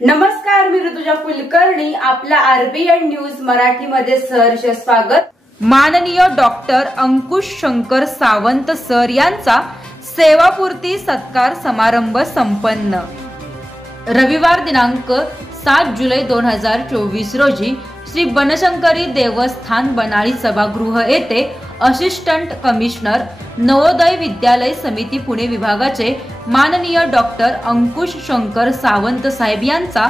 नमस्कार, मी ऋतुजा कुलकर्णी. आपल्या RBN news मराठीमध्ये सहर्ष स्वागत. माननीय डॉक्टर अंकुश शंकर सावंत सर यांचा सेवापूर्ती सत्कार समारंभ संपन्न. रविवार दिनांक 7 जुलै 2024 रोजी श्री बनशंकरी देवस्थान बनाळी सभागृह येथे असिस्टंट कमिशनर नवोदय विद्यालय समिती पुणे विभागाचे माननीय डॉक्टर अंकुश शंकर सावंत साहेब यांचा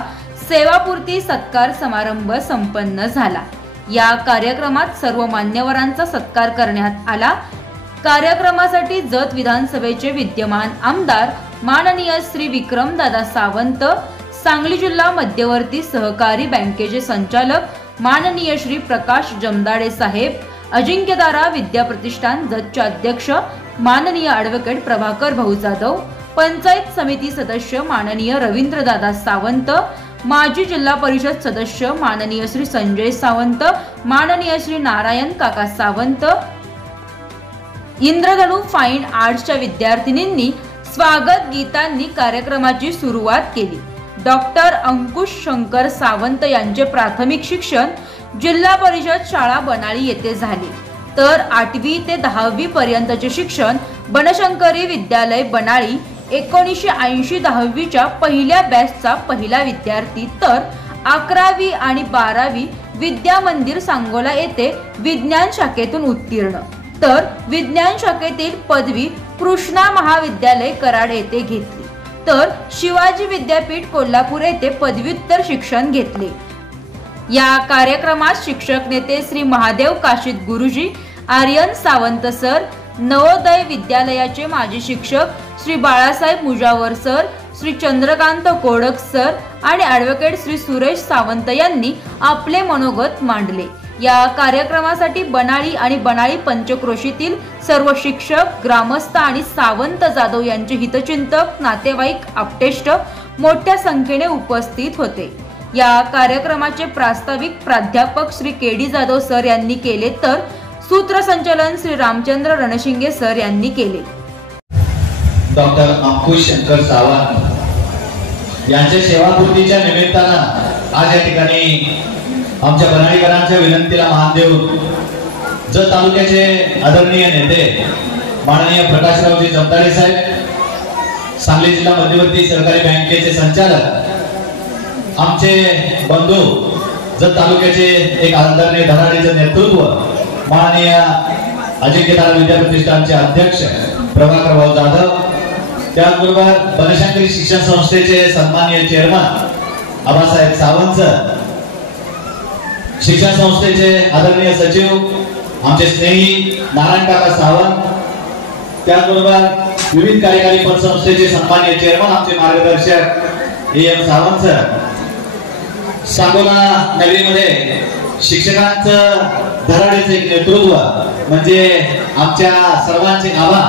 सेवापूर्ती सत्कार समारंभ संपन्न झाला. या कार्यक्रमात सर्व मान्यवरांचा सत्कार करण्यात आला. कार्यक्रमासाठी जत विधानसभेचे विद्यमान आमदार माननीय श्री विक्रमदादा सावंत, सांगली जिल्हा मध्यवर्ती सहकारी बँकेचे संचालक माननीय श्री प्रकाश जमदाडे साहेब, अजिंक्यतारा विद्या प्रतिष्ठान जतचे अध्यक्ष माननीय ॲडव्होकेट प्रभाकर भाऊ जाधव, पंचायत समिती सदस्य माननीय रवींद्रदादा सावंत, माजी जिल्हा परिषद सदस्य माननीय श्री संजय सावंत, माननीय श्री नारायण काका सावंत, इंद्रधनु फाईन आर्ट्सच्या विद्यार्थिनींनी स्वागत गीतांनी कार्यक्रमाची सुरुवात केली. डॉक्टर अंकुश शंकर सावंत यांचे प्राथमिक शिक्षण जिल्हा परिषद शाळा बनाळी येथे झाले, तर 8वी ते 10वी पर्यंतचे शिक्षण बनशंकरी विद्यालय बनाळी. 1980 10वीच्या पहिल्या बॅचचा पहिला विद्यार्थी, तर 11वी आणि 12वी विद्या मंदिर सांगोला येथे विज्ञान शाखेतून उत्तीर्ण, तर विज्ञान शाखेतील पदवी कृष्णा महाविद्यालय कराड येथे घेतली, तर शिवाजी विद्यापीठ कोल्हापूर येथे पदव्युत्तर शिक्षण घेतले. या कार्यक्रमात शिक्षक नेते श्री महादेव काशीद गुरुजी, आर्यन सावंत सर, नवोदय विद्यालयाचे माजी शिक्षक श्री बाळासाहेब मुजावर सर, श्री चंद्रकांत कोडक सर आणि ॲडव्होकेट श्री सुरेश सावंत यांनी आपले मनोगत मांडले. या कार्यक्रमासाठी बनाळी आणि बनाळी पंचक्रोशीतील सर्व शिक्षक, ग्रामस्थ आणि सावंत जाधव यांचे हितचिंतक, नातेवाईक, आप्तेष्ट मोठ्या संख्येने उपस्थित होते. या कार्यक्रमाचे प्रास्ताविक प्राध्यापक श्री केडी जाधव सर यांनी केले, तर सूत्रसंचालन श्री रामचंद्र रणशिंगे सर यांनी केले. डॉक्टर अंकुश शंकर सावंत यांच्या सेवापूर्तीच्या निमित्तानं आज या ठिकाणी आमच्या बनाळीकरांच्या विनंतीला मान देऊन जत तालुक्याचे आदरणीय नेते माननीय प्रकाशरावजी जमदाडे साहेब, सांगली जिल्हा मध्यवर्ती सहकारी बँकेचे संचालक, आमचे बंधू जत तालुक्याचे एक आदरणीय धनाढ्याचे नेतृत्व माननीय अजिंक्यतारा विद्या प्रतिष्ठानचे अध्यक्ष प्रभाकर भाऊ जाधव, त्याचबरोबर बनशंकरी शिक्षण संस्थेचे सन्माननीय चेअरमन आबासाहेब सावंत, शिक्षण संस्थेचे आदरणीय सचिव आमचे स्नेही नारायण काका सावंत, त्याचबरोबर विविध कार्यकारी पतसंस्थेचे सन्माननीय चेअरमन आमचे मार्गदर्शक एम सावंत सर, सांगोला नगरीमध्ये शिक्षकांचं धडाडीचं एक नेतृत्व म्हणजे आमच्या सर्वांचे आबा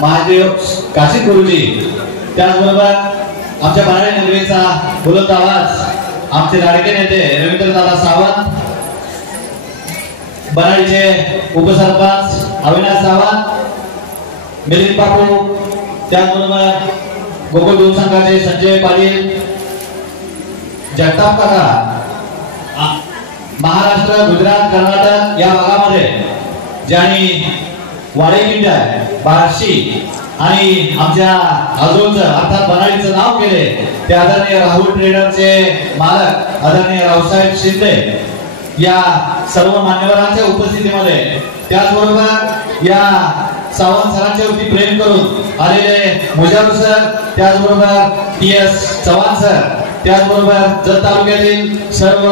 महादेव काशीद गुरुजी, त्याचबरोबर आमच्या बनाळी नगरीचा बुलंद आवाज आमचे लाडके नेते रवींद्रदादा सावंत, बनाळीचे उपसरपंच अविनाश सावंत, मिलिंद बापू, त्याचबरोबर गोकुळ दूध संघाचे संजय पाटील, जगताप काका, महाराष्ट्र, गुजरात, कर्नाटक या भागामध्ये ज्यांनी वाडे किल्ला, बार्शी आणि आमच्या आजोळचं अर्थात बनाळीचं नाव केले ते आदरणीय राहुल ट्रेडरचे मालक आदरणीय रावसाहेब शिंदे या सर्व मान्यवरांच्या उपस्थितीमध्ये, त्याचबरोबर या सावंत सरांच्या वरती प्रेम करून आलेले मुजावर सर, त्याचबरोबर TS चव्हाण सर, त्याचबरोबर जत तालुक्यातील सर्व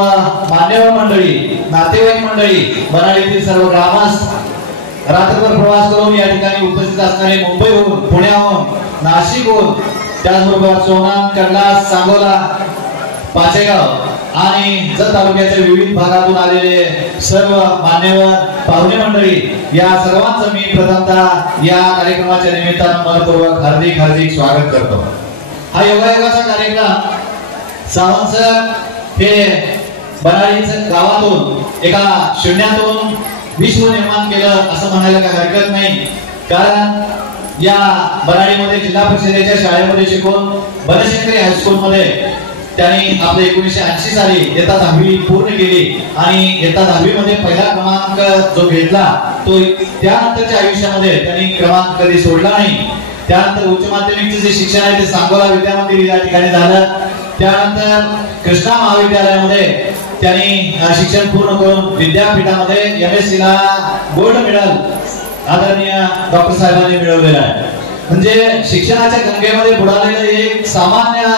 मान्यवर मंडळी, नातेवाईक मंडळी, बनाळीतील सर्व ग्रामस्थ, रात्रभर प्रवास करून या ठिकाणी उपस्थित असणारे मुंबईहून, पुण्याहून, नाशिकहून, त्याचबरोबर सोनाम, कंडला, सांगोला, पाचेगाव आणि जत तालुक्याच्या विविध भागातून आलेले सर्व मान्यवर पाहुणे मंडळी, या सर्वांचं मी प्रथमतः या कार्यक्रमाच्या निमित्तानं मनपूर्वक हार्दिक हार्दिक स्वागत करतो. हा योगायोगाचा कार्यक्रम सावंत सर हे बनाळीच्या गावातून एका शून्यातून विश्व निर्माण केलं असं म्हणायला काही हरकत नाही, कारण या बनाळीमध्ये जिल्हा परिषदेच्या शाळेमध्ये शिकून बनशंकरी हायस्कूल मध्ये त्यांनी आपल्या 1980 साली इयत्ता 10वी पूर्ण केली आणि इयत्ता 10वी मध्ये पहिला क्रमांक जो घेतला तो त्यानंतरच्या आयुष्यामध्ये त्यांनी क्रमांक कधी सोडला नाही. त्यानंतर उच्च माध्यमिकचे जे शिक्षण आहे ते सांगोला विद्या मंदिर या ठिकाणी झालं. त्यानंतर कृष्णा महाविद्यालयामध्ये त्यांनी शिक्षण पूर्ण करून विद्यापीठामध्ये MSc ला गोल्ड मेडल आदरणीय डॉक्टर साहेबांनी मिळवलेलं आहे. म्हणजे शिक्षणाच्या गंगेमध्ये बुडालेलं एक सामान्य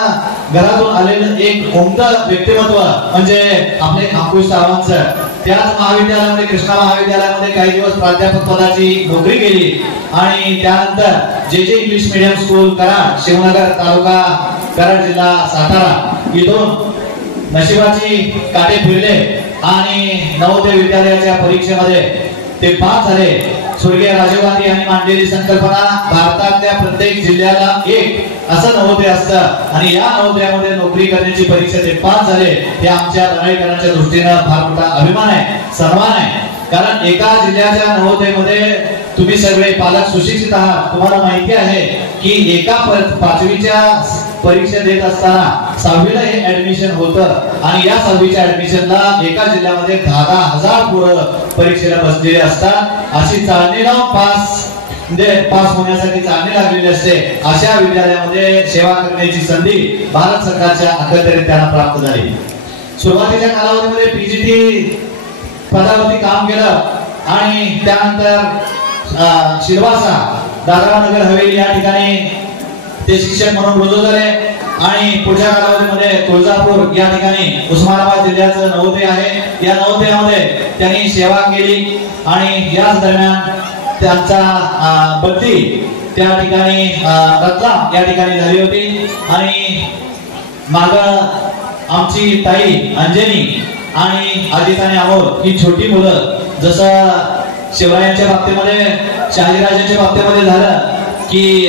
घरातून आलेलं एक उमदा व्यक्तिमत्व म्हणजे आपले अंकुश सावंत सर. त्याच महाविद्यालयामध्ये कृष्णा महाविद्यालयामध्ये काही दिवस प्राध्यापक पदाची नोकरी केली आणि त्यानंतर जे English medium school Karad, Shivnagar taluka Karad जिल्हा सातारा इथून नशिबाची काटे फिरले आणि नवोदय विद्यालयाच्या परीक्षेमध्ये ते पास झाले. स्वर्गीय राजीव गांधी यांनी मांडलेली संकल्पना भारतातल्या प्रत्येक जिल्ह्याला एक असं नवोदय असतं आणि या नवोदयामध्ये नोकरी करण्याची परीक्षा ते पास झाले. हे आमच्या दरेकरांच्या दृष्टीने फार मोठा अभिमान आहे, सन्मान आहे. कारण एका जिल्ह्याच्या नवोदयमध्ये तुम्ही सगळे पालक सुशिक्षित आहात. तुम्हाला माहिती आहे की एका 5वीच्या परीक्षा देत असताना 6वीला हे ऍडमिशन होतं आणि या 6वीच्या ऍडमिशनला एका जिल्ह्यामध्ये 10,000 पोरं परीक्षेला बसलेले असतात. अशी चालणी लावून पास होण्यासाठी चालणी लागलेली असते. अशा विद्यालयामध्ये सेवा करण्याची संधी भारत सरकारच्या अखत्यारीत त्यांना प्राप्त झाली. सुरुवातीच्या कालावधीमध्ये PGT पदावरती काम केलं आणि त्यानंतर शिरवासा दादरा नगर हवेली या ठिकाणी ते शिक्षक म्हणून रुजू झाले आणि पुढच्या कालावधीमध्ये तुळजापूर या ठिकाणी उस्मानाबाद जिल्ह्याचं नवोदय आहे. या नवोदयामध्ये त्यांनी सेवा केली आणि याच दरम्यान त्यांचा बदली त्या ठिकाणी रत्नाम या ठिकाणी झाली होती आणि माग आमची ताई अंजनी आणि अजित आणि अमोल ही छोटी मुलं जसं शिवरायांच्या बाबतीमध्ये शहाजीराजांच्या बाबतीमध्ये झालं की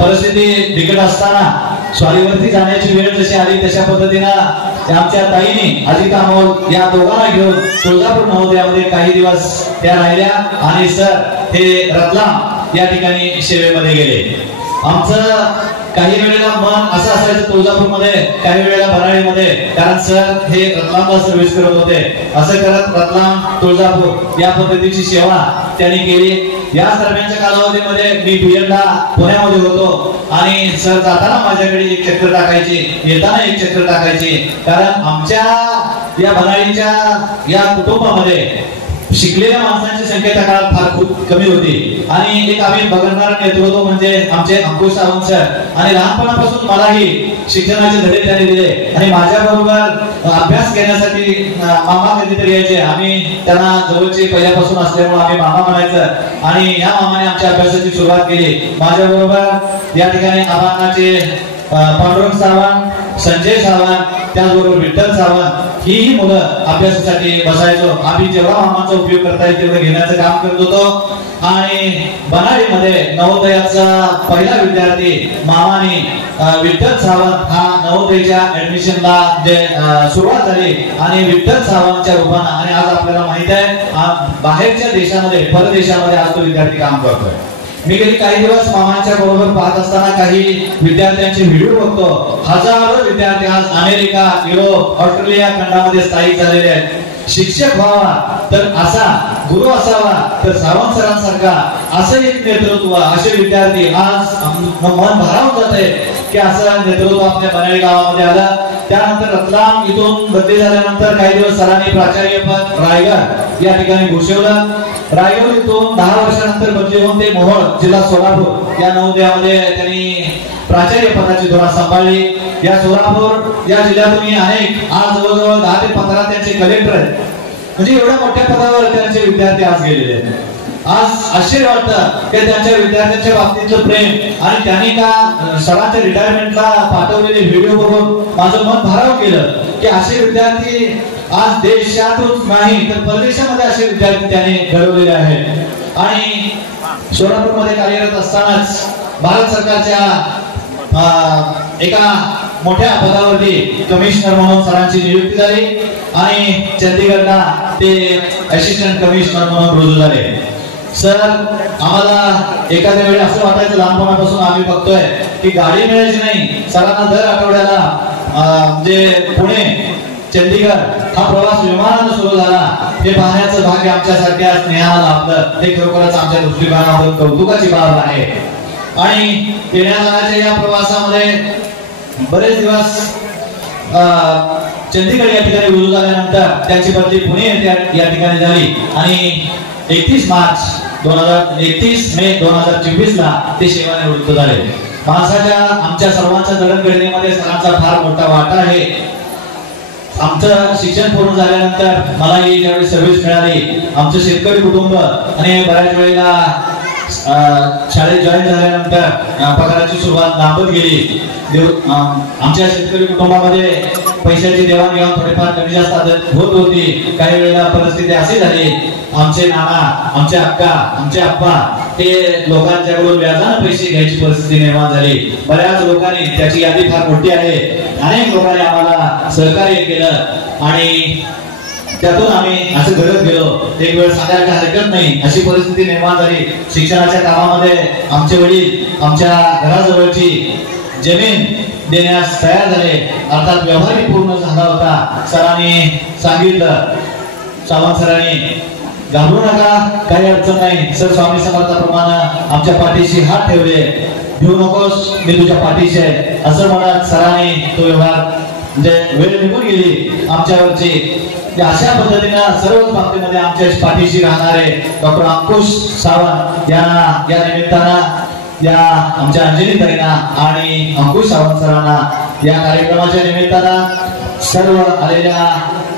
परिस्थिती बिकट असताना स्वारीवरती जाण्याची वेळ जशी आली तशा पद्धतीनं आमच्या ताईने अजित अमोल या दोघांना घेऊन तुळजापूर नवोदयामध्ये काही दिवस त्या राहिल्या आणि सर हे रत्नाम या ठिकाणी सेवेमध्ये गेले. आमचं काही वेळेला मन असं असायचं तुळजापूरमध्ये, काही वेळेला भराळीमध्ये, कारण सर हे रत्नामला सर्व्हिस करत होते. असं करत रत्नाम तुळजापूर या पद्धतीची सेवा त्यांनी केली. या दरम्यानच्या कालावधीमध्ये मी BEdला पुण्यामध्ये होतो आणि सर जाताना माझ्याकडे एक चक्कर टाकायची, येताना एक चक्कर टाकायची. कारण आमच्या या भराळीच्या या कुटुंबामध्ये शिकलेल्या माणसांची संख्या त्या काळात फार खूप कमी होती आणि एक आम्ही बघणारा नेतृत्व म्हणजे आमचे अंकुश सावंत सर. आणि लहानपणापासून मलाही शिक्षणाचे धडे त्यांनी दिले आणि माझ्या बरोबर अभ्यास घेण्यासाठी मामा कधीतरी यायचे. आम्ही त्यांना जवळचे पहिल्यापासून असल्यामुळे आम्ही मामा म्हणायचं आणि या मामाने आमच्या अभ्यासाची सुरुवात केली. माझ्या बरोबर या ठिकाणी आबांनाचे पांडुरंग सावंत, संजय सावंत, त्याचबरोबर विठ्ठल सावंत ही मुलं अभ्यासासाठी बसायचो. आम्ही जेव्हा मामाचा उपयोग करता येईल तेवढं घेण्याचं काम करत होतो आणि बनाडीमध्ये नवोदयाचा पहिला विद्यार्थी मामाने विठ्ठल सावंत हा नवोदयाच्या ऍडमिशनला जे सुरुवात झाली आणि विठ्ठल सावंतच्या रूपाने आणि आज आपल्याला माहित आहे बाहेरच्या देशामध्ये परदेशामध्ये आज तो विद्यार्थी काम करतोय. मी गेली काही दिवस मामांच्या बरोबर पाहत असताना काही विद्यार्थ्यांचे व्हिडिओ बघतो. हजारो विद्यार्थी आज अमेरिका, युरोप, ऑस्ट्रेलिया खंडामध्ये स्थायिक झालेले आहेत. शिक्षक व्हावा तर असा, गुरु असावा तर सावंत सरांसारखा असं एक नेतृत्व, असे विद्यार्थी आज मन भारावून जाते की असं नेतृत्व आपल्या बनाळी गावामध्ये आलं. त्यानंतर रत्नाम इथून बदली झाल्यानंतर काही दिवस सरांनी प्राचार्यपद रायगड या ठिकाणी भूषवलं. रायगड इथून 10 वर्षानंतर बदली होऊन ते मोहोळ जिल्हा सोलापूर या नवोदयामध्ये त्यांनी प्राचार्य पदाची धोरण सांभाळली. या सोलापूर या जिल्ह्यातून अनेक आज जवळजवळ 10 ते 15 त्यांचे कलेक्टर आहेत. म्हणजे एवढ्या मोठ्या पदावर त्यांचे विद्यार्थी आज गेलेले आहेत. आज आश्चर्य वाटतं की त्यांच्या विद्यार्थ्यांच्या बाबतीतलं प्रेम आणि त्यांनी का सरांच्या रिटायरमेंटला पाठवलेले व्हिडिओ बघून माझं मन भारावून गेलं की असे विद्यार्थी आज देशातून नाही तर परदेशामध्ये असे विद्यार्थी त्यांनी घडवलेले आहेत. आणि सोलापूरमध्ये कार्यरत असतानाच भारत सरकारच्या एका मोठ्या पदावरती कमिशनर म्हणून सरांची नियुक्ती झाली आणि चंदीगडला ते असिस्टंट कमिशनर म्हणून रुजू झाले. सर आम्हाला एखाद्या वेळी असं वाटायचं लहानपणापासून आम्ही बघतोय की गाडी मिळायची नाही. सरांना दर आठवड्याला म्हणजे पुणे चंदीगड हा प्रवास विमानाने सुरू झाला हे पाहण्याचं भाग्य आमच्यासारख्या स्नेहाला लाभलं. हे खरोखरच आमच्या दृष्टिकोनातून कौतुकाची बाब आहे. आणि येण्या या प्रवासामध्ये बरेच दिवस चंदीगड या ठिकाणी रुजू झाल्यानंतर त्यांची बदली पुणे या ठिकाणी झाली आणि 31 मे 2024 ला ते सेवानिवृत्त झाले. माणसाच्या आमच्या सर्वांच्या जडणघडणीमध्ये सरांचा फार मोठा वाटा आहे. आमचं शिक्षण पूर्ण झाल्यानंतर मला ज्यावेळी सर्व्हिस मिळाली, आमचं शेतकरी कुटुंब आणि बऱ्याच वेळेला शाळेत जॉईन झाल्यानंतर पगाराची सुरुवात लांबत गेली. आमच्या शेतकरी कुटुंबामध्ये पैशाची देवाणघेवाण थोडीफार कमी जास्त होत होती. काही वेळेला परिस्थिती अशी झाली, आमचे नाना, आमचे अक्का, आमचे आप्पा हे लोकांच्याकडून व्याजाने पैसे घ्यायची परिस्थिती निर्माण झाली. बऱ्याच लोकांनी, त्याची यादी फार मोठी आहे, अनेक लोकांनी आम्हाला सहकार्य केलं आणि त्यातून आम्ही असं घडत गेलो. एक वेळ सांगायला हरकत नाही अशी परिस्थिती निर्माण झाली. शिक्षणाच्या कामामध्ये आमचे वडील आमच्या घराजवळची जमीन देण्यास तयार झाले. अर्थात व्यवहारही पूर्ण झाला होता. सरांनी सांगितलं, सावंत सरांनी, घाबरू नका, काही अडचण नाही. सर स्वामी समर्थाप्रमाणे आमच्या पाठीशी हात ठेवले. भिवू नकोस, मी तुझ्या पाठीशी आहे असं म्हणत सरांनी तो व्यवहार म्हणजे वेळ निघून गेली आमच्यावरची. अशा पद्धतीनं सर्वच बाबतीमध्ये आमच्या पाठीशी राहणारे डॉक्टर अंकुश सावंत यांना या निमित्तानं, या आमच्या अंजली ताईंना आणि अंकुश सावंत सरांना या कार्यक्रमाच्या निमित्तानं सर्व आलेल्या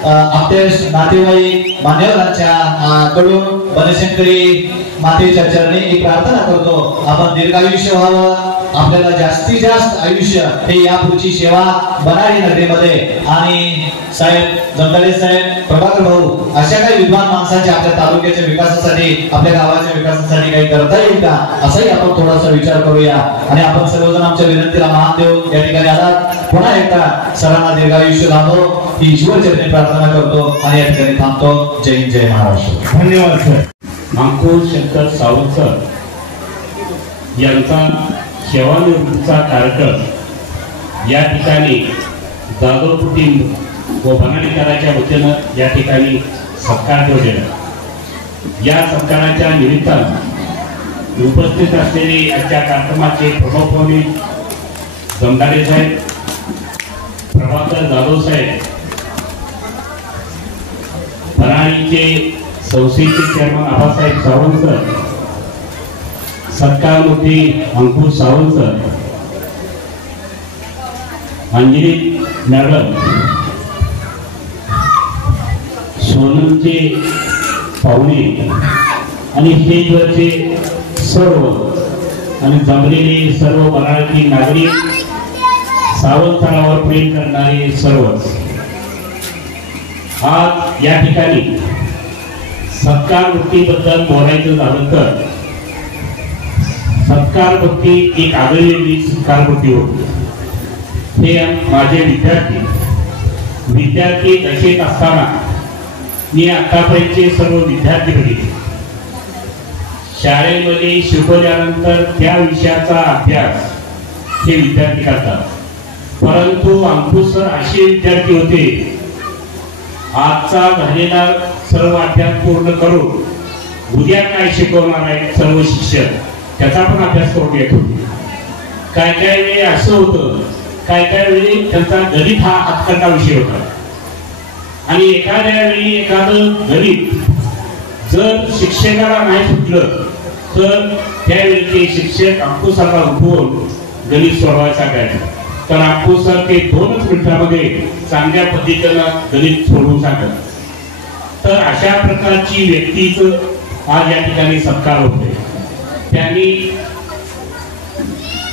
आपल्या नातेवाईक मान्यवरांच्या कडून बनशंकरी मातेच्या चरणी एक प्रार्थना करतो. आपण दीर्घायुष्य व्हावं, आपल्याला जास्तीत जास्त आयुष्य हे यापुढची सेवा बनारी नगरीमध्ये आणि साहेब जमदाडे साहेब, प्रभाकर भाऊ अशा काही विद्वान माणसांच्या आपल्या तालुक्याच्या विकासासाठी, आपल्या गावाच्या विकासासाठी काही करता येईल का असाही आपण थोडासा विचार करूया. आणि आपण सर्वजण आमच्या विनंतीला मान देऊ या ठिकाणी आलात. पुन्हा एकदा सरांना दीर्घायुष्य लाभो ही ईश्वर चरणी प्रार्थना करतो आणि या ठिकाणी थांबतो. जय जय महाराष्ट्र. धन्यवाद सर. अंकुश शंकर सावंत सर यांचा सेवानिवृत्तीचा कार्यक्रम या ठिकाणी जाधव कुटुंब व बनाडीकरांच्या वतीनं या ठिकाणी सत्कार ठेवलेला. या सत्काराच्या निमित्तानं उपस्थित असलेले आजच्या कार्यक्रमाचे प्रमुख पाहुणे जमदाडे साहेब, प्रभाकर जाधव साहेब, बनाडीचे संस्थेचे चेअरमन आबासाहेब सावंत सर, सत्कारमूर्ती अंकुश सावंत सर, अंजली मॅडम, सोनमचे पाहुणे आणि स्टेजवरचे सर्व आणि जमलेले सर्व बनाडीचे नागरिक, सावंत सरावर प्रेम करणारे सर्वच. आज या ठिकाणी सत्कार वृत्तीबद्दल बोलायचं झालं तर सत्कार वृत्ती एक आगळी सत्कार वृत्ती होती. हे माझे विद्यार्थी दशेत असताना मी आतापर्यंतचे सर्व विद्यार्थी बघितले. शाळेमध्ये शिकवल्यानंतर त्या विषयाचा अभ्यास हे विद्यार्थी करतात, परंतु अंकुश सर असे विद्यार्थी होते, आजचा झालेला सर्व अभ्यास पूर्ण करून उद्या काय शिकवणार आहे सर्व शिक्षक त्याचा पण अभ्यास करून येत होते. काय काय वेळी असं होतं, काय काय वेळी त्यांचा गणित हा हातखंडा विषय होता आणि एखाद्या वेळी एखादं गणित जर शिक्षकाला नाही सुटलं तर त्यावेळी ते शिक्षक अंकुशाला उठवून गणित सोडवायला सांगायचं. तर अंकुश सर ते 2 मिनिटांमध्ये चांगल्या पद्धतीनं गणित सोडवून सांगत. तर अशा प्रकारची व्यक्तीच आज या ठिकाणी सत्कार होते. त्यांनी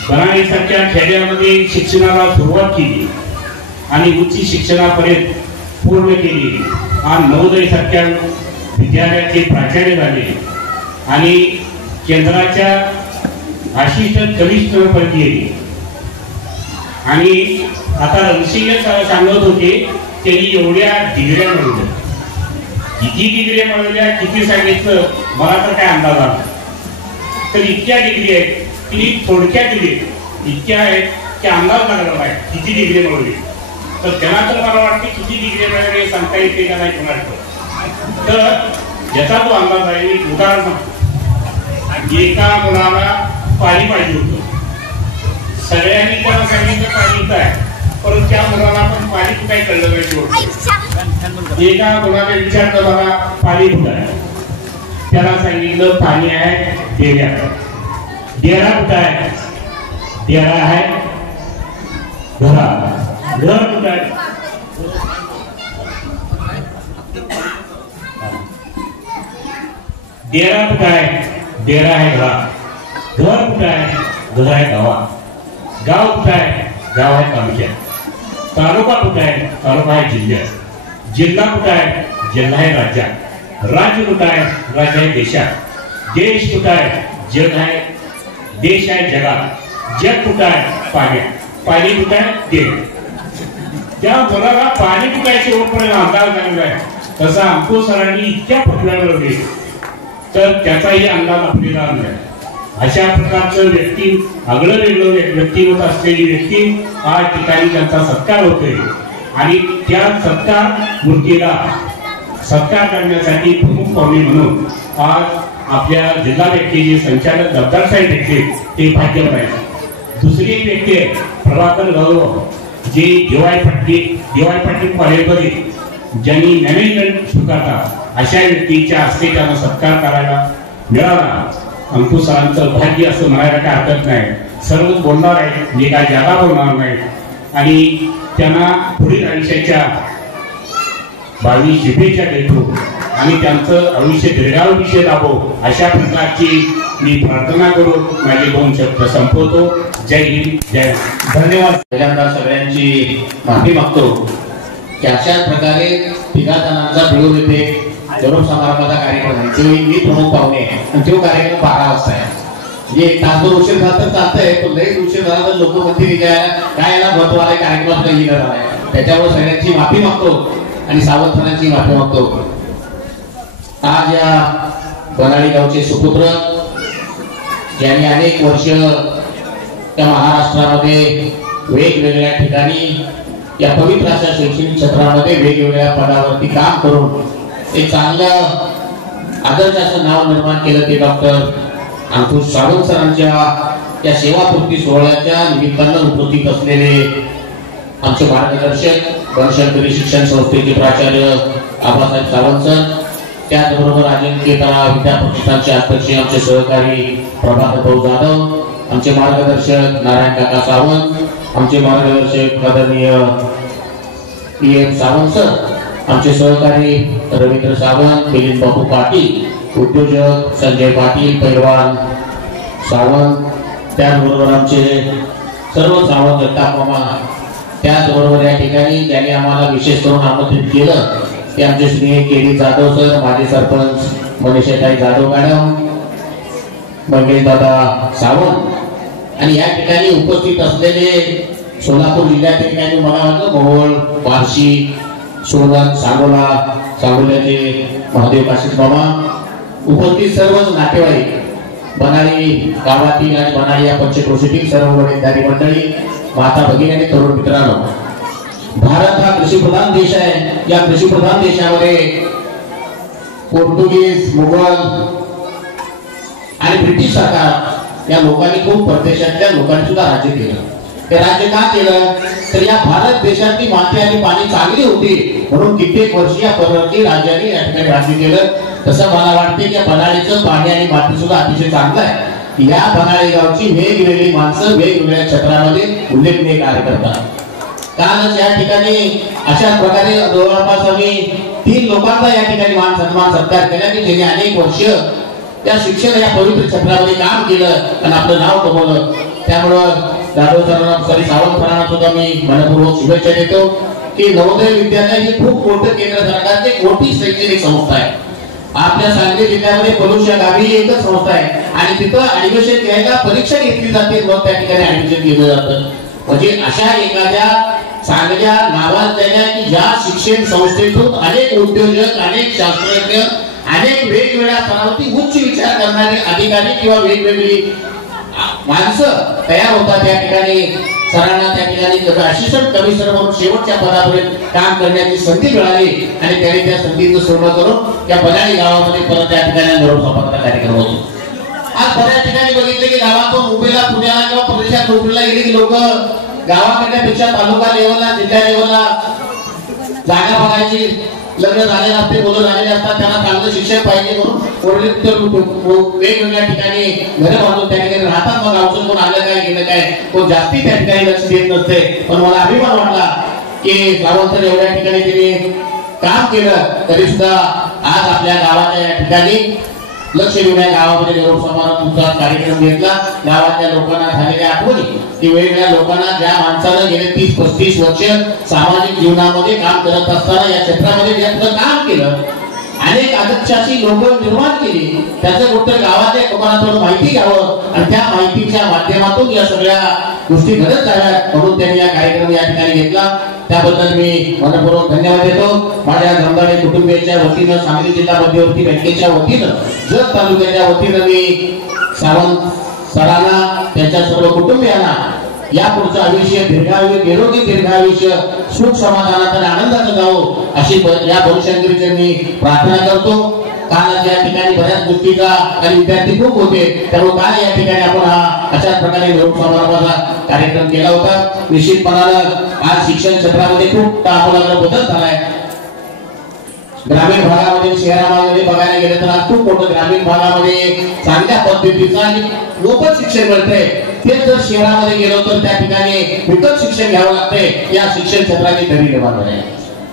बनाडीसारख्या खेड्यामध्ये शिक्षणाला सुरुवात केली आणि उच्च शिक्षणापर्यंत पूर्ण केली आणि नवोदयसारख्या विद्यालयाचे प्राचार्य झाले आणि केंद्राच्या असिस्टंट कमिशनरपर्यंत गेले. आणि आता रणसिंग सांगत होते त्यांनी एवढ्या डिग्र्या मिळवल्या. किती डिग्री मिळवल्या किती सांगितलं मला तर काय अंदाज आला. तर इतक्या डिग्री आहेत की थोडक्या डिग्री इतक्या आहेत की अंदाज लागला नाही किती डिग्री मिळवली. तर त्यांना तर मला वाटते किती डिग्री मिळाले सांगता येते का नाही कोणाला. तर याचा जो अंदाज आहे एक उदाहरण सांगतो. एका मुलाला पाणी पाहिजे होतं. सगळ्यांनी त्याला सांगितलं पाणी काय, परंतु त्या मुलाला पण पाणी कुठे कळलं नाही शेवट. एका मुलाने विचारलं मला पाणी कुठं आहे, त्याला सांगितलं पाणी आहे डेऱ्यात. डेरा कुठं आहे, डेरा आहे घरात. घर कुठं आहे, डेरा कुठं आहे, डेरा आहे घरात. घर कुठं आहे, घर आहे गावात. गाव कुठं आहे, गाव आहे तालुक्यात. तालुका कुठं आहे, तालुका आहे जिल्ह्यात. जिल्हा कुठं आहे, जिल्हा आहे राज्यात. राज्य कुठं आहे, राज्य आहे देशात. देश कुठं आहे, जग आहे. देश आहे जगात. जग कुठं आहे, पाण्यात. पाणी कुठं आहे, देश. त्या मुलाला पाणी कुठं आहे शेवटपर्यंत अंदाज लागला आहे. तसा अंकुश सरांनी इतक्या पटल्या मिळवले तर त्याचाही अंदाज आपल्याला नाही. अशा प्रकारचं व्यक्ती, आगळं वेगळं व्यक्तिमत्व असलेली व्यक्ती आज ठिकाणी त्यांचा सत्कार होतोय. आणि त्या सत्कार मूर्तीला सत्कार करण्यासाठी प्रमुख पाहुणे म्हणून आज आपल्या जिल्हा व्यक्तीचे संचालक दबदार साहेब भेटले, ते भाग्यवान आहेत. दुसरी एक व्यक्ती आहे प्रभाकर गौरव, जे DY पाटील कॉलेजमध्ये ज्यांनी मॅनेजमेंट स्वीकारला, अशा व्यक्तीच्या हस्ते त्यांना सत्कार करायला मिळाला. अंकुश सरांचं भाग्य असं म्हणायला काय हरकत नाही. सर्व बोलणार आहे, जे काय जादा बोलणार नाही. आणि त्यांना पुढील आयुष्याच्या 22 शुभेच्छा देतो आणि त्यांचं आयुष्य दीर्घायुष्य लाभो अशा प्रकारची मी प्रार्थना करून माझे 2 शब्द संपवतो. जय हिंद, जय. धन्यवाद. पहिल्यांदा सगळ्यांची माफी मागतो की अशाच प्रकारे 3 जणांचा मिळून येथे जरूर समारंभाचा कार्यक्रम आहे. जो मी प्रमुख पाहुणे आहे आणि तो कार्यक्रम 12 वाजता आहे. म्हणजे तासभर उशीर झाला तर चालतंय, पण लई उशीर झाला तर लोक म्हणतील काय याला महत्व आहे, कार्यक्रमात काही येणार आहे. त्याच्यावर सगळ्यांची माफी मागतो आणि सावंतरांची माफी मागतो. आज या बनाळी गावचे सुपुत्र ज्यांनी अनेक वर्ष त्या महाराष्ट्रामध्ये वेगवेगळ्या ठिकाणी या पवित्र अशा शैक्षणिक क्षेत्रामध्ये वेगवेगळ्या पदावरती काम करून एक चांगलं आदर्श असं नाव निर्माण केलं ते डॉक्टर अंकुश सावंत सरांच्या या सेवापूर्ती सोहळ्याच्या निमित्तानं उपस्थित असलेले आमचे मार्गदर्शक बनशंकरी शिक्षण संस्थेचे प्राचार्य आबासाहेब सावंत सर, त्याचबरोबर अजिंक्यतारा विद्याप्रतिष्ठानचे अध्यक्ष आमचे सहकारी प्रभाकर भाऊ जाधव, आमचे मार्गदर्शक नारायण काका सावंत, आमचे मार्गदर्शक आदरणीय PM सावंत सर, आमचे सहकारी रवींद्र सावंत, मिलिंद बापू पाटील, उद्योजक संजय पाटील, पैलवान सावंत, त्याचबरोबर आमचे सर्व सावंत जगताप मामा, त्याचबरोबर या ठिकाणी ज्यांनी आम्हाला विशेष करून आमंत्रित केलं ते आमचे श्री KD जाधव सर, माजी सरपंच मनीषाताई जाधव मॅडम, मंगेश दादा सावंत आणि या ठिकाणी उपस्थित असलेले सोलापूर जिल्ह्यातील काही मला वाटतं मोहोळ, बार्शी, सोनत, सांगोल्याचे महादेव काशीद मामा, उपस्थित सर्वच नातेवाईक, बनाळी गावातील आणि बनाळी या पंचक्रोशीतील सर्व वडीलधारी मंडळी, माता भगिनी आणि तरुण मित्रांनो, भारत हा कृषीप्रधान देश आहे. या कृषीप्रधान देशामध्ये पोर्तुगीज, मुघल आणि ब्रिटिश सरकार या लोकांनी खूप परदेशातल्या लोकांनी सुद्धा राज्य केलं. ते राज्य का केलं तर या भारत देशातली माती आणि पाणी चांगली होती म्हणून कित्येक वर्ष या परदेशी राज्यांनी या ठिकाणी राज्य केलं. तसं मला वाटते की बनाळीचं पाणी आणि माती सुद्धा अतिशय चांगलं आहे. या बनाळी गावची वेगवेगळी माणसं वेगवेगळ्या क्षेत्रामध्ये उल्लेखनीय कार्य करतात. कालच या ठिकाणी अशाच प्रकारे जवळपास आम्ही 3 लोकांचा या ठिकाणी मान सन्मान सत्कार केला की ज्यांनी अनेक वर्ष त्या शिक्षण या पवित्र क्षेत्रामध्ये काम केलं आणि आपलं नाव कमवलं. त्यामुळं जाधव सरांना, सावंत सरांना सुद्धा मी मनपूर्वक शुभेच्छा देतो की नवोदय विद्यालय ही खूप मोठं केंद्र सरकारची एक मोठी शैक्षणिक संस्था आहे. आपल्या सांगली जिल्ह्यामध्ये पलूस या गावी एकच संस्था आहे आणि तिथं ऍडमिशन घ्यायला परीक्षा घेतली जाते, मग त्या ठिकाणी ऍडमिशन घेतलं जातं. म्हणजे अशा एखाद्या चांगल्या नावाजलेल्या की ज्या शिक्षण संस्थेतून अनेक उद्योजक, अनेक शास्त्रज्ञ, अनेक वेगवेगळ्या स्तरावरती उच्च विचार करणारे अधिकारी किंवा वेगवेगळी माणसं तयार होतात. या ठिकाणी सरांना त्या ठिकाणी असिस्टंट कमिशनर म्हणून शेवटच्या पदापर्यंत काम करण्याची संधी मिळाली आणि त्यांनी त्या संधीचं सोनं करून त्या बदाळी गावामध्ये परत त्या ठिकाणी निरोप समारंभाचा कार्यक्रम होतो. आज बऱ्याच ठिकाणी बघितले की गावातून मुंबईला पुण्याला किंवा प्रदेशात नोकरीला गेले की लोक गावाकडल्यापेक्षा तालुका लेवलला जिल्हा लेवलला जागा बघायची, लग्न झालेले असते, मुलं झालेले असतात, त्यांना चांगलं शिक्षण पाहिजे म्हणून वेगवेगळ्या ठिकाणी घरं बांधून त्या ठिकाणी राहतात. मग औषध कोण आलं काय गेलं काय कोण जास्ती त्या ठिकाणी लक्ष देत नसते. पण मला अभिमान वाटला की सावंत एवढ्या ठिकाणी त्यांनी काम केलं तरी सुद्धा आज आपल्या गावाच्या या ठिकाणी लक्षवेधीच्या गावामध्ये निरोप समारंभाचा कार्यक्रम घेतला. गावातल्या लोकांना झालेल्या आठवणी की वेगवेगळ्या लोकांना ज्या माणसानं गेले 30-35 वर्ष सामाजिक जीवनामध्ये काम करत असताना या क्षेत्रामध्ये ज्यांचं काम केलं, अनेक आदर्शाची लोक निर्माण केली, त्याचं कुठं गावातल्या लोकांना थोडं माहिती घ्यावं आणि त्या माहितीच्या माध्यमातून या सगळ्या गोष्टी घडत जाव्यात म्हणून त्यांनी या कार्यक्रम या ठिकाणी घेतला. त्याबद्दल मी मनपूर्वक धन्यवाद देतो. माझ्या जमदाडे कुटुंबियांच्या वतीनं, सांगली जिल्हा मध्यवर्ती बँकेच्या वतीनं, जत तालुक्याच्या वतीनं मी सावंत सरांना त्यांच्या सर्व कुटुंबियांना या पुढचं आयुष्य दीर्घायुष्य, निरोगी दीर्घायुष्य, सुख समाधानाचं आनंदाचं जावो अशी या भविष्यंकरीची मी प्रार्थना करतो. काल या ठिकाणी बऱ्याच गोष्टीचा आणि विद्यार्थी खूप होते, त्यामुळे काल या ठिकाणी आपण हा अशाच प्रकारे निरोप समारंभाचा कार्यक्रम केला होता. निश्चितपणानं आज शिक्षण क्षेत्रामध्ये खूप आमूलाग्र बदल झालाय. ग्रामीण भागामध्ये शहरामध्ये बघायला गेलं तर आज खूप मोठं ग्रामीण भागामध्ये चांगल्या पद्धतीचं आणि मोफत शिक्षण मिळतंय. तेच जर शहरामध्ये गेलो तर त्या ठिकाणी विकत शिक्षण घ्यावं लागतंय. या शिक्षण क्षेत्राची दरी निर्माण होते.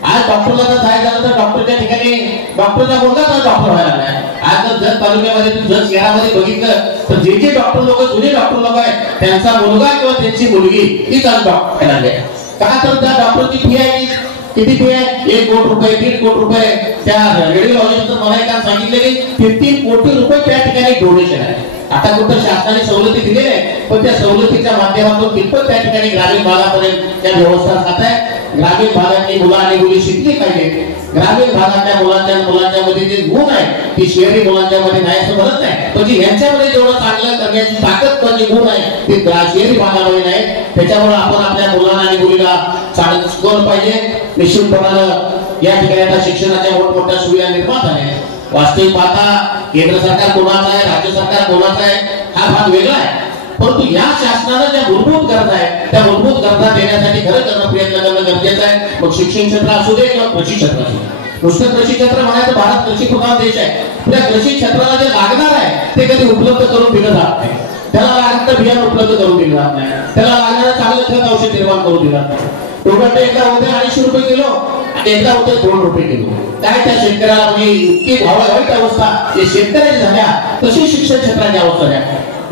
आज डॉक्टरला जर जायचं झालं तर डॉक्टरच्या ठिकाणी डॉक्टरचा मुलगा डॉक्टर व्हायला नाही. आज जर जत तालुक्यामध्ये जर शहरामध्ये बघितलं तर जे जे डॉक्टर लोक, जुने डॉक्टर लोक आहेत, त्यांचा मुलगा किंवा त्यांची मुलगी हीच आज डॉक्टर झाली आहे. का तर त्या डॉक्टरची फी आहे किती फी आहे? 1 कोटी रुपये, 1.5 कोटी रुपये. त्या रेडिओलॉजिस्टनं मला एका सांगितलं की 3 कोटी रुपये त्या ठिकाणी डोनेशन आहे. आता कुठं शासनाने सवलती दिलेल्या आहेत, पण त्या सवलतीच्या माध्यमातून कितपत त्या ठिकाणी ग्रामीण भागापर्यंत त्या व्यवस्था खात आहे. ग्रामीण भागातली मुलं आणि मुली शिकली पाहिजे. ग्रामीण भागातल्या मुलांच्या मध्ये जे गुण आहे ती शहरी मुलांच्या मध्ये नाही असं म्हणत नाही, पण जी यांच्यामध्ये जेवढं चांगलं करण्याची ताकद म्हणजे गुण आहे ते शहरी भागामध्ये नाही. त्याच्यामुळे आपण आपल्या मुलांना आणि मुलीला चांगलं शिकवलं पाहिजे. निश्चितपणानं या ठिकाणी आता शिक्षणाच्या मोठमोठ्या सुविधा निर्माण झाल्या. वास्तविक पाहता केंद्र सरकार कोणाचं आहे, राज्य सरकार कोणाचं आहे हा भाग वेगळा आहे, परंतु या शासनानं ज्या मूलभूत गरजा आहेत त्या मूलभूत गरजा देण्यासाठी खरं करणं, प्रयत्न करणं गरजेचं आहे. मग शिक्षण क्षेत्र असू दे किंवा कृषी क्षेत्र असू दे. नुसतं कृषी क्षेत्र म्हणायचं, भारत कृषी प्रधान देश आहे. त्या कृषी क्षेत्राला जे लागणार आहे ते कधी उपलब्ध करून दिलं जात नाही. त्याला लागणारं बियाणं उपलब्ध करून दिलं जात नाही. त्याला लागणारं चांगलं खत औषध निर्माण करून दिलं जात नाही. टोमॅटो एकदा होते 250 रुपये किलो आणि एकदा होते 2 रुपये किलो. काय त्या शेतकऱ्याला म्हणजे इतकी वाईट अवस्था जे शेतकऱ्याची झाल्या तशी शिक्षण क्षेत्राची अवस्था झाल्या.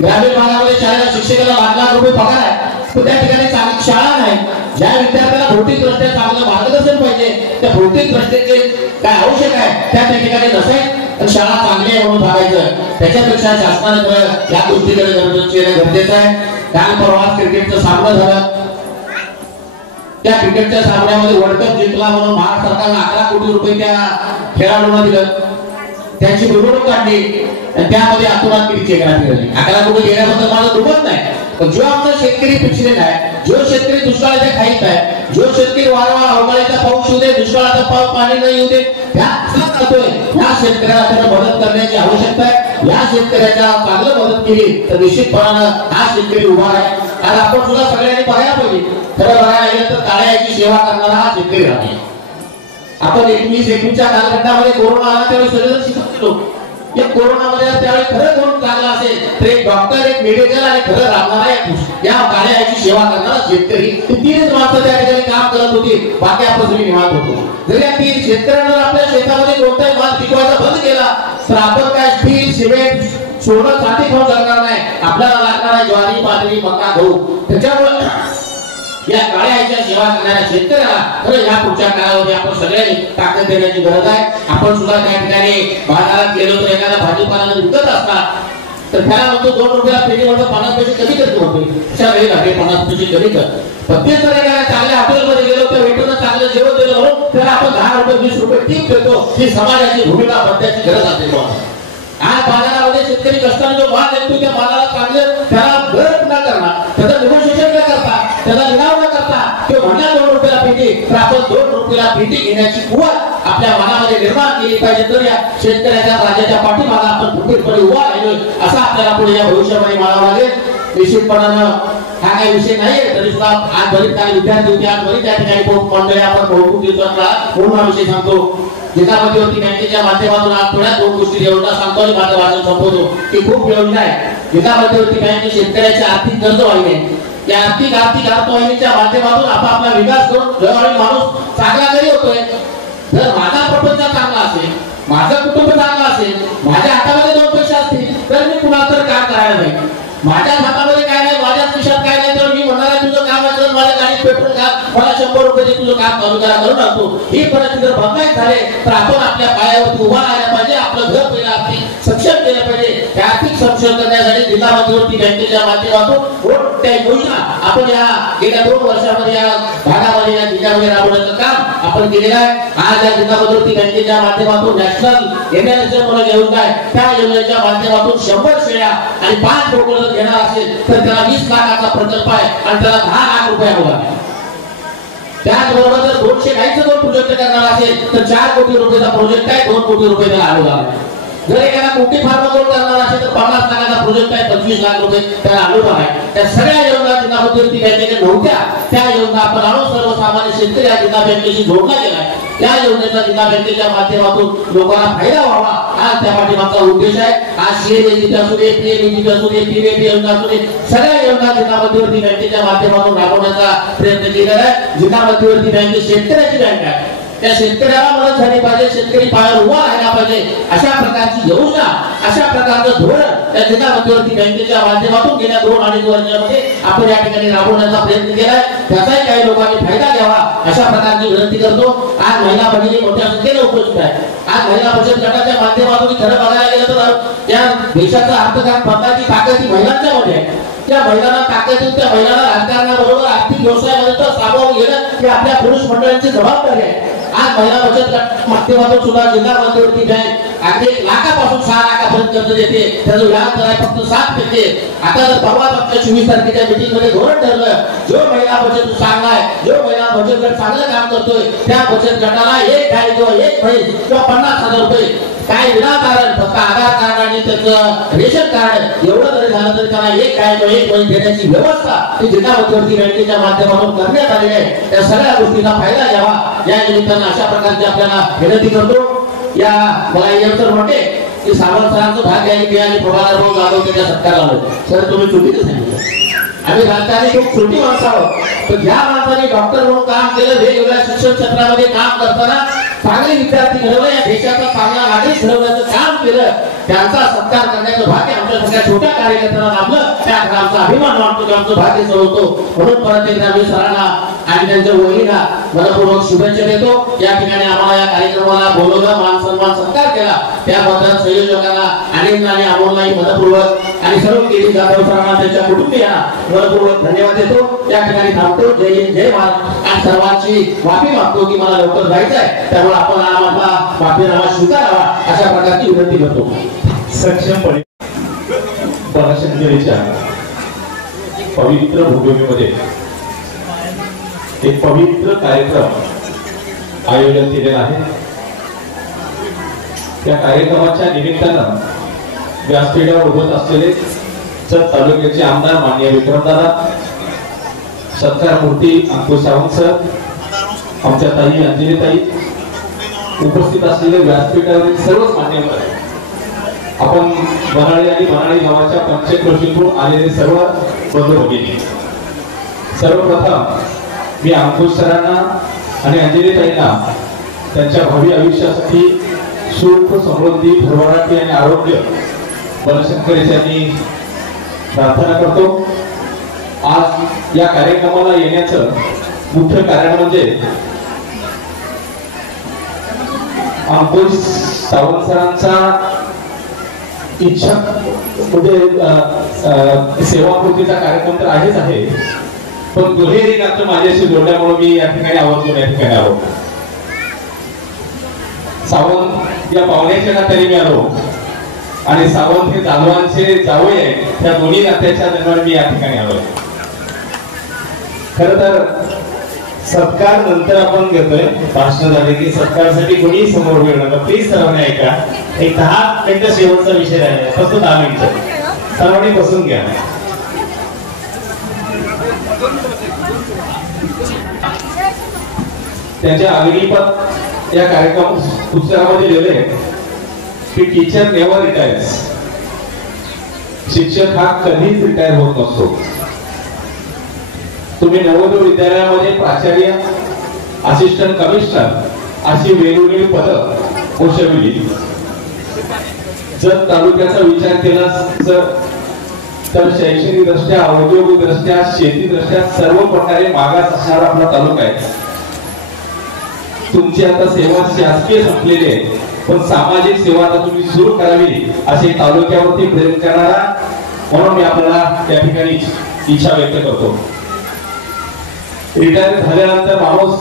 ग्रामीण भागामध्ये शाळेला शिक्षकाला लाख रुपये पगार आहे, पण त्या ठिकाणी चांगली शाळा नाही. ज्या विद्यार्थ्याला भौतिकदृष्ट्या चांगलं मार्गदर्शन पाहिजे त्या भौतिकदृष्ट्याचे काय आवश्यक आहे त्या ठिकाणी नसेल, शाळा चांगली आहे म्हणून सांगायचं. त्याच्यापेक्षा शासनाने या गोष्टीकडे गरजेचं आहे. काल परवा क्रिकेटचं सामना झालं. त्या क्रिकेटच्या सामन्यामध्ये वर्ल्ड कप जिंकला म्हणून महाराष्ट्र सरकारने 11 कोटी रुपये त्या खेळाडूंना दिलं. त्यांची मिरवणूक काढली आणि त्यामध्ये आतोनात किती चेकरा फिरली. 11 कोटी देण्याबद्दल मला दुमत नाही, पण जो आमचा शेतकरी पिछलेला आहे, जो शेतकरी दुष्काळाच्या खाईत आहे, जो शेतकरी वारंवार अवकाळीचा पाऊस येऊ दे, दुष्काळाचा पाणी नाही येऊ दे, या शेतकऱ्याला त्याला मदत करण्याची आवश्यकता आहे. या शेतकऱ्याच्या चांगलं मदत केली तर निश्चितपणानं हा शेतकरी उभा आहे. आज आपण सुद्धा सगळ्यांनी बघायला पाहिजे. खरं बघायला गेलं तर काळ्याची सेवा करणारा हा शेतकरी आहे. आपण 21-21च्या कालखंडामध्ये कोरोना आला त्यावेळी सगळेजण शिकत गेलो. या कोरोनामध्ये त्यावेळी खरं कोण चांगला असेल तर एक डॉक्टर, एक मेडिकल आणि खरं राबणारा या काळ्याची सेवा करणारा शेतकरी, तीनच माणसं त्या ठिकाणी काम करत होती. बाकी आपण सगळी निवांत होतो. जरी या 3 शेतकऱ्यांना आपल्या शेतामध्ये कोणताही माल पिकवायचा बंद केला तर आपण काय स्टील, सिमेंट, सोनं, चांदी खाऊन जगणार नाही. आपल्याला लागणार आहे ज्वारी, बाजरी, मका, गहू. त्याच्यामुळे या काळ्याच्या सेवा करणाऱ्या शेतकऱ्याला खरं या पुढच्या काळामध्ये आपण सगळ्यांनी ताकद देण्याची गरज आहे. आपण सुद्धा त्या ठिकाणी बाजारात गेलो तर एखादा भाजीपाला विकत असतात तर त्याला म्हणतो 2 रुपयाला पेटी म्हणतो 50 पैसे कमी करतो म्हणतो. अशा वेळी 50 पैसे कमी कर. पण तेच जर एखाद्या चांगल्या हॉटेलमध्ये गेलो तर वेटरनं चांगलं जेवण दिलं म्हणून त्याला आपण 10 रुपये 20 रुपये टीप देतो. ही समाजाची भूमिका बदलायची गरज असते. आज बाजारामध्ये शेतकरी कष्टाने जो माल येतो त्या मालाला चांगलं त्याला दर न करणार, त्याचं निगोशिएशन न करता, त्याला ते म्हणला 2 रुपयाला पेटी, तर आपण 2 रुपयाला पेटी घेण्याची कुवत आपल्या मनामध्ये निर्माण केली पाहिजे. तर या शेतकऱ्याच्या राज्याच्या पाठीमागे आपण खंबीरपणे उभा राहिलो असा आपल्याला पुढे या भविष्यामध्ये मानावं लागेल. निश्चितपणानं हा काही विषय नाहीये, तरी सुद्धा आज बरेच काही विद्यार्थी होते, आज बरेच त्या ठिकाणी मंडळी आपण बहुमूल्य दिवसांना म्हणून हा विषय सांगतो. जिल्हा मध्यवर्ती बँकेच्या माध्यमातून आज थोड्या 2 गोष्टी योजना सांगतो आणि माझं भाषण संपवतो. की खूप योजना आहे. जिल्हा मध्यवर्ती बँक शेतकऱ्याची आर्थिक गरज वाहिली आहे. या आर्थिक अर्थवाहिनीच्या माध्यमातून आपापला विकास करून जवळ माणूस चांगला जरी होतोय. जर माझा प्रपंच चांगला असेल, माझं कुटुंब चांगलं असेल, माझ्या हातामध्ये 2 पैसे असतील तर मी कुणाला तर काम करायला नाही. माझ्या हातामध्ये काय नाही, माझ्याच खिशात काय नाही, तर मी म्हणाला तुझं काम असेल, माझ्या गाडीत पेट्रोल घाल, मला 100 रुपये तुझं काम करून आणतो. ही परिस्थिती जर बदलायची झाले तर आपण आपल्या पायावरती उभा राहायला पाहिजे. आपलं घर पहिलं आर्थिक सक्षम केलं पाहिजे. आर्थिक सक्षम करण्यासाठी जिल्हा मध्यवर्ती बँकेच्या माध्यमातून मोठ्या योजना आपण या गेल्या 2 वर्षामध्ये या भागामध्ये या जिल्ह्यामध्ये राबवण्याचं काम आपण केलेलं आहे. आज या जिल्हा मध्यवर्ती बँकेच्या माध्यमातून नॅशनल एनएलएसएम योजना आहे. त्या योजनेच्या माध्यमातून 100 शेळ्या आणि 5 बोकड घेणार असेल तर त्याला 20 लाखाचा प्रकल्प आहे आणि त्याला 10 लाख रुपये हवा. त्याचबरोबर जर 200 गाईचं 2 प्रोजेक्ट करणार असेल तर 4 कोटी रुपयाचा प्रोजेक्ट आहे, 2 कोटी रुपये त्याला हवा. जर एखादा कोटी फार्म करणार असेल तर 50 लाखाचा प्रोजेक्ट आहे, 25 लाख रुपये त्याला अनुदान आहे. त्या सगळ्या योजना जिल्हा मध्यवर्ती बँकेच्या नव्हत्या, त्या योजना आपण आणून सर्वसामान्य शेतकरी या जिल्हा बँकेशी जोडला गेला. त्या योजनेचा जिल्हा बँकेच्या माध्यमातून लोकांना फायदा व्हावा हा त्या पाठीमागचा उद्देश आहे. आज सीएमएजी असू दे, पीएमएजी असू दे, पीएमएपी योजना असू दे, सगळ्या योजना जिल्हा मध्यवर्ती बँकेच्या माध्यमातून राबवण्याचा प्रयत्न केलेला आहे. जिल्हा मध्यवर्ती बँक शेतकऱ्याची बँक आहे. त्या शेतकऱ्याला मदत झाली पाहिजे, शेतकरी पायावर उभा राहायला पाहिजे अशा प्रकारची योजना, अशा प्रकारचं धोरण त्या जिल्हा मध्यवर्ती बँकेच्या माध्यमातून गेल्या 2-2.5 वर्षामध्ये आपण या ठिकाणी राबवण्याचा प्रयत्न केलाय. त्याचाही काही लोकांनी फायदा घ्यावा अशा प्रकारची विनंती करतो. आज महिला भगिनी मोठ्या संख्येने उपस्थित आहे. आज महिला बचत गटाच्या माध्यमातून खरं बघायला गेलं तर या देशाचा अर्थकारण बनण्याची ताकद ही महिलांच्या मध्ये आहे. त्या महिलांना ताकद, त्या महिलांना राजकारणाबरोबर आर्थिक व्यवसायामध्ये तर सामावून घेणं ही आपल्या पुरुष मंडळांची जबाबदारी आहे. आज महिला बचत गट माध्यमातून सुद्धा जिल्हा मध्यवर्ती बँक अगदी 1 लाखापासून 6 लाखापर्यंत कर्ज देते. त्याचं व्याज दर आहे फक्त 7%. आता जर परवा आपल्या 24 तारखेच्या मीटिंग मध्ये धोरण ठरलं, जो महिला बचत चांगला आहे, जो महिला बचत गट चांगलं काम करतोय त्या बचत गटाला 1 गाय किंवा 1 म्हैस किंवा 50,000 रुपये काय विनाकारण फक्त आधार कार्ड आणि त्याचं रेशन कार्ड एवढं जरी झालं तरी त्यांना 1 गाय किंवा 1 म्हैस देण्याची व्यवस्था ही जिल्हा मध्यवर्ती बँकेच्या माध्यमातून करण्यात आलेली आहे. त्या सगळ्या गोष्टींचा फायदा घ्यावा या निमित्तानं अशा प्रकारची आपल्याला विनंती करतो. या मला यानंतर म्हणते की सावंत सरांचं भाग घ्यायला मी आणि प्रभाकर भाऊ जाधव त्याच्या सत्काराला आलो. सर तुम्ही चुकीचं सांगितलं. आम्ही राजकारणी खूप छोटी माणसं आहोत, तर ज्या माणसाने डॉक्टर म्हणून काम केलं, वेगवेगळ्या शिक्षण क्षेत्रामध्ये काम करताना चांगले विद्यार्थी घडवलं, या देशाचा चांगला नागरिक घडवण्याचं काम केलं, त्यांचा सत्कार करण्याचं भाग्य आमच्या छोट्या कार्यकर्त्यांना लाभलं. त्या आमचा अभिमान वाटतो की आमचं भाग्य होतो. म्हणून परत एकदा मी सरांना आणि त्यांच्या वहिनीला मनपूर्वक शुभेच्छा देतो. या ठिकाणी आम्हाला या कार्यक्रमाला बोलवलं, मान सन्मान सत्कार केला त्याबद्दल संयोजकांना अनिल आणि अमोललाही मनपूर्वक आणि सर्व केली जाधव सरांना त्यांच्या कुटुंबियांना मनपूर्वक धन्यवाद देतो. या ठिकाणी थांबतो. जय हिंद, जय महाराष्ट्र. आणि सर्वांची माफी मागतो की मला लवकर जायचं आहे, त्यामुळे आपण आम्हाला माफीनामा स्वीकारावा अशा प्रकारची विनंती करतो. सक्षमपणे बनशंकरीच्या पवित्र भूमीमध्ये एक पवित्र कार्यक्रम आयोजन केलेला आहे. त्या कार्यक्रमाच्या निमित्तानं व्यासपीठावर उभत असलेले जत तालुक्याचे आमदार माननीय विक्रमदादा, सत्कार मूर्ती अंकुश सावंत सर, आमच्या ताई अंजलीताई, उपस्थित असलेले व्यासपीठावरील सर्वच मान्यवर, आपण बनाळी आणि बनाळी गावाच्या पंचक्रोशीतून आलेले सर्व बंधू भगिनी, सर्वप्रथम मी अंकुश सरांना आणि अंजलीताईंना त्यांच्या भावी आयुष्यासाठी सुख, समृद्धी, भरभराटी आणि आरोग्य बनशंकरी यांनी प्रार्थना करतो. आज या कार्यक्रमाला येण्याचं मुख्य कारण म्हणजे अंकुश सावंत सरांचा इच्छा म्हणजे सेवापूर्तीचा कार्यक्रम तर आहेच आहे, पण दुहेरी नातं माझ्याशी जोडल्यामुळे मी या ठिकाणी आवर्जून या ठिकाणी आलो. सावंत या पाहुण्याच्या नात्याने मी आलो आणि सावंत हे जाधवांचे जावई आहे, त्या दोन्ही नात्याच्या दरम्यान मी या ठिकाणी आलो. खर तर सत्कार नंतर आपण घेतोय. भाषण झाले की सत्कारासाठी कोणी समोर उभे नका. प्लीज सर्वांनी ऐका. एक 10 मिनिटं शेवटचा विषय राहिला, फक्त 10 मिनिटं. सर्वांनी बसून घ्या. त्यांच्या अग्निपथ या कार्यक्रम पुस्तकामध्ये लिहिले की टीचर नेव्हर रिटायर्स. शिक्षक हा कधीच रिटायर होत नसतो. तुम्ही नवोदय विद्यालयामध्ये प्राचार्य, असिस्टंट कमिशनर अशी वेगवेगळी पदं भूषविली. जर तालुक्याचा विचार केला तर शैक्षणिक दृष्ट्या, औद्योगिक दृष्ट्या, शेती दृष्ट्या सर्व प्रकारे मागास असणारा आपला तालुका आहे. तुमची आता सेवा शासकीय संपलेली आहे, पण सामाजिक सेवा आता तुम्ही सुरू करावी असे तालुक्यावरती प्रेम करणारा म्हणून मी आपल्याला त्या ठिकाणी इच्छा व्यक्त करतो. रिटायर झाल्यानंतर माणूस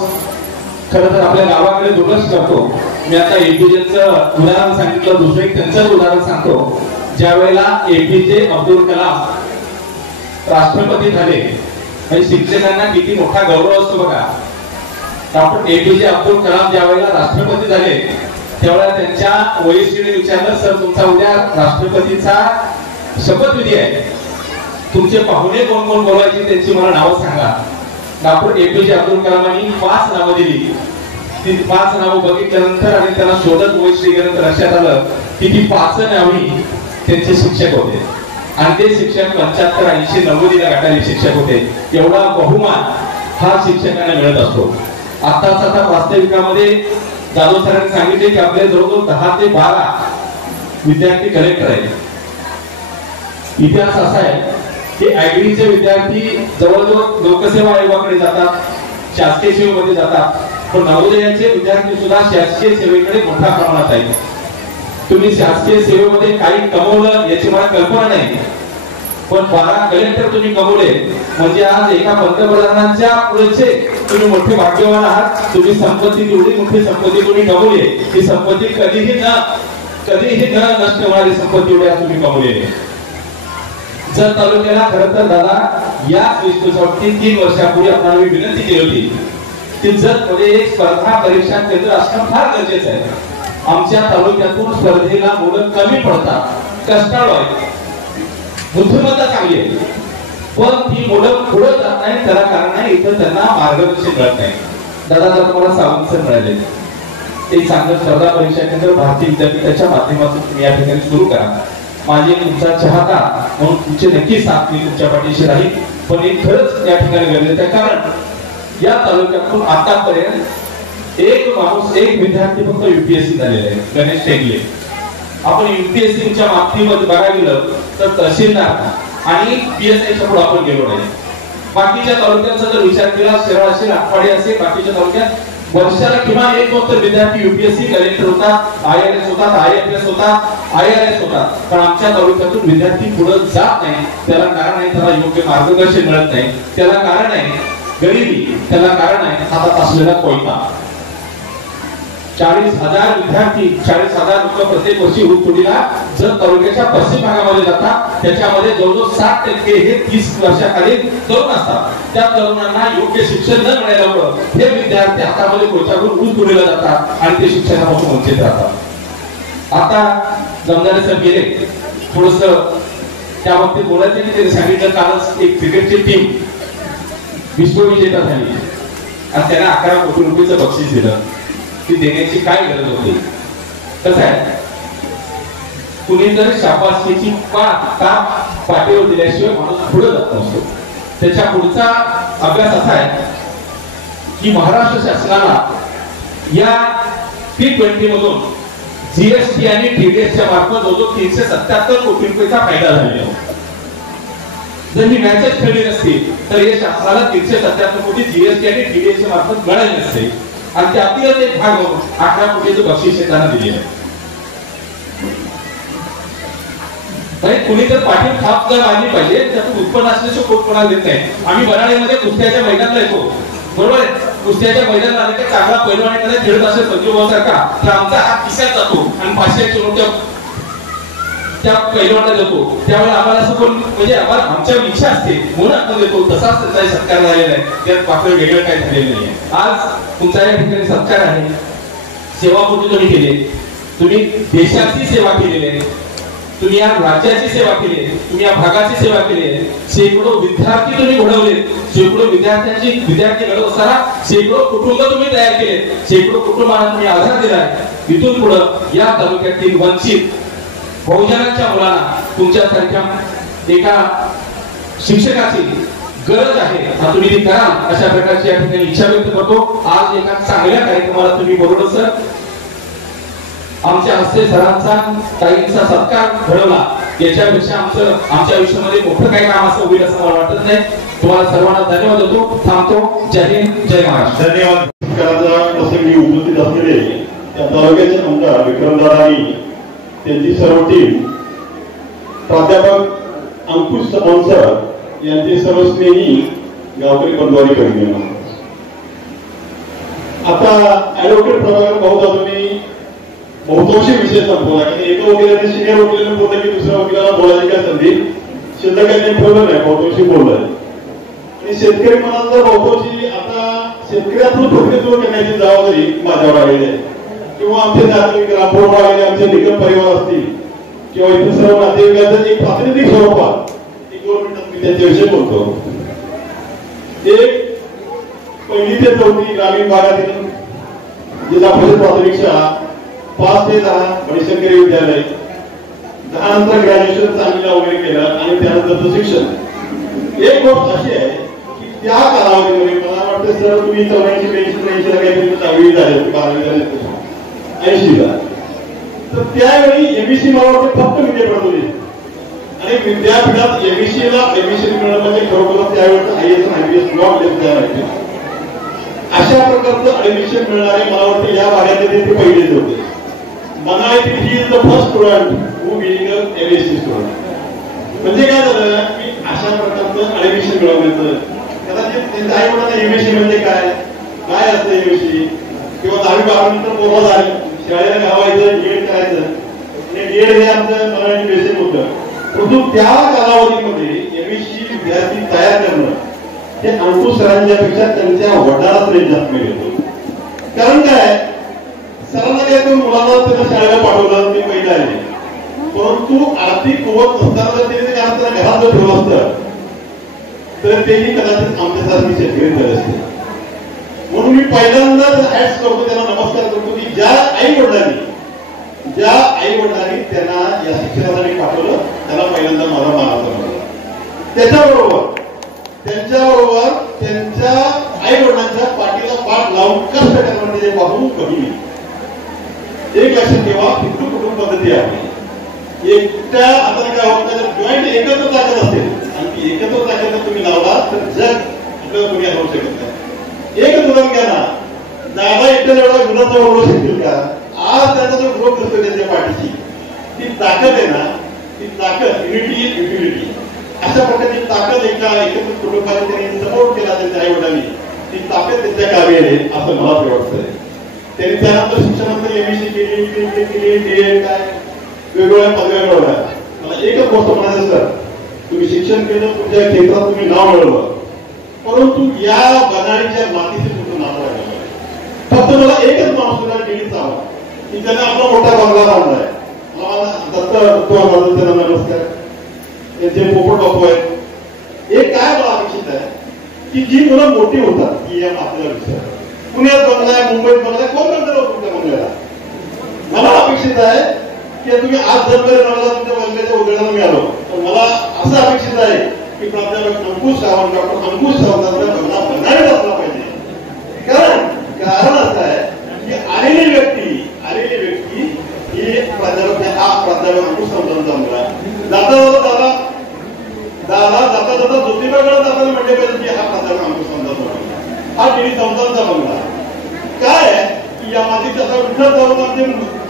खरं तर आपल्या गावाकडे दुर्लक्ष करतो. मी आता एपीजेचं उदाहरण सांगितलं, दुसरं एक त्यांचं उदाहरण सांगतो. ज्या वेळेला एपीजे अब्दुल कलाम राष्ट्रपती झाले आणि शिक्षकांना किती मोठा गौरव असतो बघा. डॉक्टर एपीजे अब्दुल कलाम ज्या वेळेला राष्ट्रपती झाले त्यावेळेला त्यांच्या वयस्करीने विचारलं, सर तुमचा उद्या राष्ट्रपतीचा शपथविधी आहे, तुमचे पाहुणे कोण कोण बोलायचे त्यांची मला नावं सांगा. डॉक्टर एपीजे अब्दुल कलामांनी 5 नावं दिली. ती 5 नावं बघितल्यानंतर आणि त्यांना शोधत वयस्करी गेल्यानंतर लक्षात आलं की ती 5 नावी त्यांचे शिक्षक होते आणि ते शिक्षक 75, 80, 90 गाठाले शिक्षक होते. एवढा बहुमान हा शिक्षकांना मिळत असतो. आता वास्तविकामध्ये जाधव सरांनी सांगितले की आपले जवळजवळ 10 ते 12 विद्यार्थी कलेक्टर आहेत. इतिहास असा आहे की ऍग्रीचे विद्यार्थी जवळजवळ लोकसेवा आयोगाकडे जातात, शासकीय सेवेमध्ये जातात, पण नवोदयाचे विद्यार्थी सुद्धा शासकीय सेवेकडे मोठ्या प्रमाणात आहेत. तुम्ही शासकीय सेवेमध्ये काही कमवलं याची मला कल्पना नाही, पण 12 कलेक्टर तुम्ही कमवले म्हणजे आज एका पंतप्रधानांच्या पुढचे तुम्ही मोठे भाग्यवान आहात. तुम्ही संपत्ती, एवढी मोठी संपत्ती तुम्ही कमवली, ही संपत्ती कधीही न नष्ट होणारी संपत्ती एवढी तुम्ही कमवलेली. जर तालुक्याला खरं तर दादा या विश्वासावरती 3 वर्षापूर्वी आपल्याला मी विनंती केली होती की जर मध्ये एक स्पर्धा परीक्षा केंद्र असणं फार गरजेचं आहे. आमच्या तालुक्यातून स्पर्धेला मुलं कमी पडतात, कष्टाळू आहेत, बुद्धिमत्ता चांगली आहे, पण ती मुलं पुढे जात नाही. त्याला कारण आहे इथं त्यांना मार्गदर्शन मिळत नाही. दादा जर तुम्हाला सावंत सर मिळाले, एक चांगलं स्पर्धा परीक्षा केंद्र भारतीय विद्यापीठाच्या माध्यमातून तुम्ही या ठिकाणी सुरू करा. माझी तुमचा चाहता म्हणून तुमचे नक्की साथ मी तुमच्या पाठीशी राहील. पण हे खरंच या ठिकाणी गरजेचं आहे, कारण या तालुक्यातून आतापर्यंत एक माणूस, एक विद्यार्थी फक्त यूपीएससी झालेला आहे, गणेश टेगले. आपण यूपीएससीच्या मागणीमध्ये बघायला गेलं तर तहसीलदार आणि पीएसआयच्या पुढे आपण गेलो नाही. बाकीच्या तालुक्यांचा जर विचार केला, शिराळ असेल, आटपाडी असेल, बाकीच्या तालुक्यात वर्षाला किमान 1-2 विद्यार्थी यूपीएससी कलेक्टर होतात, आयएलएस होतात, आयएफएस होतात, आयआरएस होतात. पण आमच्या तालुक्यातून विद्यार्थी पुढे जात नाही. त्याला कारण आहे त्याला योग्य मार्गदर्शन मिळत नाही, त्याला कारण आहे गरिबी, त्याला कारण आहे हातात असलेला कोयता. 40,000 विद्यार्थी, 40,000 लोक प्रत्येक वर्षी ऊसतोडीला जर तालुक्याच्या पश्चिम भागामध्ये जातात, त्याच्यामध्ये जवळजवळ 60% हे 30 वर्षाखालील तरुण असतात. त्या तरुणांना योग्य शिक्षण न मिळाल्यामुळे हे विद्यार्थी हातामध्ये कोयता घेऊन ऊसतोडीला जातात आणि ते शिक्षणापासून वंचित राहतात. आता जमदारे सर गेले, थोडस त्या बाबतीत बोलायचं की त्यांनी सांगितलं कालच एक क्रिकेटची टीम विश्वविजेता झाली आणि त्यांना 11 कोटी रुपयाचं बक्षीस दिलं. ती देण्याची काय गरज होती? कसं आहे, कुणीतरी शाबासकीची पाठीवर दिल्याशिवाय माणूस पुढे जात नसतो. त्याच्या पुढचा अभ्यास असा आहे की महाराष्ट्र शासनाला या T20 मधून जीएसटी आणि टीडीएसच्या मार्फत जवळजवळ 377 कोटी रुपयाचा फायदा झालेला. जर ही मॅचेस खेळली नसती तर या शासनाला 377 कोटी जीएसटी आणि टीडीएसच्या मार्फत मिळाले नसते आणि त्यातील एक भाग म्हणून 11 कोटीचं बक्षीस त्यांना दिले आहे. कुणी तर पाठीवर थाप जर मारली पाहिजे, त्यातून उत्पन्न असल्याचं कोण कोणाला देत नाही. आम्ही बराडीमध्ये कुस्त्याच्या मैदानाला येतो, बरोबर आहे. कुस्त्याच्या मैदानाला आले की चांगला पैलवान खेळत असेल संजू भाऊ सारखा, तर आमचा हात खिशात जातो आणि 500ची नोट त्या पैलवानाला देतो त्यावेळेला आम्हाला असं कोण म्हणजे आम्हाला आमच्या इच्छा असते म्हणून आपण देतो, तसाच त्याचा सत्कार झालेला आहे, त्यात पात्र वेगळं काही झालेलं नाही. आज तुमचा या ठिकाणी सत्कार आहे, सेवापूर्ती तुम्ही केली, तुम्ही देशाची सेवा केलेली आहे, तुम्ही या राज्याची सेवा केली आहे, तुम्ही या भागाची सेवा केली आहे, शेकडो विद्यार्थी तुम्ही घडवले, शेकडो विद्यार्थी घडवत असताना शेकडो कुटुंब तुम्ही तयार केले, शेकडो कुटुंबांना तुम्ही आधार दिला आहे. इथून पुढे या तालुक्यातील वंचित बहुजनांच्या मुलांना तुमच्यासारख्या एका शिक्षकाची गरज आहे, तुम्ही ती कराल अशा प्रकारची या ठिकाणी इच्छा व्यक्त करतो. आज एका चांगल्या कार्यक्रमाला तुम्ही बोलवलं सर, आमच्या हस्ते सरांचा ताईंचा सत्कार घडवला, याच्यापेक्षा आमच्या आयुष्यामध्ये मोठं काही काम असं होईल असं मला वाटत नाही. तुम्हाला सर्वांना धन्यवाद देतो, थांबतो. जय हिंद, जय महाराष्ट्र. धन्यवाद. प्रसंगी उपस्थित असलेले त्या तालुक्याचे आमदार विक्रमदादांनी त्यांची सर्व टीम, प्राध्यापक अंकुश सावंत सर यांचे सर्व स्नेही गावकरी बंधुवारी करून आता ऍडव्होकेट प्रभाकर भाऊ तुम्ही बहुतांशी विषय संपवला, की एका वकिलाने सिनियर वकिलाने बोललं की दुसऱ्या वकिलाला बोलायची काय संधी शिल्लक काही ठेवलं नाही, बहुतांशी बोललाय. आणि शेतकरी म्हणाल बहुतांशी आता शेतकऱ्यातून प्रतिनिधित्व करण्याची जबाबदारी माझ्यावर आलेली आहे, किंवा आमचे नातेवाईक रामपूर आलेले आमचे निकट परिवार असतील किंवा इतर सर्व नातेवाईकांचं एक प्रातिनिधिक स्वरूपात एक 2 मिनिटात मी त्यांच्याविषयी बोलतो. एक 1ली ते 4थी ग्रामीण भागातील जिल्हा परिषद प्राथमिक शाळा, 5 ते 10 मणिशंकरी विद्यालय, 10 नंतर ग्रॅज्युएशन चांगलं वगैरे केलं आणि त्यानंतरचं शिक्षण. एक गोष्ट अशी आहे की त्या कालावधीमध्ये मला वाटतं सर तुम्ही 84-85 काहीतरी 10वी झाले, 12वी झाले 80ला, तर त्यावेळी एमएससी मला वाटतं फक्त विद्यापीठात आणि विद्यापीठात एमएससीला ऍडमिशन मिळणं म्हणजे खरोखर त्यावेळेस आयएस आणि आयपीएस ब्लॉक द्यायला अशा प्रकारचं ऍडमिशन मिळणारे मला वाटतं या भागातले ते पहिलेच होते. मला he is the first student who being a MSc student. म्हणजे काय झालं की अशा प्रकारचं ऍडमिशन मिळवण्याचं कदाचित त्यांच्या आई वडिलांना एमएससी म्हणजे काय असतं एमएससी, किंवा 10वी-12वी नंतर पोरं झाले शाळेला घावायचं, डीएड करायचं, आणि डीएड हे आमचं मराठी बेसिक होतं. परंतु त्या कालावधीमध्ये एमएससी विद्यार्थी तयार करणं हे अंकुश सरांच्यापेक्षा त्यांच्या वडिलांना तरी जास्त वेळ येतो. कारण काय सरांना काय करून मुलांना त्यांना शाळेला पाठवलं ते पहिलं आहे, परंतु आर्थिक कुवत नसताना जर त्यांनी घरात जर ठेवलं असतं तर त्यांनी कदाचित आमच्यासारखी शेतकरी झाले असते. म्हणून मी पहिल्यांदा हॅट्स करतो, त्यांना नमस्कार करतो की ज्या आई वडिलांनी त्यांना या शिक्षणासाठी पाठवलं त्यांना पहिल्यांदा माझा मानाचा मिळाला. त्याच्याबरोबर त्यांच्या आई वडिलांच्या पाठीला पाठ लावून कष्ट करण्याचे पाहून कमी. एक लक्षात ठेवा, कुटुंब पद्धती आहे. एकट्या हाताने काय होत नाही, जॉईंट एकत्र ताकद असेल आणि ती एकत्र ताकद तुम्ही लावला तर जग आपल्याला तुम्ही आणू शकत नाही. एक उदाहरण घ्या ना, दादा एकट्या एवढा गुणाचा ओढू शकतील का? आज त्याचा जो ग्रोथ दिसतो त्यांच्या पाठीची ती ताकद आहे ना, ती ताकद युनिटी युटिलिटी अशा प्रकारची ताकद एकत्र कुटुंबाने त्यांनी सपोर्ट केला त्यांच्या आई वडिलांनी, ती ताकद त्यांच्या कार्य आहे असं मला वाटतंय. त्यांनी त्यानंतर शिक्षणामध्ये एमएससी केली, डीएड काय वेगवेगळ्या पदव्या मिळवल्या. मला एकच गोष्ट म्हणायचं सर, तुम्ही शिक्षण केलं, तुमच्या क्षेत्रात तुम्ही नाव मिळवलं, परंतु या बनाडीच्या मातीचे तुमचं नाव राहिलं. फक्त मला एकच माणूस तुला डिलीट हवा की त्यांना आपला मोठा बंगला बांधलाय. त्यांना नमस्कार, त्यांचे पोपट बापू आहेत. एक काय मला अपेक्षित आहे की जी मुलं मोठी होतात की या आपल्याला विचार पुण्यात बंगला आहे, मुंबईत बंगला आहे, कोण बंगला तुमच्या बंगल्याला. मला अपेक्षित आहे की तुम्ही आज जर बंगला तुमच्या बंगल्याच्या उजेडाला मिळालो, तर मला असं अपेक्षित आहे की प्राध्यापक अंकुश सावंत, डॉक्टर अंकुश सावंतांचा बंगला बनाडीत असला पाहिजे. कारण असं आहे की आलेली व्यक्ती ही प्राध्यापक अंकुश सावंतांचा बंगला जाता ज्योतिबाकडे जाताना म्हणजे पाहिजे की हा प्राध्यापक अंकुश सावंतांचा बंगला, हा टीव्ही सावंतांचा बंगला. काय आहे की या मातीचा विठ्ठल सावंत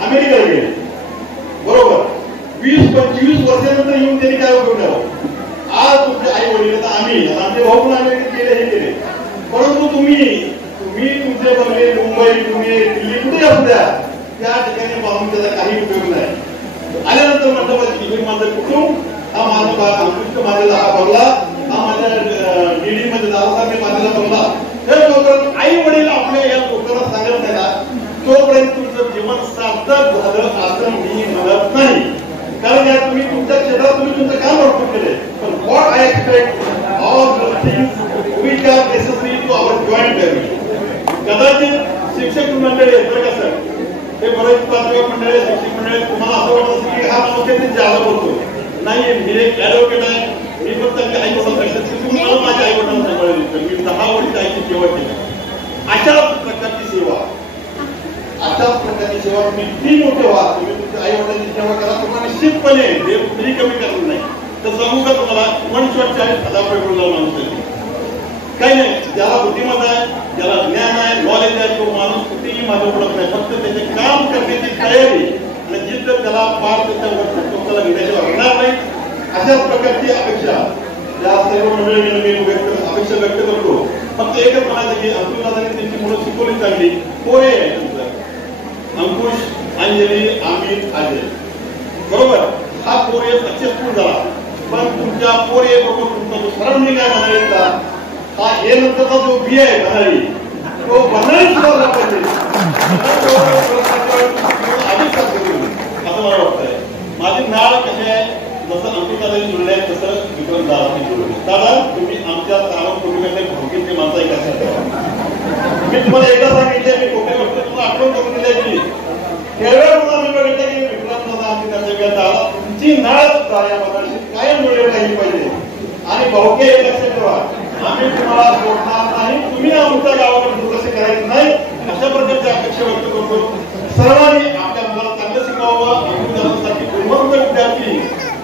अमेरिकेला गेले, बरोबर 20-25 वर्षानंतर येऊन त्यांनी काय उपयोग ठेवा. आज तुमचे आई वडील आम्ही आमचे भाऊ पण अमेरिकेत गेले, हे केले, परंतु तुम्ही तुमचे बंगले मुंबई पुणे दिल्ली कुठे असू द्या त्या ठिकाणी पाहून त्याचा काही उपयोग नाही. आल्यानंतर मंडपाची ही माझं कुटुंब, हा माझा अंकुश मारलेला हा बंगला, हा माझ्या डीडी मध्ये दादासाहेब मारलेला बंगला, हे जोपर्यंत आई वडील आपल्या या लोकांना सांगत नाही ना तोपर्यंत तुमचं जीवन सार्थक झालं असं मी म्हणत नाही. कारण या तुम्ही तुमच्या क्षेत्रात तुम्ही तुमचं काम भरपूर केले, पण what I expect all the things which are necessary to our joint family. कदाचित शिक्षक मंडळी आहेत बरं का सर, हे बरेच प्राथमिक मंडळी शिक्षक मंडळी तुम्हाला असं वाटत असेल की हा माणूस ज्यादा बोलतो. नाही, मी एक ऍडव्होकेट आहे, मी पण त्यांच्या आई वडिलांना मला माझ्या आई वडिलांना सांभाळलं, मी 10 वर्ष आईची सेवा केली. अशाच प्रकारची सेवा, अशाच प्रकारची सेवा तुम्ही ती मोठे व्हा, तुम्ही तुमच्या आई वडिलांची सेवा करा, तुम्हाला निश्चितपणे देव कधी कमी करणार नाही. तर सांगू का तुम्हाला, मन स्वच्छ आहे 1000 रुपये माणूस आहे, काही नाही. ज्याला बुद्धिमत्ता आहे, ज्याला ज्ञान आहे, नॉलेज आहे, तो माणूस कुठेही मागे पडत नाही. फक्त त्याचे काम करण्याची तयारी आणि जिद्द त्याला पार त्याला घेण्याशिवाय होणार नाही. अशाच प्रकारची अपेक्षा या सर्व मंडळींनी मी अपेक्षा व्यक्त करतो. फक्त एकच म्हणायचं की अंकुशदादांनी त्यांची मुलं शिकवली चांगली, पोरे आहे तुमचं अंकुश, अंजली, अमित, अजय, बरोबर. हा पोरे सक्सेसफुल झाला, पण तुमच्या पोरे बरोबर तुमचा जो सराउंडिंग आहे म्हणायचा हा हे नंतरचा जो बी आहे बनाळी, तो बनाळी सुधारला पाहिजे असं मला वाटतंय. माझी नाळ कशी आहे, जसं अंकुशदादांनी जुळले आहे तसं विक्रम दादांनी जुळले. दादा तुम्ही आमच्या सावंत कुटुंबातले भावकीचे माणसं आहे कसं ठेवा. मी तुम्हाला एकदा सांगितले, मी कोकणी व्यक्त तुम्हाला आठवण करून दिली की केवळ तुम्हाला मी बघितलं की विक्रम दादा आमची दादा तुमची नाळ या मनाशी कायम जुळले राहिली पाहिजे. आणि भावके हे लक्षात ठेवा, आम्ही तुम्हाला सोडणार नाही, तुम्ही आमच्या गावाकडे दुर्लक्ष करायचं नाही, अशा प्रकारची अपेक्षा व्यक्त करतो. सर्वांनी आपल्या मुलाला चांगलं शिकावं, अंकुशदादांसाठी गुणवंत विद्यार्थी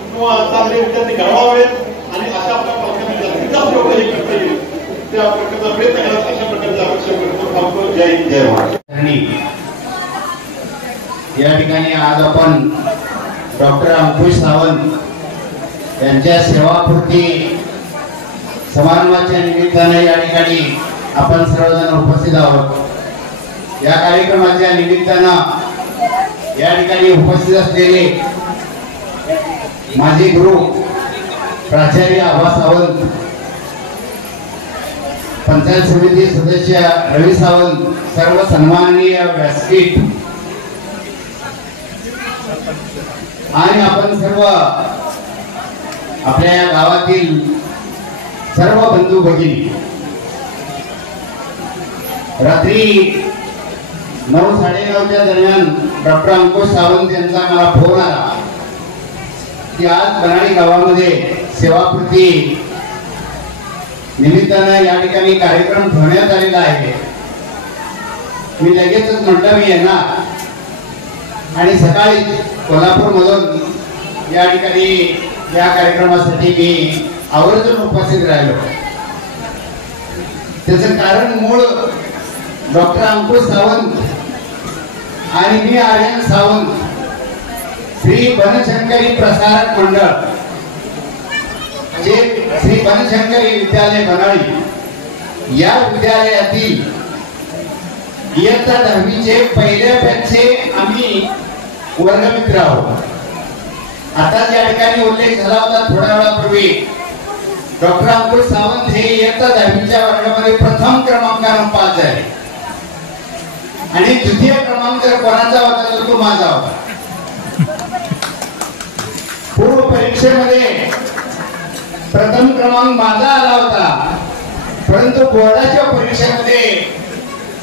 किंवा चांगले विद्यार्थी घडवावेत आणि अशा आपल्या पालकांना विकास योग्य हे करता येईल त्या प्रकारचा प्रयत्न करत अशा प्रकारची अपेक्षा करतो. जय हिंद, जय महाराष्ट्र. या ठिकाणी आज आपण डॉक्टर अंकुश सावंत यांच्या सेवापूर्ती समारंभाच्या निमित्ताने या ठिकाणी आपण सर्वजण उपस्थित आहोत. या कार्यक्रमाच्या निमित्तानं या ठिकाणी उपस्थित असलेले माझे गुरु प्राचार्य आबा सावंत, पंचायत समिती सदस्य रवी सावंत, सर्व सन्माननीय व्यासपीठ आणि आपण सर्व आपल्या या गावातील सर्व बंधू भगिनी. रात्री 9-9:30च्या दरम्यान डॉक्टर अंकुश सावंत यांचा मला फोन आला की आज बनाळी गावामध्ये सेवापूर्ती निमित्तानं या ठिकाणी कार्यक्रम ठेवण्यात आलेला आहे. मी लगेचच म्हटलं मी येणार आणि सकाळी कोल्हापूर मधून या ठिकाणी या कार्यक्रमासाठी मी आवर्जून उपस्थित राहिलो. त्याचं कारण मूळ डॉक्टर अंकुश सावंत आणि मी आर्यन सावंत, श्री बनशंकरी प्रसारक मंडळ जे श्री बनशंकरी विद्यालय बनाळी या विद्यालयातील इयत्ता 10वीचे पहिल्या बॅचचे आम्ही वर्गमित्र आहोत. आता ज्या ठिकाणी उल्लेख झाला होता थोड्या वेळापूर्वी, डॉक्टर अंकुश सावंत हे इयत्ता 10वीच्या वर्गामध्ये प्रथम क्रमांकाने पास झाले आणि द्वितीय क्रमांक जर कोणाचा होता तर तो माझा होता. पूर्व परीक्षेमध्ये प्रथम क्रमांक माझा आला होता, परंतु बोर्डाच्या परीक्षेमध्ये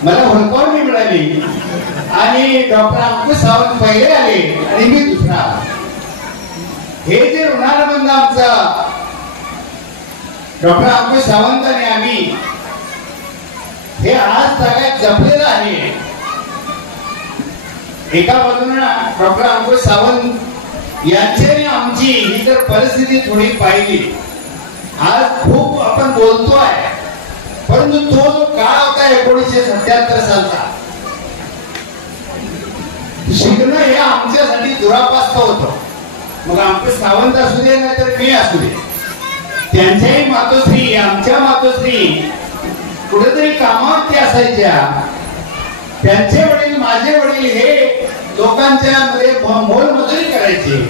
मला हुलकावणी मिळाली आणि डॉक्टर अंकुश सावंत पहिले आले आणि मी दुसरा. हे जे ऋणानुबंध आमचा डॉक्टर अंकुश सावंत आणि आम्ही हे आज सगळ्यात जपलेलं आहे. एका बाजूने डॉक्टर अंकुश सावंत यांची आणि आमची ही जर परिस्थिती थोडी पाहिली, आज खूप आपण बोलतोय, परंतु तो जो काळ होता 1977 सालचा, शिकणं हे आमच्यासाठी दुरापास्त होतं. मग अंकुश सावंत असू दे नाही तर मी असू दे, त्यांच्याही मातोश्री आमच्या मातोश्री कुठेतरी कामावरती असायच्या त्यांचे वडील माझे वडील हे लोकांच्या मध्ये मोलमजुरी करायचे.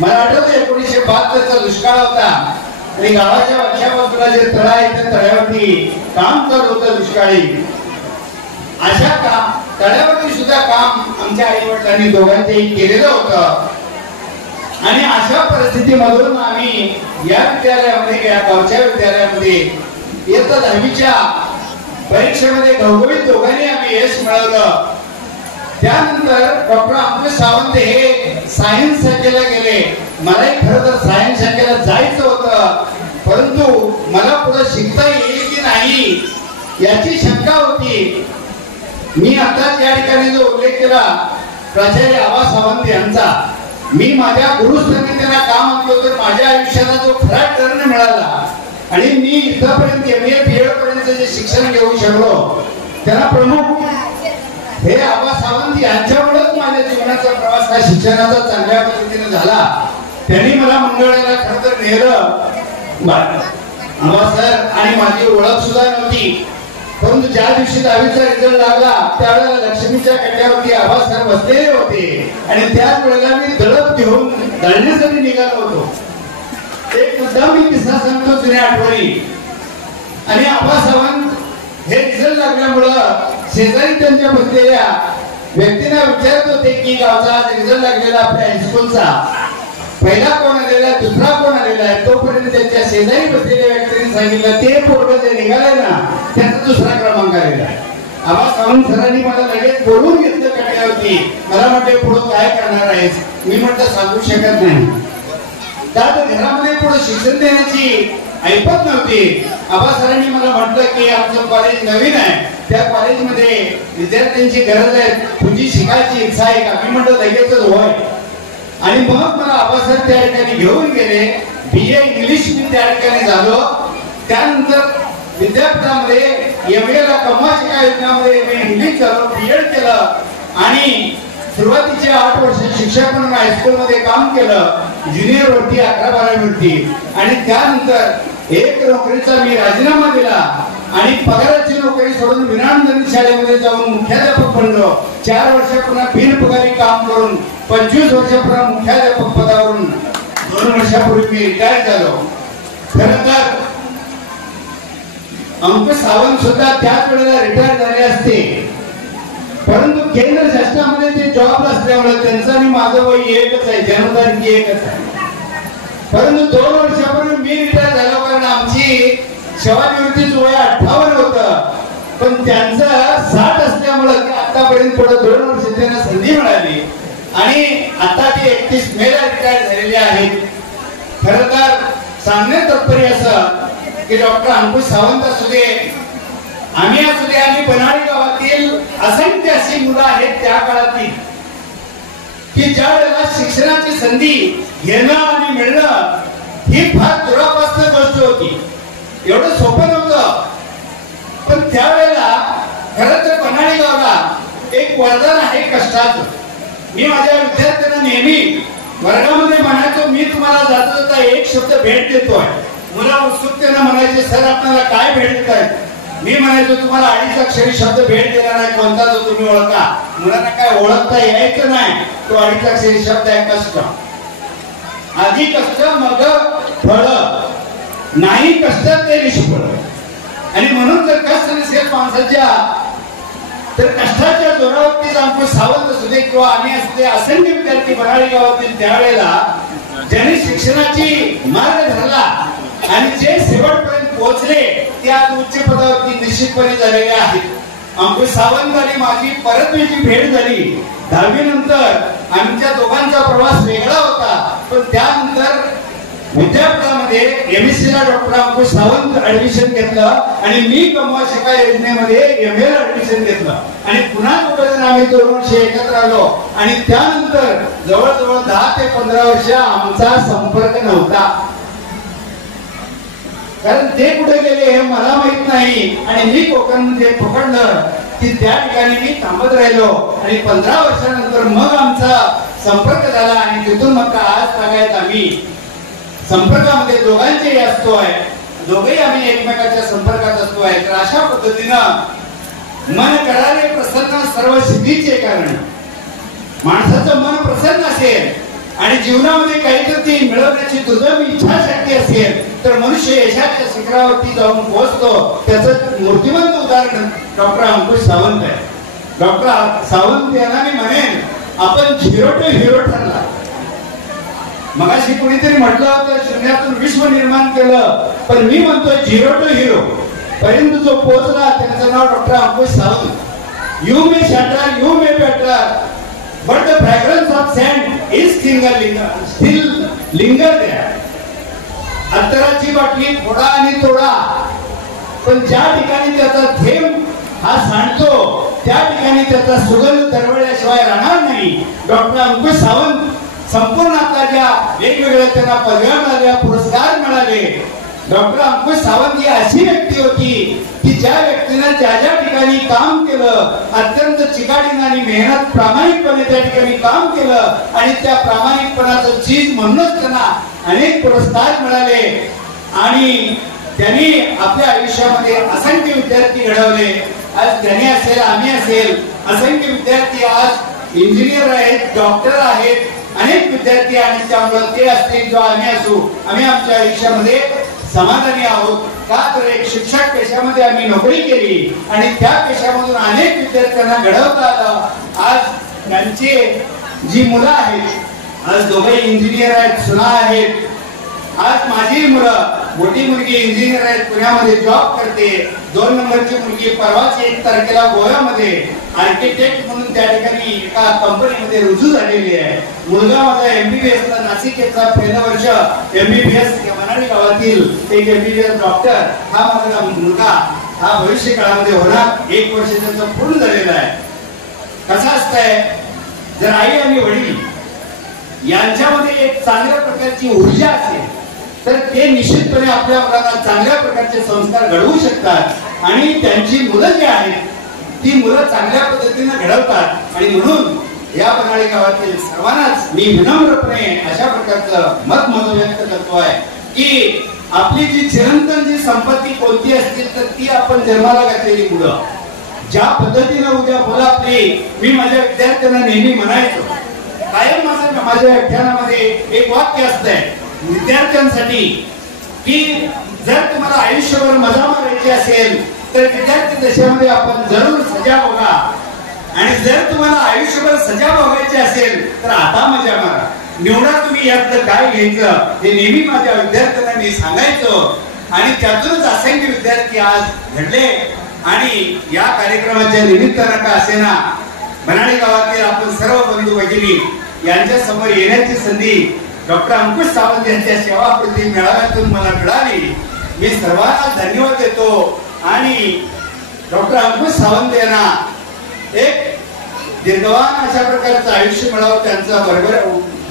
मला आठवतं 1972चा दुष्काळ होता आणि गावाच्या वरच्या बाजूला जे तळ आहे त्या तळ्यावरती काम चालू होतं दुष्काळी. अशा तळ्यावरती सुद्धा काम आमच्या आई वडिलांनी दोघांचेही केलेलं होतं. आणि अशा परिस्थितीमधून आम्ही या विद्यालयामध्ये या गावच्या विद्यालयामध्ये इयत्ता 10वीच्या परीक्षेमध्ये घवघवीत दोघांनी आम्ही यश मिळवलं. त्यानंतर डॉक्टर अंकुश सावंत हे सायन्स शाखेला गेले. मलाही खरं तर सायन्स शाखेला जायचं होतं, परंतु मला पुढे शिकता येईल की नाही याची शंका होती. मी आता त्या ठिकाणी जो उल्लेख केला प्राचार्य आबा सावंत यांचा, मी माझ्या गुरुस्थानी त्यांना का म्हणतो तर माझ्या आयुष्याला जो खरा टर्न मिळाला आणि मी इथपर्यंत MA BEd पर्यंत जे शिक्षण घेऊ शकलो त्यांना प्रमुख हे आबा सावंत यांच्यामुळेच माझ्या जीवनाचा प्रवास हा शिक्षणाचा चांगल्या पद्धतीने झाला. त्यांनी मला मंगळवेढ्याला खरं तर नेलं. आबा सर आणि माझी ओळख सुद्धा नव्हती, परंतु ज्या दिवशी 10वीचा रिझल्ट लागला त्यावेळेला लक्ष्मीच्या कट्ट्यावरती आबा सर बसलेले होते आणि त्याच वेळेला मी दळप घेऊन दळण्यासाठी निघालो होतो. एक मुद्दा मी किस्सा सांगतो जुन्या आठवणी. आणि आबा सावंत हे रिझल्ट लागल्यामुळं शेजारी त्यांच्या बसलेल्या व्यक्तींना विचारत होते की गावचा रिझल्ट लागलेला आपल्या हायस्कूलचा पहिला कोण आलेला दुसरा कोण आलेला आहे. तोपर्यंत त्यांच्या शेजारी बसलेल्या व्यक्तींनी सांगितलं ते पोरग जे निघाले ना त्याचा दुसरा क्रमांक आलेला आहे. आबा सावंत सरांनी मला लगेच बोलून घेतलं कट्यावरती. मला म्हटले पुढे काय करणार आहेस? मी म्हटलं सांगू शकत नाही. तर घरामध्ये पुढे शिक्षण देण्याची ऐपत नव्हती. आबा सरांनी मला म्हटलं की आमचं कॉलेज नवीन आहे, त्या कॉलेजमध्ये विद्यार्थ्यांची गरज आहे, तुझी शिकायची इच्छा आहे का? मी म्हटलं लगेचच होय. आणि मग मला आबा सर त्या ठिकाणी घेऊन गेले. BA इंग्लिश मी त्या ठिकाणी झालो. त्यानंतर विद्यापीठामध्ये MA ला कमवा शिका योजनामध्ये MA इंग्लिश झालो, BEd केलं आणि सुरुवातीचे 8 वर्ष शिक्षक म्हणून हायस्कूलमध्ये काम केलं. ज्युनियर वरती 11-12 वरती. आणि त्यानंतर एक नोकरीचा मी राजीनामा दिला आणि पगाराची नोकरी सोडून विनामदंड शाळेमध्ये जाऊन मुख्याध्यापक बनलो. 4 वर्ष पुन्हा बिनपगारी काम करून 25 वर्ष पुन्हा मुख्याध्यापक पदावरून 2 वर्षापूर्वी मी रिटायर झालो. खरं तर अंकुश सावंत सुद्धा त्याच वेळेला रिटायर झाले असते, परंतु केंद्र शासनामध्ये ते जॉब असल्यामुळे त्यांचं आणि माझं वय एकच आहे, जन्मतारीख एकच आहे. परंतु 2 वर्षापूर्वी मी रिटायर झालो कारण आमची सेवानिवृत्तीचं वय 58 होतं, पण त्यांचं 60 असल्यामुळे आतापर्यंत पुढे 2 वर्ष त्यांना संधी मिळाली आणि आता ते 31 मेला रिटायर झालेले आहेत. खरं तर सांगण्यात तात्पर्य असं की डॉक्टर अंकुश सावंत असू दे, आम्ही असू दे आणि बनाडी गावातील असंख्य अशी मुलं आहेत त्या काळातील की ज्या वेळेला शिक्षणाची संधी घेणं आणि मिळणं ही फार दुरापास्त गोष्ट होती. एवढं सोपं नव्हतं. पण त्यावेळेला खरं तर बनाडी गावाला एक वरदान आहे कष्टाचं. मी माझ्या विद्यार्थ्यांना नेहमी वर्गामध्ये म्हणायचो मी तुम्हाला जाता जाता एक शब्द भेट देतोय. मुलं उत्सुकतेनं म्हणायचे सर आपल्याला काय भेट देताय? मी म्हणायचो तुम्हाला 2.5 अक्षरी शब्द भेट देणार नाही, कोणता जो तुम्ही ओळखा. मुलांना काय ओळखता यायचं नाही, तो 2.5 अक्षरी शब्द आहे कष्ट. आधी कष्ट मग फळ, नाही कष्टात ते निष्फळ. आणि म्हणून जर कष्ट नसेल माणसाच्या तर कष्टाच्या जोरावरतीच अंकुश सावंत असू दे किंवा आम्ही असू दे असंख्य विद्यार्थी बनाडी गावातील त्यावेळेला ज्यांनी शिक्षणाची मार्ग धरला आणि जे शेवटपर्यंत पोहोचले ते आज उच्च पदावरती निश्चितपणे झालेले आहेत. अंकुश सावंत आणि माझी परतवेळची भेट झाली 10वी नंतर. आमच्या दोघांचा प्रवास वेगळा होता, पण त्यानंतर विद्यापीठामध्ये MSc ला डॉक्टर अंकुश सावंत ऍडमिशन घेतलं आणि मी कमवा शिका योजनेमध्ये MA ला ऍडमिशन घेतलं आणि पुन्हा दोघं आम्ही 2 वर्ष एकत्र आलो आणि त्यानंतर जवळजवळ 10 ते 15 वर्ष आमचा संपर्क नव्हता. कारण ते कुठे गेले हे मला माहित नाही आणि मी कोकणमध्ये पकडलं की त्या ठिकाणी मी थांबत राहिलो आणि 15 वर्षानंतर मग आमचा संपर्क झाला आणि तिथून मग आज तागायत आम्ही संपर्कामध्ये दोघांचेही असतोय, दोघेही आम्ही एकमेकाच्या संपर्कात असतोय. तर अशा पद्धतीनं मन करारे प्रसन्न सर्व सिद्धीचे कारण. माणसाचं मन प्रसन्न असेल आणि जीवनामध्ये काहीतरी मिळवण्याची दुर्दम इच्छाशक्ती असेल तर मनुष्य यशाच्या शिखरावरती जाऊन पोहोचतो. त्याचं मूर्तिमंत उदाहरण डॉक्टर अंकुश सावंत आहे. डॉक्टर सावंत यांना मी म्हणेन आपण 0 to हिरो ठरला. मगाशी कुणीतरी म्हटलं होतं शून्यातून विश्व निर्माण केलं, पण मी म्हणतो 0 to हिरो पर्यंत जो पोहोचला त्याचं नाव doctor Ankush Sawant. You may shatter, you may better, but the fragrance of sand is still linger there. अत्तराची बाटली फोडा आणि तोडा, पण ज्या ठिकाणी त्याचा थेंब हा सांडतो त्या ठिकाणी त्याचा सुगंध दरवळल्याशिवाय राहणार नाही. डॉक्टर अंकुश सावंत संपूर्ण आता ज्या वेगवेगळ्या त्यांना पदव्या मिळाल्या, पुरस्कार मिळाले. डॉक्टर अंकुश सावंत ही अशी व्यक्ती होती की ज्या व्यक्तीने ज्या ज्या ठिकाणी काम केलं अत्यंत चिकाटीने आणि मेहनत प्रामाणिकपणे त्या ठिकाणी काम केलं आणि त्या प्रामाणिकपणाचं चीज म्हणूनच त्यांना अनेक पुरस्कार मिळाले. आणि त्यांनी आपल्या आयुष्यामध्ये असंख्य विद्यार्थी घडवले. आज त्यांनी असेल, आम्ही असेल, असंख्य विद्यार्थी आज इंजिनियर आहेत, डॉक्टर आहेत, अनेक विद्यार्थी. आणि त्यामुळे ते असतील किंवा आम्ही असू, आम्ही आमच्या आयुष्यामध्ये समाधानी आहोत. का तर एक शिक्षक पेशामध्ये आम्ही नोकरी केली आणि त्या पेशामधून अनेक विद्यार्थ्यांना घडवता आलं. आज त्यांची जी मुलं आहेत, आज दोघे इंजिनियर आहेत, सुना आहेत. आज माझी मुलं, मोठी मुलगी इंजिनियर आहेत, पुण्यामध्ये जॉब करते. 2 नंबरची मुलगी परवाच 1 तारखेला गोव्यामध्ये आर्किटेक्ट म्हणून त्या ठिकाणी एका कंपनीमध्ये रुजू झालेली आहे. मुलगा माझा MBBS ला नाशिक येथला पहिलं वर्ष MBBS मनाली गावातील एक MBBS डॉक्टर हा माझा मुलगा हा भविष्य काळामध्ये होणार. 1 वर्ष त्याचं पूर्ण झालेलं आहे. कसं असतंय, जर आई आणि वडील यांच्यामध्ये एक चांगल्या प्रकारची ऊर्जा असेल तर ते निश्चितपणे आपल्या मुलांना चांगल्या प्रकारचे संस्कार घडवू शकतात आणि त्यांची मुलं जी आहेत ती मुलं चांगल्या पद्धतीने घडवतात. आणि म्हणून या बनाळी गावातील सर्वांनाच मी विनम्रपणे अशा प्रकारचं मत व्यक्त करतो आहे की आपली जी चिरंतन जी संपत्ती कोणती असतील तर ती आपण जन्माला घातलेली मुलं. ज्या पद्धतीने उद्या मुलं आपली, मी माझ्या विद्यार्थ्यांना नेहमी म्हणायचो, कायम माझ्या व्याख्यानामध्ये एक वाक्य असतंय विद्यार्थ्यांसाठी की जर तुम्हाला आयुष्यभर मजा मारायची असेल तर विद्यार्थी दशेमध्ये आपण जरूर सजा बघा, आणि जर तुम्हाला आयुष्यभर सजा बघायची असेल तर आता मजा मारा. निवडा तुम्ही यातलं काय घ्यायचं हे नेहमी माझ्या विद्यार्थ्यांना मी सांगायचो. आणि त्यातूनच असंख्य विद्यार्थी आज घडले. आणि या कार्यक्रमाच्या निमित्तानं का असेना बनाळी गावातील आपण सर्व बंधू भगिनी यांच्या समोर येण्याची संधी डॉक्टर अंकुश सावंत यांच्या सेवाकृती मेळाव्यातून मला मिळाली. मी सर्वांना धन्यवाद देतो. आणि डॉक्टर अंकुश सावंत यांना एक दीर्घवान अशा प्रकारचं आयुष्य मिळावं, त्यांचं बरोबर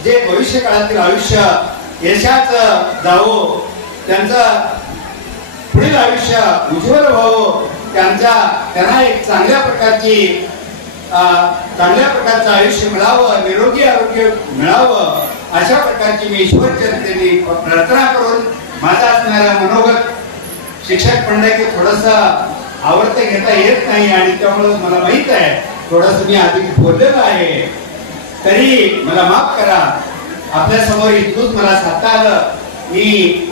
जे भविष्य काळातील आयुष्य यशाचं जावो, त्यांचं पुढील आयुष्य उज्ज्वल व्हावं, त्यांना एक चांगल्या प्रकारचं आयुष्य मिळावं, निरोगी आरोग्य मिळावं अशा प्रकारची मी ईश्वर चरणी प्रार्थना करून माझा असणारा मनोगत शिक्षक म्हणलं की थोडस आवडतं घेता येत नाही आणि त्यामुळे मला माहित आहे थोडस मी आधी बोललेलो आहे, तरी मला माफ करा. आपल्या समोर इतकंच मला साधता आलं. मी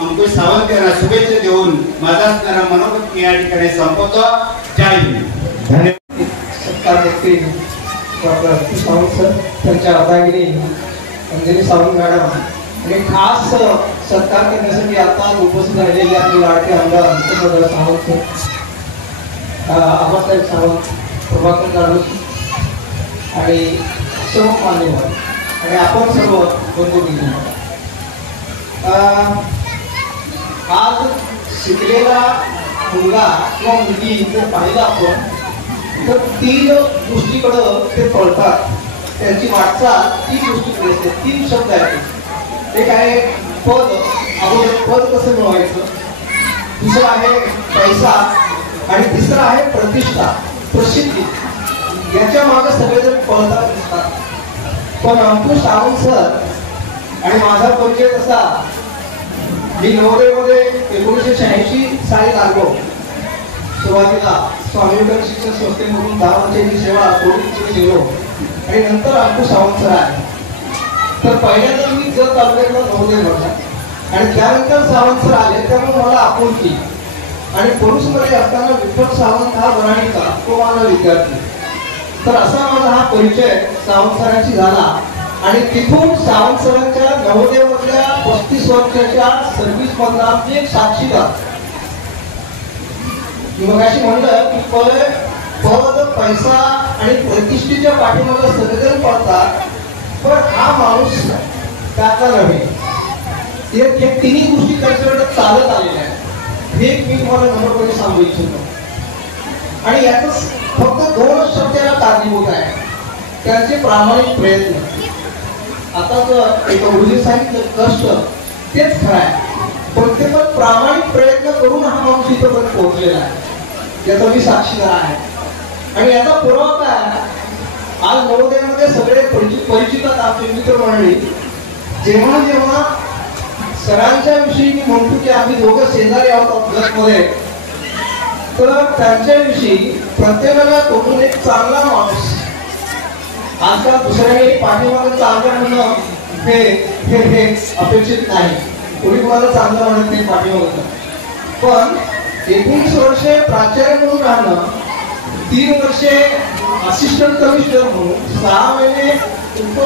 अंकुश सावंत यांना शुभेच्छा देऊन माझा असणारा मनोगत मी या ठिकाणी संपवतो. जय हिंद. धन्यवाद. सत्कार व्यक्ती डॉक्टर सावंत सर, त्यांच्या अर्धांगिनी अंजली सावंत मॅडम आणि खास सत्कार करण्यासाठी आता उपस्थित राहिलेले आपले लाडके आमदार अंकुश सावंत सर, आबासाहेब सावंत, प्रभाकर जाधव आणि सर्व मान्यवर आणि आपण सर्व बंधू भगिनी. आज शिकलेला मुलगा किंवा मुलगी जर पाहिलं आपण तर 3 गोष्टीकडं ते पळतात. त्यांची वाटचाल 3 गोष्टीकडे असते. 3 शब्द आहेत. एक आहे पद, अगोदर पद कसं मिळवायचं, दुसरं आहे पैसा आणि तिसरं आहे प्रतिष्ठा, प्रसिद्धी. याच्या मागे सगळेजण पळतात दिसतात. पण अंकुश सावंत सर आणि माझा परिचय कसा, मी नवोदयमध्ये 1986 साली लागलो. सुरुवातीला स्वामी विवेकानंद शिक्षण संस्थेमधून 10 वर्षाची सेवा कोविडची केलो आणि नंतर अंकुश सावंत सर आहे. तर पहिल्यांदा मी जत तालुक्यातला नवोदय भरला आणि त्यानंतर सावंत सर आले, त्यामुळे मला आपुलकी. आणि पोलीसमध्ये असताना विठ्ठल सावंत हा वराणीचा तो माझा विद्यार्थी. तर असा माझा हा परिचय सावंत सरांशी झाला आणि तिथून सावंत सरांच्या नवोदयमधल्या 35 वर्षाच्या सर्व्हिस मधला एक साक्षीदार. मग अशी म्हणलं की पद पैसा आणि प्रतिष्ठेच्या पाठीमागे सगळेजण पडतात, पण हा माणूस त्याचा नव्हे. हे तिन्ही गोष्टी त्याच्याकडे चालत आलेल्या आहेत. हे मी तुम्हाला नम्रपणे सांगू इच्छितो. आणि याच फक्त 2 शब्द त्याला कारणीभूत आहे, त्यांचे प्रामाणिक प्रयत्न. आता जर एक गुरुजी सांगितलं कष्ट, तेच खरं आहे, पण ते पण प्रामाणिक प्रयत्न करून हा माणूस इथपर्यंत पोहोचलेला आहे, याचा मी साक्षीदार आहे. आणि याचा पुरावा काय, आज नवोदयामध्ये सगळे परिचित आपले मित्र मंडळी. जेव्हा जेव्हा सरांच्या विषयी मी म्हणतो की आम्ही दोघं शेजारी आहोत जगमध्ये, तर त्यांच्याविषयी प्रत्येकाला तोडून एक चांगला माणूस. आजकाल दुसऱ्याने पाठीमागे चांगलं म्हणणं हे अपेक्षित नाही. कोणी कोणाला चांगलं म्हणत नाही पाठीमागं. पण 19 वर्षे प्राचार्य म्हणून राहणं, 3 वर्षे असिस्टंट कमिशनर म्हणून, 6 महिने उप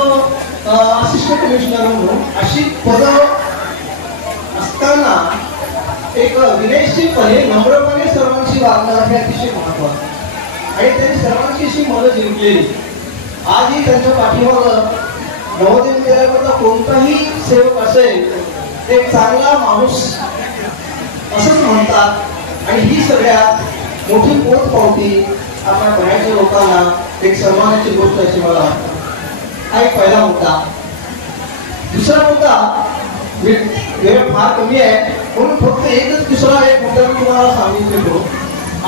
असिस्टंट कमिशनर म्हणून अशी पदं असताना एक विनयशीलपणे नम्रपणे सर्वांशी वागणं हे अतिशय महत्वाचं. आणि त्यांनी सर्वांची अशी मनं जिंकलेली. आजही त्यांच्या पाठीमागं नवोदय विद्यालयामधला कोणताही सेवक असेल एक चांगला माणूस असंच म्हणतात. आणि ही सगळ्यात मोठी पोचपावती आपल्या बाहेरच्या लोकांना एक सन्मानाची गोष्ट अशी मला वाटतं. हा एक पहिला मुद्दा. दुसरा मुद्दा, वेळ फार कमी आहे म्हणून फक्त एकच दुसरा एक मुद्दा मी तुम्हाला सांगितलेलो.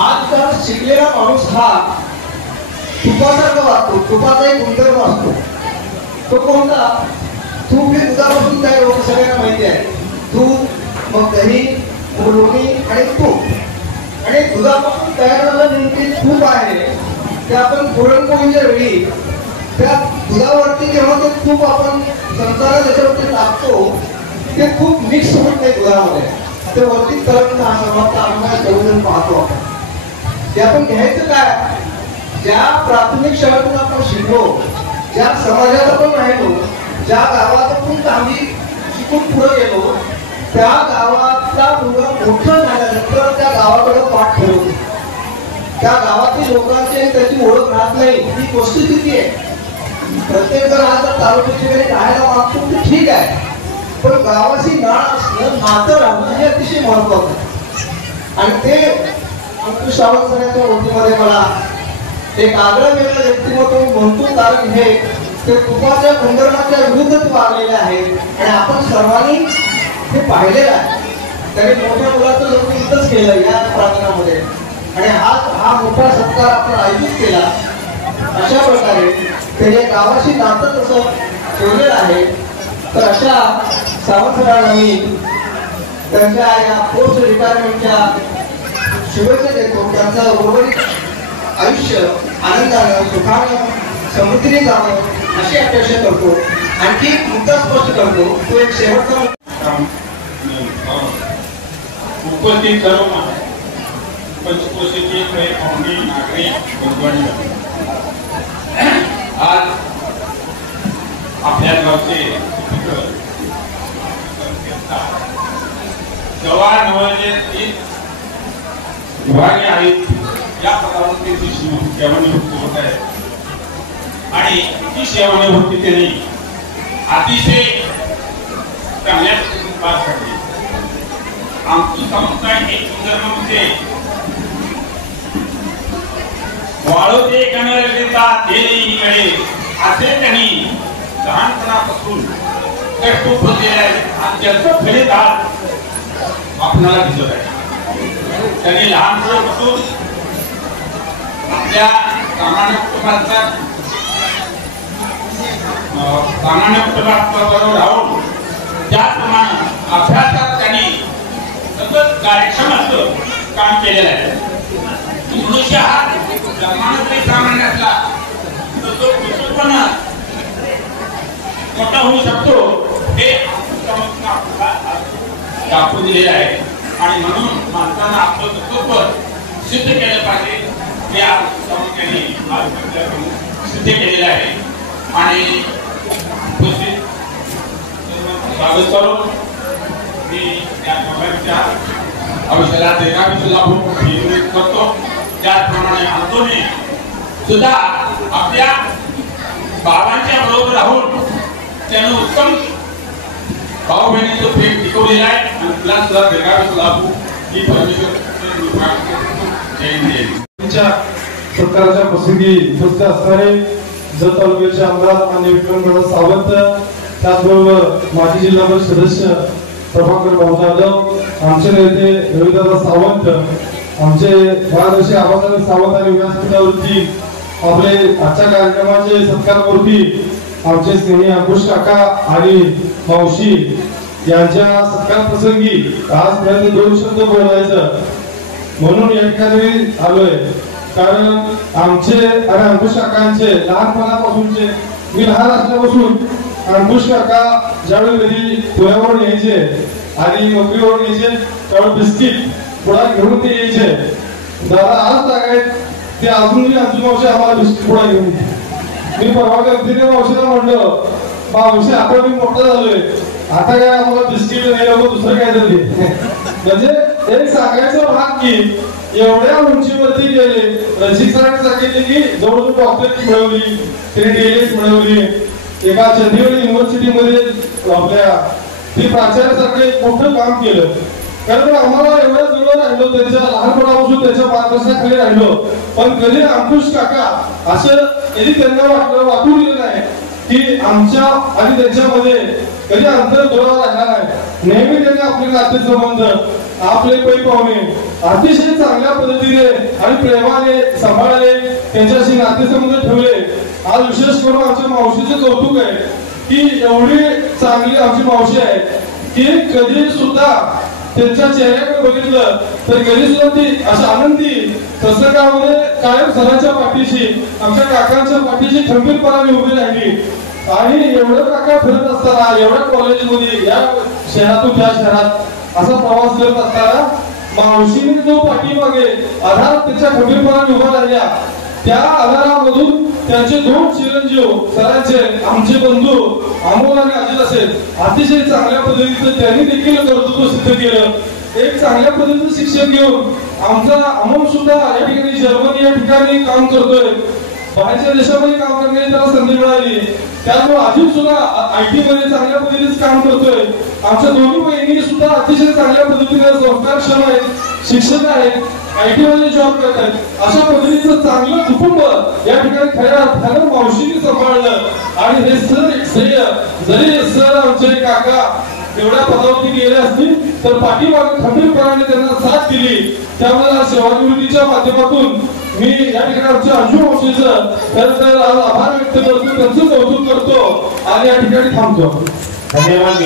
आजकाल शिकलेला माणूस हा तुपासारखा वागतो. तुपाचा एक गुणधर्म असतो, तो कोणता, तूप हे दुधापासून तयार होतं, सगळ्यांना माहिती आहे. दूध, मग दही, लोणी आणि तूप. आणि दुधापासून तयार झालेलं जे तूप आहे ते आपण पुरणपोळीच्या वेळी त्या दुधावरती जेव्हा ते तूप आपण चमचाला त्याच्यावरती टाकतो, ते खूप मिक्स होत नाही दुधामध्ये, ते वरती तरंग सर्वजण पाहतो आपण. ते आपण घ्यायचं काय, ज्या प्राथमिक शाळेतून आपण शिकलो, ज्या समाजात आपण राहिलो, ज्या गावात आपण आम्ही शिकून पुढे गेलो, त्या गावातला मुलगा मोठं झाल्यानंतर त्या गावाकडे पाठ ठेवतो. त्या गावातील लोकांची त्याची ओळख राहत नाही, ही वस्तुस्थिती आहे. प्रत्येक जण आज तालुक्याच्या वेळी राहायला मागतो ते ठीक आहे, पण गावाची नाळ असणं, नातं राहणं हे अतिशय महत्वाचं. आणि ते अंकुश सावंत सरांच्या वतीमध्ये मला एक आगळं वेगळं व्यक्तिमत्व म्हणतो, कारण हे ते तुपाच्या गुणधर्माच्या विरुद्ध वागलेले आहेत आणि आपण सर्वांनी हे पाहिलेलं आहे. त्यांनी मोठ्या मुलाचं लग्न इथंच केलं या प्रांगणामध्ये आणि आज हा मोठा सत्कार आपण आयोजित केला. अशा प्रकारे त्याने गावाशी नातं तसं ठेवलेलं आहे. तर अशा सावंत सरांना मी त्यांच्या या पोस्ट रिटायरमेंटच्या शुभेच्छा देतो. त्यांचं उर्वरित आयुष्य आनंदानं, सुखानं, समृद्धीने जावं अशी अपेक्षा करतो. आणखी मुद्दा स्पष्ट करतो, तो एक शेवटचा उपस्थित सर्व पंचकोशीचे पाहुणे, नागरिक बंधू, आज आपल्या गावचे जवाहर नवोदय विभागीय आयुक्त या पदावर त्यांची सेवानिवृत्ती होत आहे आणि ती सेवानिवृत्ती त्यांनी अतिशय चांगल्या पद्धतीने पार पाडली. आमची संस्था एक गुणधर्म म्हणजे वाळोते गणरेता देईकडे असे त्यांनी लहानपणापासून कष्ट केले आणि त्याचं फलित आज आपणाला दिसत आहे. त्यांनी लहानपणापासून आपल्या प्रामाणिक कुटुंबाबरोबर राहून त्याप्रमाणे अभ्यासात त्यांनी सतत कार्यक्षम असं काम केलेलं आहे. मनुष्य हा जन्मानं जरी सामान्य असला तर तो कुटुंबानं मोठा होऊ शकतो हे दाखवून दिलेलं आहे. आणि म्हणून माणसानं आपलं कर्तृत्व सिद्ध केलं पाहिजे या प्रामुख्याने सिद्ध केलेलं आहे. आणि स्वागत करून मी या सभेच्या आयुष्याला करतो. त्याचप्रमाणे अंतोने सुद्धा आपल्या बाबांच्या बरोबर राहून त्यानं उत्तम भाऊ बहिणीचं प्रेम टिकवलेलं आहे आणि तुला सुद्धा देगावी लाभू ही परमेश्वर सत्काराच्या प्रसंगी उपस्थित असणारे जत तालुक्याचे आमदार माननीय विक्रमदादा सावंत, त्याचबरोबर माजी जिल्हा परिषद सदस्य प्रभाकर भाऊ जाधव, आमचे नेते रविदादा सावंत, आमचे मार्गदर्शक आबासाहेब सावंत आणि व्यासपीठावरती आपले आजच्या कार्यक्रमाचे सत्कारमूर्ती आमचे स्नेही अंकुश काका आणि मावशी यांच्या सत्कार प्रसंगी आज प्रयत्न 2 शब्द बोलायचं म्हणून या ठिकाणी आलोय. कारण आमचे आणि अंकुश काकांचे लहानपणापासूनचे, मी लहान असल्यापासून अंकुश काका ज्यावेळी कधी पुण्यावरून यायचे आणि नोकरीवरून यायचे त्यावेळी बिस्किट पुढा घेऊन ते यायचे. दादा आज सांगायचे ते अजूनही आमची मावशी आम्हाला बिस्किट पुढा घेऊन येते. मी परवा गमतीने मावशीला म्हणलं, मावशी आता मी मोठा झालोय, आता काय आम्हाला बिस्किट नाही नको दुसरं काय तरी. म्हणजे एक सांगायचं भाग की एवढ्या उंचीवरती गेले. रसिक सरांनी सांगितले की जवळजवळ डॉक्टरेट मिळवली, त्यांनी डीएलएड मिळवली, एका चंदीगड युनिव्हर्सिटीमध्ये आपल्या ती प्राचार्यासारखं एक मोठं काम केलं. कारण आम्हाला एवढ्या जवळ राहिलो, त्यांच्या लहानपणापासून त्यांच्या मार्गदर्शनाखाली राहिलो, पण कधी अंकुश काका असं कधी त्यांना वाटून दिलं नाही की आमच्या आणि त्यांच्यामध्ये कधी अंतर दुरावा राहिला नाही. नेहमी त्यांनी आपले नातेसंबंध, आपले पै पाहुणे अतिशय चांगल्या पद्धतीने आणि प्रेमाने सांभाळले, त्यांच्याशी नातेसंबंध ठेवले. आज विशेष करून आमच्या मावशीचं कौतुक आहे की एवढी चांगली आमची मावशी आहे की कधी सुद्धा त्यांच्या चेहऱ्याकडे बघितलं तर कधी सुद्धा ती अशी आनंदी, तसं काळामध्ये कायम सरांच्या पाठीशी, आमच्या काकांच्या पाठीशी खंबीरपणाने उभी राहिली. आणि एवढं काका फिरत असताना, एवढ्या कॉलेजमध्ये या शहरातून त्या शहरात असा प्रवास करत असताना मावशीने जो पाठीमागे आधार त्याच्या खंबीरपणाने उभा राहिल्या, त्या आधारामधून त्यांचे 2 चिरंजीव सरांचे, आमचे बंधू अमोल आणि अजित असेल, अतिशय चांगल्या पद्धतीचं त्यांनी देखील कर्तृत्व सिद्ध केलं. एक चांगल्या पद्धतीचं शिक्षण घेऊन आमचा अमोल सुद्धा या ठिकाणी जर्मनी या ठिकाणी काम करतोय. बाहेरच्या देशामध्ये काम करण्याची त्याला संधी मिळाली. त्यामुळे अजित सुद्धा IT मध्ये चांगल्या पद्धतीचं काम करतोय. आमच्या दोन्ही बहिणी सुद्धा अतिशय चांगल्या पद्धतीने संस्कारक्षम आहेत, शिक्षक आहेत, IT मध्ये जॉब करत आहेत. अशा पद्धतीचं चांगलं कुटुंब या ठिकाणी खऱ्या अर्थानं मावशीने सांभाळलं. आणि हे श्रेय जरी सर आमचे काका एवढ्या पदावरती गेले असतील तर पाठीमागे खंबीरपणाने त्यांना साथ दिली. त्यामुळे सेवानिवृत्तीच्या माध्यमातून मी या ठिकाणी आमच्या अंजू मावशीचं खरं तर आभार व्यक्त करतो, त्यांचं कौतुक करतो आणि या ठिकाणी थांबतो. धन्यवाद.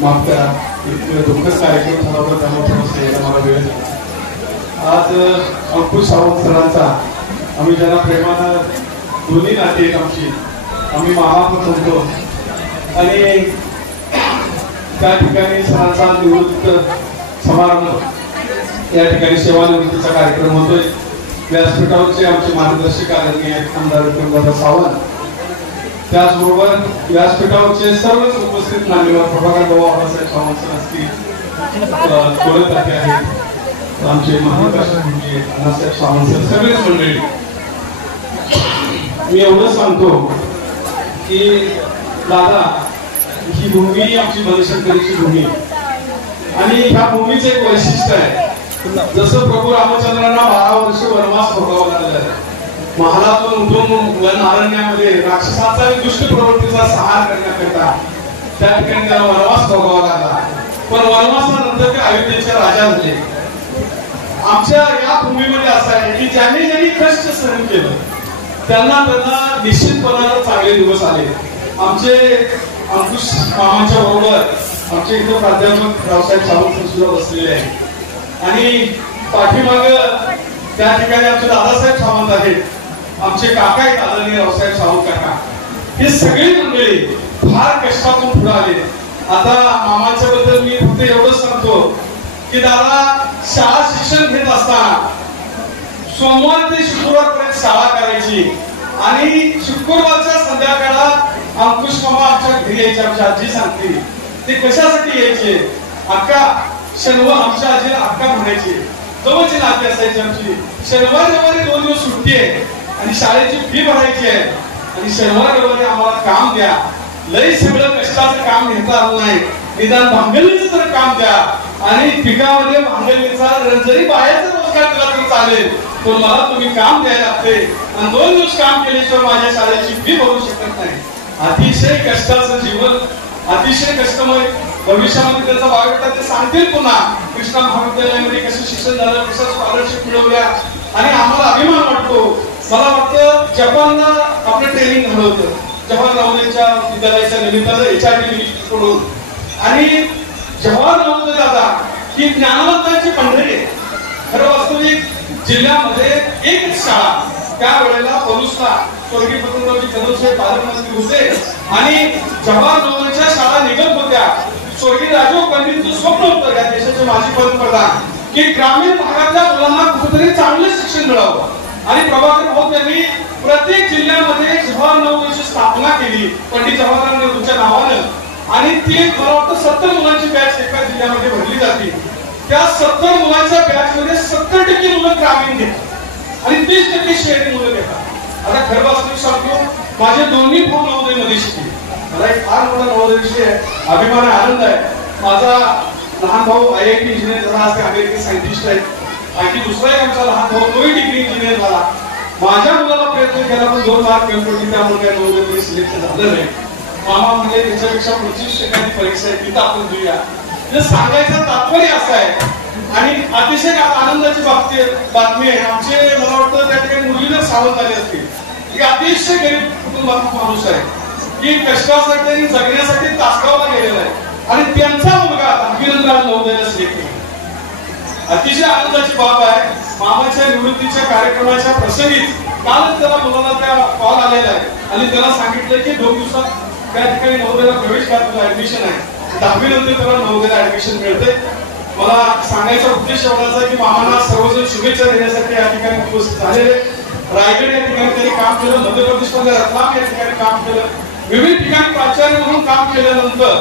माफ करा, दुःखद कार्यक्रम ठरवला त्यामुळे मला वेळ झाला. आज अंकुश सावंत सरांचा, आम्ही ज्यांना प्रेमानं दोन्ही नाते आहेत आमची, आम्ही मामा पण म्हणतो, आणि त्या ठिकाणी सरांचा निवृत्त समारंभ या ठिकाणी सेवानिवृत्तीचा कार्यक्रम होतोय. व्यासपीठावरचे आमचे मार्गदर्शक आदरणीय आमदार विक्रमदादा सावंत, त्याचबरोबर व्यासपीठावरचे सर्वच उपस्थित मान्यवर प्रभाकर भाऊ आबासाहेब सावंत सर असतील, कोलताते आहेत, आमचे महाराष्ट्र अण्णासाहेब सावंत सर, सगळेच मंडळी. मी एवढं सांगतो की दादा, ही भूमी आमची मनशंकरीची भूमी, आणि ह्या भूमीचं एक वैशिष्ट्य आहे. जसं प्रभू रामचंद्रांना 12 वर्ष वनवास भोगावा लागला, महालातून उठून वन अरण्यामध्ये राक्षसाचा दुष्ट प्रवृत्तीचा संहार करण्याकरिता त्या ठिकाणी त्याला वनवास भोगावा लागला. पण वनवासानंतर ते अयोध्येचे राजा झाले. आमच्या या भूमीमध्ये असं आहे की ज्यांनी ज्यांनी कष्ट सहन केलं त्यांना निश्चितपणानं चांगले दिवस आले. आमचे अंकुश मामाच्या बरोबर आमचे इथं प्राध्यापक रावसाहेब सावंत सुद्धा बसलेले आहेत. आणि पाठीमाग त्या ठिकाणी आमचे दादासाहेब सावंत आहेत, आमचे काका आहेत आदरणीय रावसाहेब सावंत काका, ही सगळी मंडळी फार कष्टातून पुढे आले. आता मामाच्या बद्दल मी फक्त एवढंच सांगतो की दादा शाळा शिक्षण घेत असताना सोमवार ते शुक्रवारपर्यंत शाळा करायची आणि शुक्रवारच्या संध्याकाळात अंकुश मामा आमच्या घरी यायचे. आमच्या आजी सांगते ते कशासाठी यायचे, अक्का शनिवार आमच्या आजीला अक्का म्हणायची, जवळची नाती असायची आमची. शनिवार रविवारी 2 दिवस सुट्टी आहे आणि शाळेची फी भरायची आहे आणि शनिवार रविवारी आम्हाला काम द्या, लई सगळं कष्टाचं काम घेता आलं नाही, निदान भांगलणीचं तर काम द्या आणि पिकामध्ये भांगलणीचा जरी बाहेरचा रोजगार दिला तरी चालेल, पण मला तुम्ही काम द्यायला लागते आणि 2 दिवस काम केल्याशिवाय माझ्या शाळेची फी भरू शकत नाही. अतिशय कष्टाचं जीवन, अतिशय कष्टमय. भविष्यामध्ये त्याचा बायोडेटा ते सांगतील पुन्हा कृष्णा महाविद्यालयामध्ये कसं शिक्षण झालं, कसं स्कॉलरशिप मिळवल्या आणि आम्हाला अभिमान वाटतो. मला वाटतं जपानला आपलं ट्रेनिंग झालं होतं जवाहर नवोदयच्या विद्यालयाच्या निमित्तानं HRD कडून, आणि जवाहर नवोदय दादा ही ज्ञानवंतांची पंढरी आहे. खरं वास्तविक जिल्ह्यामध्ये एकच शाळा त्यावेळेला पलूसला स्वर्गीय पतंगरावजी कदमसाहेब पालकमंत्री होते आणि जवाहर नवोदयच्या शाळा निघत होत्या. स्वर्गीय राजीव गांधींचं स्वप्न होतं या देशाचे माजी पंतप्रधान की ग्रामीण भागातल्या मुलांना कुठेतरी चांगलं शिक्षण मिळावं आणि प्रभाकर भाऊ त्यांनी प्रत्येक जिल्ह्यामध्ये जवाहर नवोदयची स्थापना केली पंडित जवाहरलाल नेहरूंच्या नावानं आणि ती मला वाटतं 70 मुलांची बॅच एका जिल्ह्यामध्ये भरली जाते. त्या 70 मुलांच्या बॅच मध्ये 70% मुलं ग्रामीण घेतात आणि 30% शहरी मुलं घेतात. आता खरं वास्तविक सांगतो, माझे दोन्ही भाऊ नवोदयमध्ये शिकले. मला एक फार मोठा नवोदयविषयी अभिमान आनंद आहे. माझा लहान भाऊ IIT इंजिनियर झाला, असे अमेरिकन सायंटिस्ट आहेत. आणखी दुसरा एक आमचा लहान भाऊ तोही डिग्री इंजिनियर झाला. माझ्या मुलाला प्रयत्न केला पण 2 मार्क कमी पडली, त्यामुळे काय नवोदय सिलेक्ट झालं नाही. मामा म्हणजे त्याच्यापेक्षा 25% परीक्षा आहे, तिथं आपण देऊया. सांगायचं तात्पर्य असं आहे आणि अतिशय आनंदाची बातमी आहे. आमचे मला वाटतं त्या ठिकाणी मुरलीधर सावंत आले असतील, एक अतिशय गरीब कुटुंबातला माणूस आहे की कष्टासाठी आणि जगण्यासाठी तासगावला गेलेला आहे आणि त्यांचा मुलगा अभिनंदन नवोदयाला सिलेक्ट केला. अतिशय आनंदाची बाब आहे. मामाच्या निवृत्तीच्या कार्यक्रमाच्या प्रसंगीच कालच त्याला मुलाला त्या कॉल आलेला आहे आणि त्याला सांगितलं की 2 दिवसात त्या ठिकाणी नवोदयाला प्रवेश करा, तुला ऍडमिशन आहे. 10वी नंतर त्याला नवोदयाला ऍडमिशन मिळते. मला सांगायचा उद्देश एवढाच आहे की मामांना सर्वजण शुभेच्छा देण्यासाठी या ठिकाणी उपस्थित झालेले. रायगड या ठिकाणी त्यांनी काम केलं, मध्य प्रदेशमध्ये रतलाम या ठिकाणी काम केलं, विविध ठिकाणी प्राचार्य म्हणून काम केल्यानंतर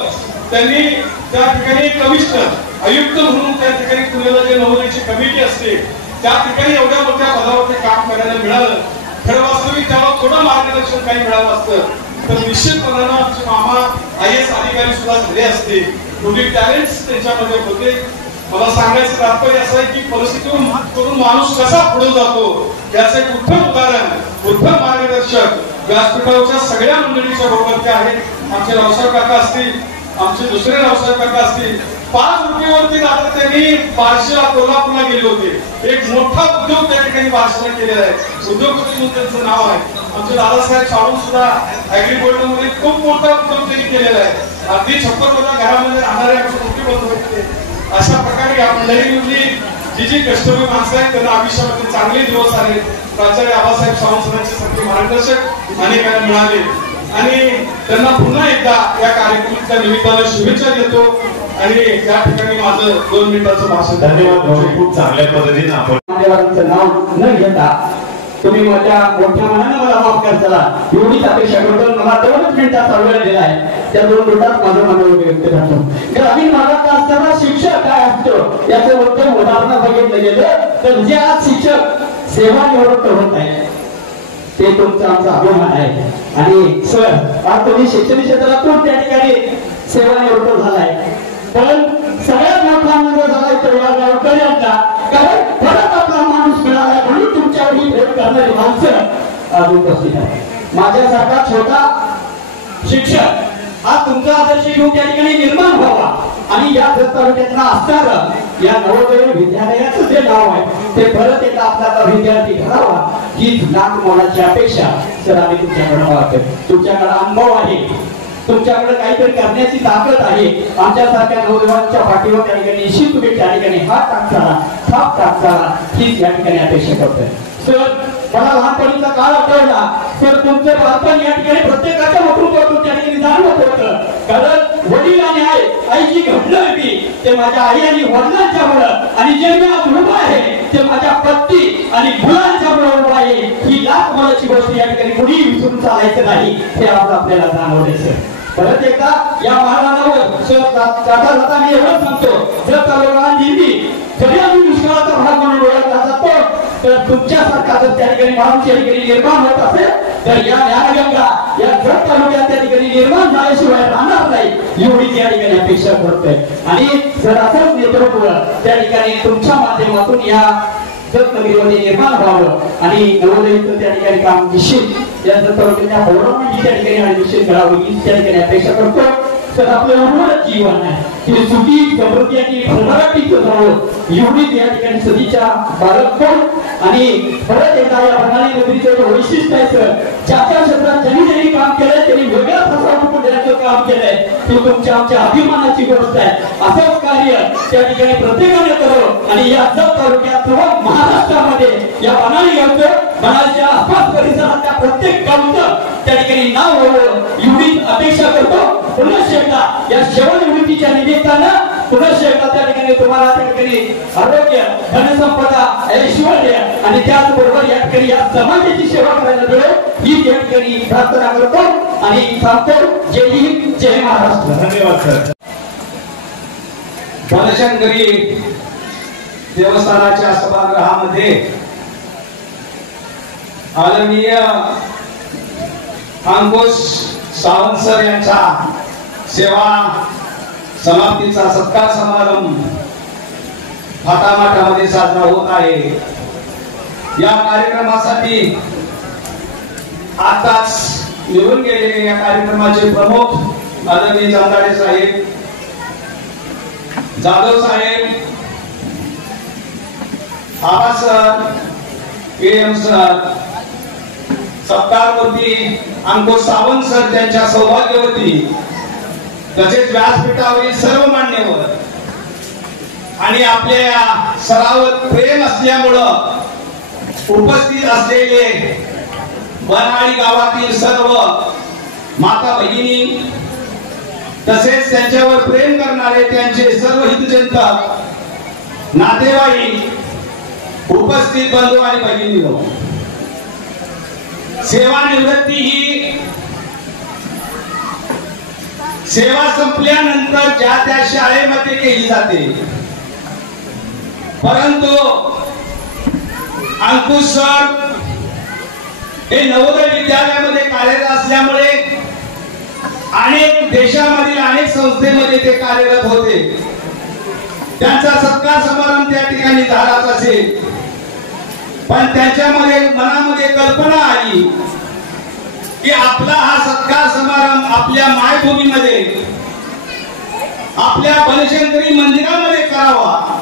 त्यांनी त्या ठिकाणी कमिशनर आयुक्त म्हणून त्या ठिकाणी पुण्याला जे नवोदयची कमिटी असते त्या ठिकाणी एवढ्या मोठ्या पदावरती काम करायला मिळालं. खरं वास्तविक त्याला थोडं मार्गदर्शन काही मिळालं असतं तर निश्चितपणे आमचे मामा IAS अधिकारी सुद्धा झाले असते. एवढे टॅलेंट्स त्यांच्यामध्ये होते. मला सांगायचं तात्पर्य असं आहे की परिस्थितीवरून मात करून माणूस कसा पुढे जातो याचं एक उत्तम उदाहरण उत्तम मार्गदर्शक व्यासपीठावरच्या सगळ्या मंडळीच्या बरोबर ते आहेत. आमचे रावसाहेब काका असतील, आमचे दुसरे रावसाहेब काका असतील. 5 रुपयावरती आता त्यांनी बार्शीला कोल्हापूरला गेले होते. एक मोठा उद्योग त्या ठिकाणी बार्शीला केलेला आहे, उद्योगपती म्हणून त्यांचं नाव आहे. आमचे दादासाहेब साळुंखे सुद्धा ऍग्रीकल्चर मध्ये खूप मोठा उद्योग त्यांनी केलेला आहे. अगदी 56 घरामध्ये राहणारे आमचे मोठे बंधू होते. अशा प्रकारे या मंडळीमधली जी कष्टकरी माणसं आहेत त्यांना आयुष्यामध्ये चांगले दिवस आले. प्राचार्य आबासाहेब सावंत सारखे मार्गदर्शक अनेकांना मिळाले आणि त्यांना पुन्हा एकदा या कार्यक्रमाच्या निमित्तानं शुभेच्छा देतो आणि या ठिकाणी माझं 2 मिनिटाचं भाषण. धन्यवाद. खूप चांगल्या पद्धतीने आपण मान्यवरांचं नाव न घेता तुम्ही मोठ्या मनानं मला माफ करताला एवढीच अपेक्षा करतो. मला 2 मिनिटाचा वेळ दिला आहे, त्या 2 मिनिटात माझं मनोगत व्यक्त करतो. ग्रामीण भागात असताना शिक्षक काय असतो याचं उत्तम उदाहरण बघितलं गेलं तर जे आज शिक्षक सेवानिवृत्त होत आहे ते तुमचा आमचा अभिमान आहे. आणि सर आज तुम्ही शिक्षण क्षेत्रातून त्या ठिकाणी सेवानिवृत्त झालाय, पण सगळ्यात मोठा आनंद झालाय तो या गावकऱ्यांचा, कारण परत आपला माणूस मिळाला म्हणून तुमच्यावर भेट करणारी माणसं आज उपस्थित आहे. माझ्यासारखा छोटा शिक्षक हा तुमचा आदर्श घेऊन त्या ठिकाणी निर्माण व्हावा आणि या तालुक्यातला असणारं या नवोदय विद्यालयाचं जे नाव आहे ते परत एकदा आपला विद्यार्थी घडावा हीच लाख मोलाची अपेक्षा सर आम्ही तुमच्याकडे पाहतोय. तुमच्याकडे अनुभव आहे, तुमच्याकडे काहीतरी करण्याची ताकद आहे, आमच्यासारख्या नवयुवकांच्या पाठीवर त्या ठिकाणी निश्चित तुम्ही त्या ठिकाणी हात टाकताना थाप टाकताना हीच या ठिकाणी अपेक्षा करतोय. सर मला लहानपणीचा काळ आठवला. सर तुमचं बालपण या ठिकाणी प्रत्येकाच्या वक्तृत्वातून त्या ठिकाणी जाणवत होतं. कारण वडील आणि आई जी घडलं होती ते माझ्या आई आणि वडिलांच्यामुळं, आणि जे मी आज उभा आहे ते माझ्या पत्नी आणि मुलांच्यामुळे उभा आहे. ही लाख मोलाची गोष्ट या ठिकाणी कुणी विसरून चालायचं नाही हे आज आपल्याला जाणवले. सर परत एकदा या महाराणावर जाता जाता मी एवढं सांगतो, जर तरुणांना जरी आम्ही दुष्काळाचा भाग म्हणून ओळखला जातो, तर तुमच्यासारखा जर त्या ठिकाणी माणूस या ठिकाणी निर्माण होत असेल तर या ज्ञानगंगा या जत तालुक्यात त्या ठिकाणी निर्माण झाल्याशिवाय राहणार नाही एवढीच या ठिकाणी अपेक्षा करतोय. आणि जर असंच नेतृत्व त्या ठिकाणी तुमच्या माध्यमातून या जत नगरीमध्ये निर्माण व्हावं आणि नवोदयीचं त्या ठिकाणी काम निश्चित या जत तालुक्याच्या पौराणिक त्या ठिकाणी निश्चित करावं ही त्या ठिकाणी अपेक्षा करतो. तर आपलं एवढंच जीवन आहे ते सुखी समृद्धी आणि भरभराटीचं जावं एवढीच या ठिकाणी सदीच्या बाळगतो. आणि परत एकदा या बंगाली नगरीचं जे वैशिष्ट्य आहे सर, ज्या क्षेत्रात ज्यांनी काम केलंय त्यांनी वेगळा ठसा उठून देण्याचं काम केलंय ते तुमच्या आमच्या अभिमानाची गोष्ट आहे. असंच कार्य त्या ठिकाणी प्रत्येकाने करावं आणि या जत तालुक्यात महाराष्ट्रामध्ये या बनाली गावचं बनालीच्या आसपास परिसरातल्या प्रत्येक गावचं त्या ठिकाणी नाव व्हावं एवढीच अपेक्षा करतो. पुनश्च एकदा या सेवानिवृत्तीच्या निमित्तानं पुनश्च एकदा त्या ठिकाणी तुम्हाला त्या ठिकाणी आरोग्य, धनसंपदा, ऐश्वर्य आणि त्याचबरोबर या ठिकाणी या समाजाची सेवा करायला मिळेल ही त्या ठिकाणी प्रार्थना करतो आणि सांगतो. जय हिंद, जय महाराष्ट्र. धन्यवाद सर. बनशंकरी देवस्थानाच्या सभागृहामध्ये आदरणीय अंकुश सावंत सर यांचा सेवा समाप्तीचा सत्कार समारंभ थाटामाटामध्ये साजरा होत आहे. या कार्यक्रमासाठी आताच निवडून गेलेले या कार्यक्रमाचे प्रमुख आदरणीय जमदाडे साहेब, जाधव साहेब, आबा सर, PM सर, सत्कारमूर्ती अंकुश सावंत सर त्यांच्या सौभाग्यवती, तसेच व्यासपीठावरील सर्व मान्यवर आणि आपल्या या सरावात प्रेम असल्यामुळं उपस्थित असलेले बनाळी गावातील सर्व माता भगिनी, तसेच त्यांच्यावर प्रेम करणारे त्यांचे सर्व हितचिंतक, नातेवाईक, उपस्थित बंधू आणि भगिनींनो, सेवानिवृत्ती ही सेवा संपल्यानंतर ज्या त्या शाळेमध्ये केली जाते, परंतु अंकुश सर हे नवोदय विद्यालयामध्ये कार्यरत असल्यामुळे अनेक देशामधील अनेक संस्थेमध्ये ते कार्यरत होते. त्यांचा सत्कार समारंभ त्या ठिकाणी झालाच असेल, पण त्यांच्यामध्ये मनामध्ये कल्पना आली की आपला हा सत्कार समारंभ आपल्या मायभूमीमध्ये आपल्या बनशंकरी मंदिरामध्ये करावा.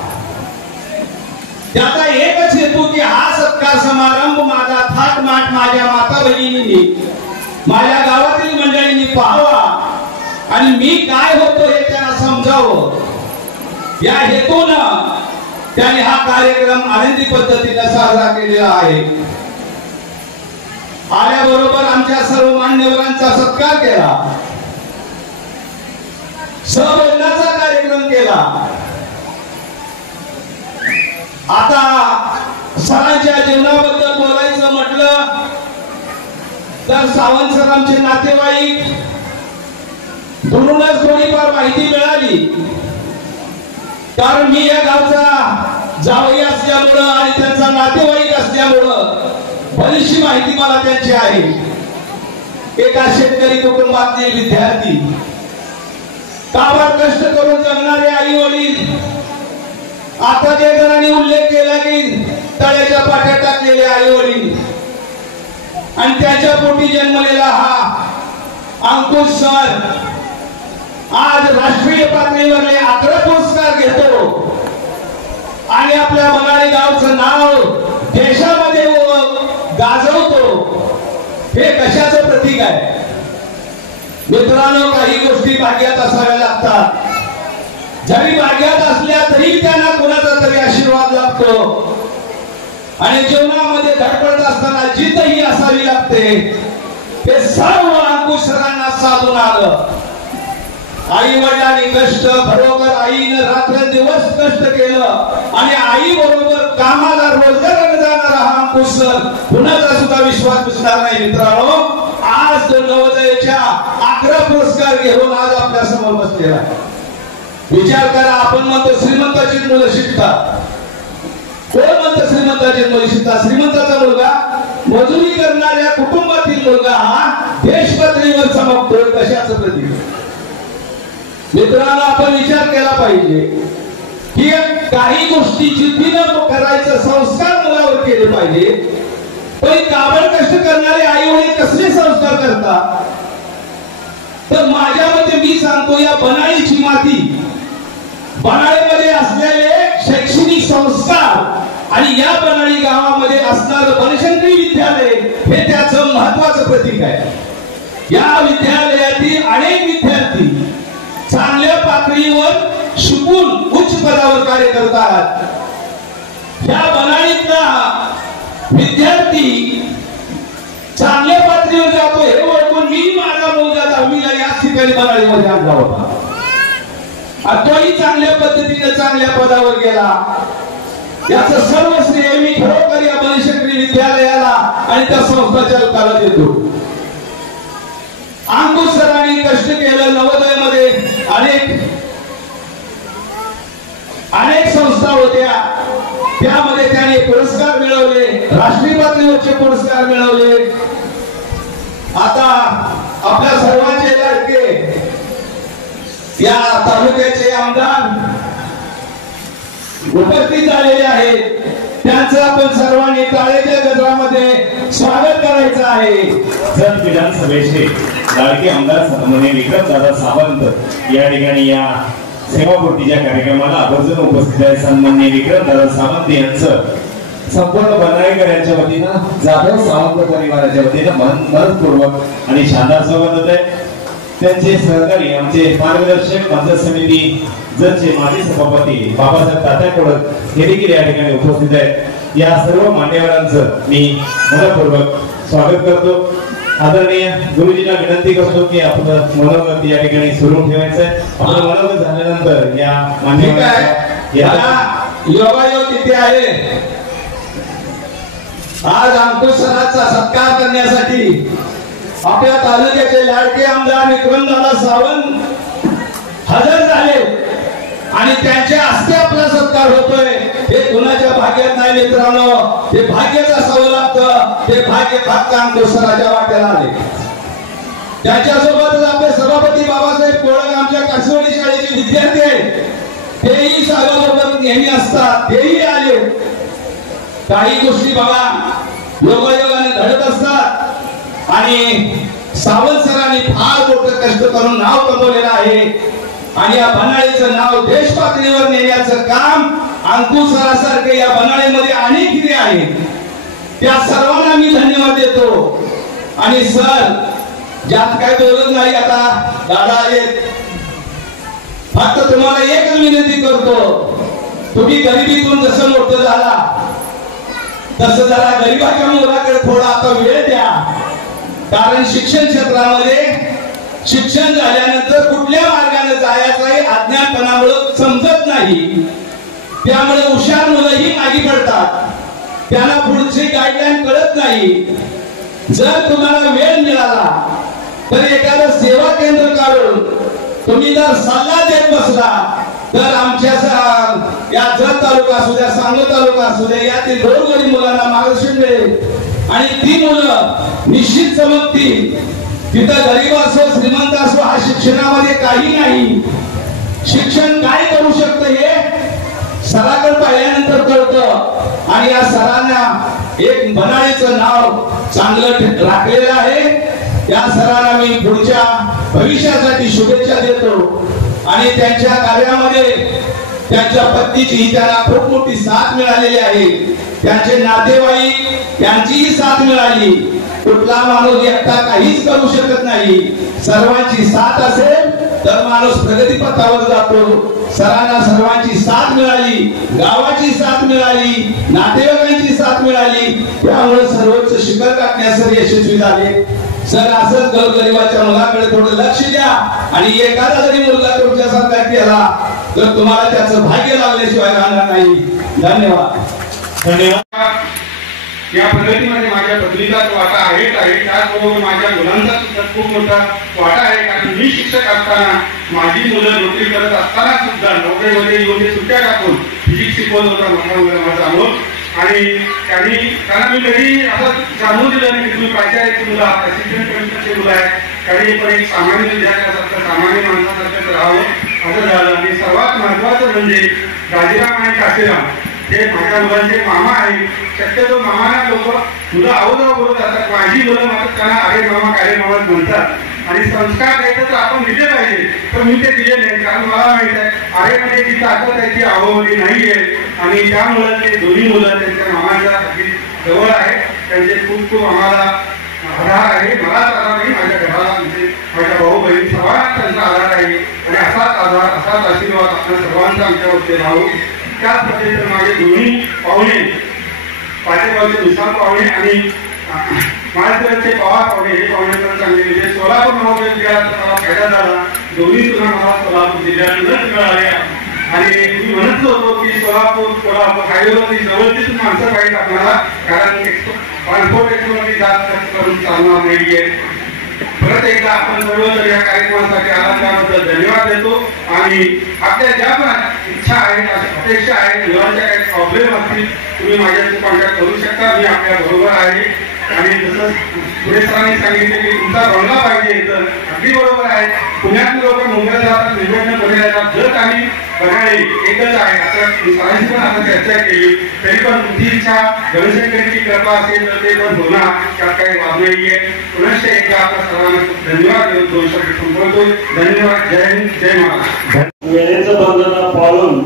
त्याचा एकच हेतू की हा सत्कार समारंभ माझा थाटमाट माझ्या माता भगिनींनी, माझ्या गावातील मंडळींनी पाहावा आणि मी काय होतो हे त्यांना समजावं, या हेतूनं त्यांनी हा कार्यक्रम आनंदी पद्धतीने साजरा केलेला आहे. आल्याबरोबर आमच्या सर्व मान्यवरांचा सत्कार केला, सहभोजनाचा कार्यक्रम केला. आता सरांच्या जीवनाबद्दल बोलायचं म्हटलं तर सावंत सर आमचे नातेवाईक, दुरूनच थोडीफार माहिती मिळाली, कारण मी या गावचा जावई असल्यामुळं आणि त्यांचा नातेवाईक असल्यामुळं बरीचशी माहिती मला त्यांची आहे. एका शेतकरी कुटुंबातील विद्यार्थी, काबाड कष्ट करून जगणारे आई वडील, आता जे जणांनी उल्लेख केला की तळ्याच्या पाट्यात टाकलेले आई वडील आणि त्याच्या पोटी जन्मलेला हा अंकुश सर आज राष्ट्रीय पातळीवर 11 पुरस्कार घेतो आणि आपल्या बनाळी गावचं नाव देशामध्ये गाजवतो. हे कशाचं प्रतीक आहे? मित्रांनो, काही गोष्टी भाग्यात असाव्या लागतात. जरी भाग्यात असल्या तरी त्यांना कोणाचा तरी आशीर्वाद लागतो. आणि जीवनामध्ये धडपडत असताना जिद्दही असावी लागते. हे सर्व अंकुश सरांना साधून आलं. आई वडिलांनी कष्ट, खरोखर आईनं रात्रंदिवस कष्ट केलं आणि आई बरोबर कामाला रोजगाराला जाणारा हा अंकुश सर कुणाचा सुद्धा विश्वास बसणार नाही. मित्रांनो, आज नवोदयाच्या 11 पुरस्कार घेऊन आज आपल्या समोर बसलेला आहे. विचार करा, आपण म्हणतो श्रीमंताची मुलं शिकतात. कोण म्हणतं श्रीमंताची मुलं शिकतात? श्रीमंताचा मुलगा, मजुरी करणाऱ्या कुटुंबातील मुलगा हा देश पातळीवर चमकतोय. कशाचं प्रतीक? मित्रांनो, आपण विचार केला पाहिजे की काही गोष्टी जिद्दीनं करायचं संस्कार मुलावर केले पाहिजे. पण काबड कष्ट करणारे आई वडील कसले संस्कार करतात? तर माझ्या मते मी सांगतो, या बनाळीची माती, बनाळीमध्ये असलेले शैक्षणिक संस्कार आणि या बनाळी गावामध्ये असणारं बनशंकरी विद्यालय हे त्याचं महत्वाचं प्रतीक आहे. या विद्यालयातील अनेक विद्यार्थी चांगल्या पातळीवर शिकून उच्च पदावर कार्य करतात. या बनाळीतला विद्यार्थी चांगल्या पातळीवर जातो हे ओळखून मी माझा मुलगा 10वीला याच ठिकाणी बनाळीमध्ये आणला होता. तोही चांगल्या पद्धतीने चांगल्या पदावर गेला. याचं सर्व श्रेय मी खरोखर या बनशंकरी विद्यालयाला आणि त्या संस्थाचालकाला देतो. अंकुश सरांनी कष्ट केलं. नवोदयमध्ये अनेक संस्था होत्या, त्यामध्ये त्याने पुरस्कार मिळवले, राष्ट्रीय पातळीवरचे पुरस्कार मिळवले. आता आपल्या सर्वांचे लाडके या तालुक्याचे आमदार उपस्थित झालेले आहेत. त्यांचं आपण सर्वांनी टाळ्याच्या गजरामध्ये स्वागत करायचं आहे. जत विधानसभेचे लाडके आमदार सन्माननीय विक्रमदादा सावंत या ठिकाणी या सेवापूर्तीच्या कार्यक्रमाला आवर्जून उपस्थित आहे. सन्माननीय विक्रमदादा सावंत यांचं संपूर्ण बनाळीकरांच्या वतीनं, जाधव सावंत परिवाराच्या वतीनं मनपूर्वक आणि शानदार स्वागत होत आहे. त्यांचे सहकारी आमचे मार्गदर्शक पंचायत समिती जतचे माजी सभापती बाबासाहेब तात्याकोडक हे देखील या ठिकाणी उपस्थित आहेत. या सर्व मान्यवरांचं मी मनपूर्वक स्वागत करतो. आदरणीय गुरुजींना विनंती करतो की आपलं मनोगत या ठिकाणी सुरू ठेवायचं आहे. आपलं मनोगत झाल्यानंतर या मान्यवरांना योगायोग तिथे आहे. आज अंकुश सरांचा सत्कार करण्यासाठी आपल्या तालुक्याचे लाडके आमदार विक्रमदादा सावंत हजर झाले आणि त्यांच्या हस्ते आपला सत्कार होतोय. हे कुणाच्या भाग्यात नाही मित्रांनो, हे भाग्यच असावं लागतं. हे भाग्य फक्त अंकुश सराच्या वाट्याला आले. त्याच्यासोबतच आपले सभापती बाबासाहेब कोळक आमच्या कासवडी शाळेचे विद्यार्थी आहेत, तेही साहेबाबरोबर नेहमी असतात, तेही आले. काही गोष्टी बघा योगायोगाने घडत असतात आणि सावंत सरांनी फार मोठं कष्ट करून नाव कमवलेलं आहे आणि या बनाळीचं नाव देश पातळीवर नेण्याचं काम अंकुश सरासारखे या बनाळीमध्ये अनेक हिरे आहेत. त्या सर्वांना मी धन्यवाद देतो. आणि सर, ज्यात काय बोलत नाही, आता दादा आहेत, फक्त तुम्हाला एकच विनंती करतो, तुम्ही गरिबीतून जसं मोठं झाला तसं जरा गरिबाच्या मुलाकडे थोडा आता वेळ द्या. कारण शिक्षण क्षेत्रामध्ये शिक्षण झाल्यानंतर कुठल्या मार्गाने जायचं हे अज्ञानपणामुळे समजत नाही. त्यामुळे हुशार मुलंही मागे पडतात, त्यांना पुढची गाईडलाईन कळत नाही. जर तुम्हाला वेळ मिळाला तर एखादं सेवा केंद्र काढून तुम्ही जर सल्ला देत बसला तर आमच्या या जत तालुका असू द्या, सांगली तालुका असू द्या, यातील गोरगरीब मुलांना मार्गदर्शन मिळेल आणि ती मुलं निश्चित चमकतील. तिथं गरीब असो श्रीमंत असो हा शिक्षणामध्ये काही नाही. शिक्षण काय करू शकतं हे सराकडे पाहिल्यानंतर कळतं. आणि या सरांना एक बनाळीचं नाव चांगलं राखलेलं आहे. या सरांना मी पुढच्या भविष्यासाठी शुभेच्छा देतो आणि त्यांच्या कार्यामध्ये त्यांच्या पत्नीची त्यांना खूप मोठी साथ मिळालेली आहे, त्यांचे नातेवाईक त्यांचीही साथ मिळाली. कुठला माणूस एकटा काहीच करू शकत नाही, सर्वांची साथ असेल तर माणूस प्रगतीपथावर जातो. सरांना सर्वांची साथ मिळाली, गावाची साथ मिळाली, नातेवाईकांची साथ मिळाली, त्यामुळे सर्वोच्च शिखर गाठण्यासाठी यशस्वी झाले. सर असंच गोरगरिबाच्या मुलाकडे थोडं लक्ष द्या आणि एखादा जरी मुलगा तुमच्यासारखा केला तर तुम्हाला त्याचं भाग्य लागल्याशिवाय राहणार नाही. धन्यवाद. या प्रगतीमध्ये माझ्या पत्नीचा वाटा आहे, त्याचबरोबर माझ्या मुलांचा सुद्धा खूप मोठा वाटा आहे. कारण मी शिक्षक असताना माझी मुलं नोकरी करत असताना सुद्धा नोकरीमध्ये येऊन सुट्ट्या टाकून फिजिक्स शिकवत होता मोठा मुलगा माझा अमोल. आणि त्यांना मी कधी असं जाणून दिलं नाही की तुम्ही प्राचार्याची मुलं आहात, असिस्टंट कमिशनरची मुलं आहेत, काही पण एक सामान्य विद्यार्थ्यासारखं सामान्य माणसासारखं राहावं असं झालं. आणि सर्वात महत्वाचं म्हणजे राजीराम आणि काशीराम हे माझ्या मुलांचे मामा आहेत. शक्यतो मामाना लोक मुलं अवजाव बोलत असतात, माझी मुलं मात्र त्यांना अरे मामा काय मामा म्हणतात. आणि संस्कार द्यायचं तर आपण दिले पाहिजे, पण मी ते दिले नाही. कारण मला माहित आहे अरे म्हणजे जी ताकद आहे ती आवडली नाहीये. आणि त्यामुळे ते दोन्ही मुलं त्यांच्या मामाच्या अगदी जवळ आहे, त्यांचे खूप खूप आम्हाला आधार आहे. मलाच आधार नाही, माझ्या घराला म्हणजे माझ्या भाऊ बहीण सर्वांना त्यांचा आधार आहे. आणि असाच आधार असाच आशीर्वाद आपण सर्वांचा आमच्यावरती राहू. त्याच पद्धतीने माझे दोन्ही पाहुणे पाटेगावचे विशाल पाहुणे आणि महाराष्ट्राचे पवार पाहुणे हे पाहुणे पण चांगले म्हणजे सोलापूर महाविद्यालयाचा मला फायदा झाला. दोन्ही तुला मला सोलापूर जिल्ह्यातूनच मिळाल्या. आणि मी म्हणत होतो की कोल्हापूर हायवेवरती जवळचीच माणसं पाहिजे आपल्याला, कारण ट्रान्सपोर्ट टेक्नॉलॉजी जास्त करून चालणार नाहीये. परत एकदा आपण सर्व या कार्यक्रमासाठी आला त्याबद्दल धन्यवाद देतो. आणि आपल्या ज्या पण इच्छा आहेत अपेक्षा आहेत, मुलांच्या काही प्रॉब्लेम असतील तुम्ही माझ्याशी कॉन्टॅक्ट करू शकता, मी आपल्या बरोबर आहे. आणि जसं पुढे सरांनी सांगितले की तुमचा बंगला पाहिजे तर अगदी बरोबर आहे. पुण्यातले लोक मुंबईला जातात, मुंबईतून पुण्याला जातात, जर काही बघायला एकच आहे. आता सरांची पण आपण चर्चा केली, तरी पण तुमची इच्छा गणशंकरीची कृपा असेल तर ते पण होणार, त्यात काही वाद नाहीये. पुनश्च एकदा आपल्या सर्वांना खूप धन्यवाद देतो, 2 शब्द संपवतो. धन्यवाद. जय हिंद, जय महाराष्ट्र. वेळेचं बंधन पाळून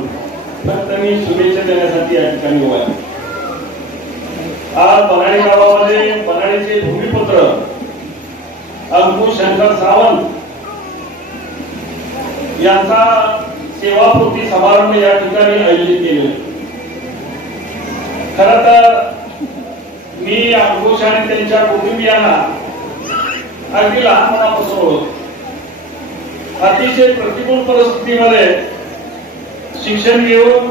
फक्त मी शुभेच्छा देण्यासाठी या ठिकाणी उभा आहे. आज बनाडी गावामध्ये बनाडीचे भूमिपुत्र अंकुश शंकर सावंत यांचा सेवापूर्ती समारंभ या ठिकाणी आयोजित केलेला. खर तर मी अंकुश आणि त्यांच्या कुटुंबियांना अगदी लहानपणापासून ओळखतो. अतिशय प्रतिकूल परिस्थितीमध्ये शिक्षण घेऊन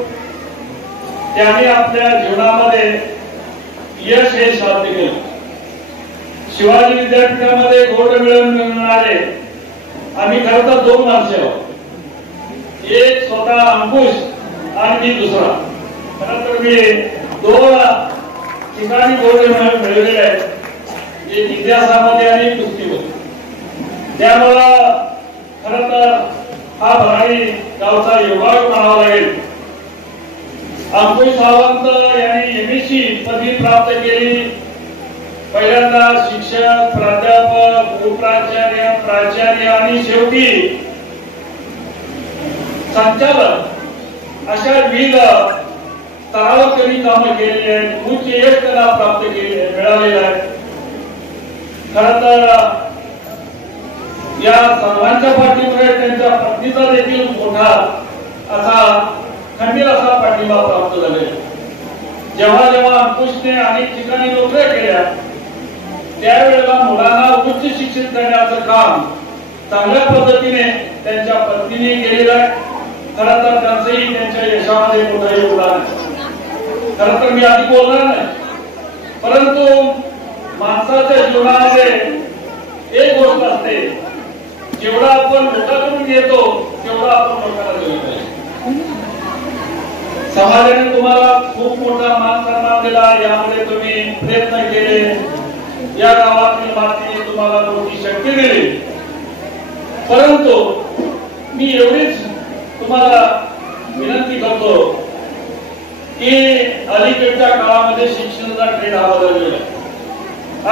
त्यांनी आपल्या जीवनामध्ये यश हे साध्य केलं. शिवाजी विद्यापीठामध्ये गोल्ड मेडल मिळवणारे आम्ही खरं तर 2 माणसे आहोत, एक स्वतः अंकुश आणि मी दुसरा. खरं तर मी 2 ठिकाणी गोल्ड मेडल मिळवलेले आहेत, एक इतिहासामध्ये आणि कुस्तीमध्ये. त्यामुळं खरं तर हा बनाडी गावचा योगायोग म्हणावा लागेल. अंकुश सावंत यांनी MSc पदवी प्राप्त केली. पहिल्यांदा शिक्षक, प्राध्यापक, उपप्राचार्य, प्राचार्य आणि शेवटी संचालक अशा विविध स्तरावर त्यांनी कामं केलेली आहेत. उच्च यश त्यांना प्राप्त मिळालेलं आहे. खरं तर या सर्वांच्या पाठीमागे त्यांच्या पत्नीचा देखील मोठा असा खंबीर असा पाठिंबा प्राप्त झाले. जेव्हा जेव्हा अंकुशने अनेक ठिकाणी नोकऱ्या केल्या त्यावेळेला मुलांना उच्च शिक्षित करण्याचं काम चांगल्या पद्धतीने त्यांच्या पत्नीने केलेलं आहे. खरं तर त्यांचंही त्यांच्या यशामध्ये मोठं योगदान आहे. खरं तर मी आधी बोलणार नाही, परंतु माणसाच्या जीवनामध्ये एक गोष्ट असते, जेवढा आपण लोकांकडून घेतो तेवढा आपण लोकांना दिलं पाहिजे. समाजाने तुम्हाला खूप मोठा मान सन्मान दिला, यामध्ये तुम्ही प्रयत्न केले, या गावातील मातीने तुम्हाला मोठी शक्ती दिली. परंतु मी एवढीच तुम्हाला विनंती करतो की अलीकडच्या काळामध्ये शिक्षणाचा ट्रेंड हा बदललेला आहे.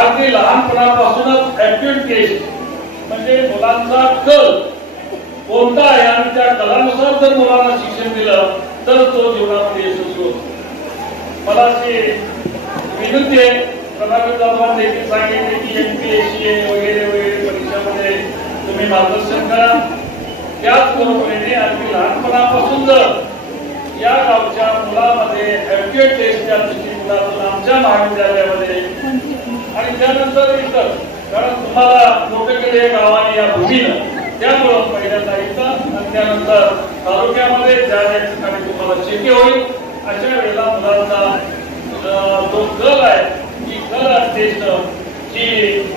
अगदी लहानपणापासूनच ऍक्टिव्ह टेस्ट म्हणजे मुलांचा कल कोणता आहे आणि त्या कलानुसार जर मुलांना शिक्षण दिलं तर तो जीवनामध्ये यशस्वी होतो. मला अशी विनंती आहे, प्रभाकर जाधव देखील सांगितले की MPSC वगैरे वगैरे परीक्षामध्ये तुम्ही मार्गदर्शन करा. त्याचबरोबरीने अगदी लहानपणापासून जर या गावच्या मुलामध्ये ऍप्टिट्यूड टेस्टच्या दृष्टिकोनातून आमच्या महाविद्यालयामध्ये आणि त्यानंतर इतर, कारण तुम्हाला मोठे केले गावाने या भूमीनं, त्यामुळं पहिल्यांदा इथं आणि त्यानंतर तालुक्यामध्ये ज्या ज्या ठिकाणी तुम्हाला शक्य होईल अशा वेळेला मुलांचा जो कल आहे ही कल टेस्ट जी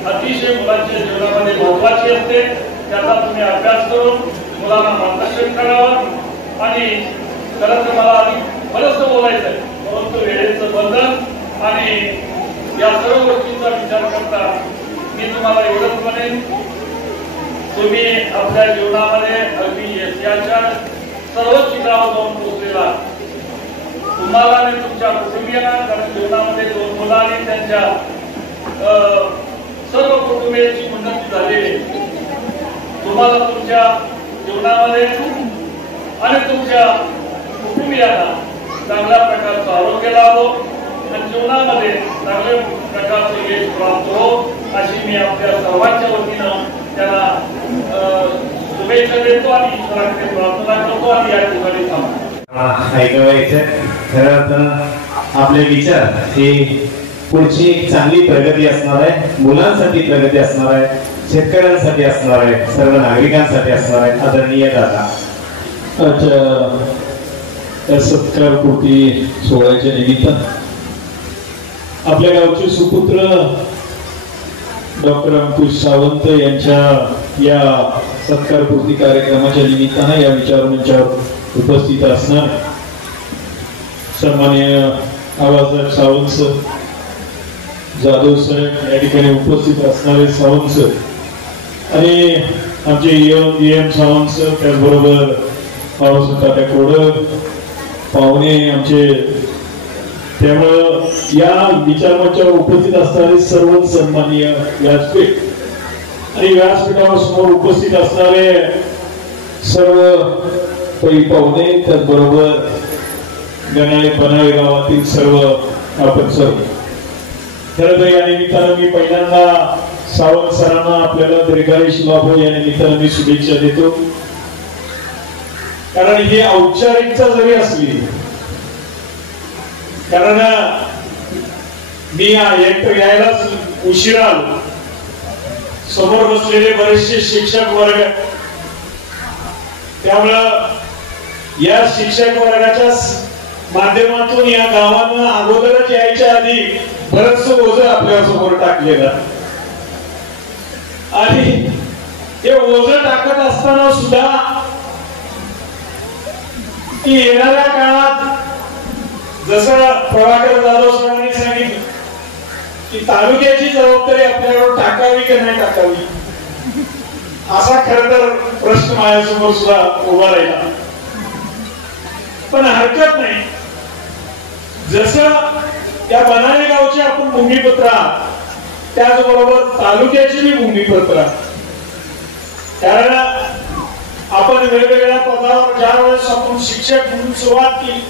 अतिशय मुलांच्या जीवनामध्ये महत्वाची असते, त्याचा तुम्ही अभ्यास करून मुलांना मार्गदर्शन करावं. आणि खरं तर मला बरंच बोलायचं आहे, परंतु वेळेचं बंधन आणि या सर्व गोष्टींचा विचार करता मी तुम्हाला एवढंच म्हणेन, तुम्ही आपल्या जीवनामध्ये अगदी यशाच्या सर्व शिखरावर जाऊन पोहोचलेला तुम्हाला आणि तुमच्या कुटुंबियांना, कारण जीवनामध्ये 2 मुलं आणि त्यांच्या सर्व कुटुंबियांची उन्नती झालेली, तुम्हाला तुमच्या जीवनामध्ये आणि तुमच्या कुटुंबियांना चांगल्या प्रकारचं आरोग्य लाभो आणि जीवनामध्ये चांगल्या प्रकारचं यश प्राप्त हो अशी मी आपल्या सर्वांच्या वतीनं त्याला शुभेच्छा देतो आणि ईश्वराकडे प्रार्थना करतो आणि या ठिकाणी थांबतो. ऐकवायचं खरं तर आपले विचार हे पुढची चांगली प्रगती असणार आहे, मुलांसाठी प्रगती असणार आहे, शेतकऱ्यांसाठी असणार आहे, सर्व नागरिकांसाठी असणार आहे. आदरणीय दादा, या सत्कारपूर्ती सोहळ्याच्या निमित्तानं आपल्या गावचे सुपुत्र डॉक्टर अंकुश सावंत यांच्या या सत्कारपूर्ती कार्यक्रमाच्या निमित्तानं या विचारमंचावर उपस्थित असणार सन्माननीय आवाजदार सावंत सर, जाधव साहेब, या ठिकाणी उपस्थित असणारे सावंत सर आणि आमचे EM सावंत सर, त्याचबरोबर पावसाच्या कोडक पाहुणे आमचे, त्यामुळं या विचारमंचावर उपस्थित असणारे सर्व सन्माननीय व्यासपीठ आणि व्यासपीठावर समोर उपस्थित असणारे सर्व पै पाहुणे, त्याचबरोबर गणाळे बनाळे गावातील सर्व आपण सर्व, खरं तर या निमित्तानं मी पहिल्यांदा सावंत सरांना आपल्याला दीर्घायुष्य लाभो या निमित्तानं मी शुभेच्छा देतो. कारण ही औपचारिकता जरी असली, कारण मी यायलाच उशिरा आलो, समोर बसलेले बरेचसे शिक्षक वर्ग, त्यामुळं या शिक्षक वर्गाच्या माध्यमातून या गावानं अगोदरच यायच्या आधी बरंच ओझं आपल्या समोर टाकलेलं आणि ते ओझं टाकत असताना सुद्धा की येणाऱ्या काळात जसं प्रभाकर जाधव सरांनी सांगितलं की तालुक्याची जबाबदारी आपल्यावर टाकावी की नाही टाकावी, असा खरं तर प्रश्न माझ्यासमोर सुद्धा उभा राहिला. पण हरकत नाही, जसं त्या बनाळे गावचे आपण भूमिपत्र आहात त्याचबरोबर तालुक्याची बी भूमिपत्र, कारण आपण वेगवेगळ्या पदावर ज्या वेळेस आपण शिक्षक म्हणून सुरुवात केली,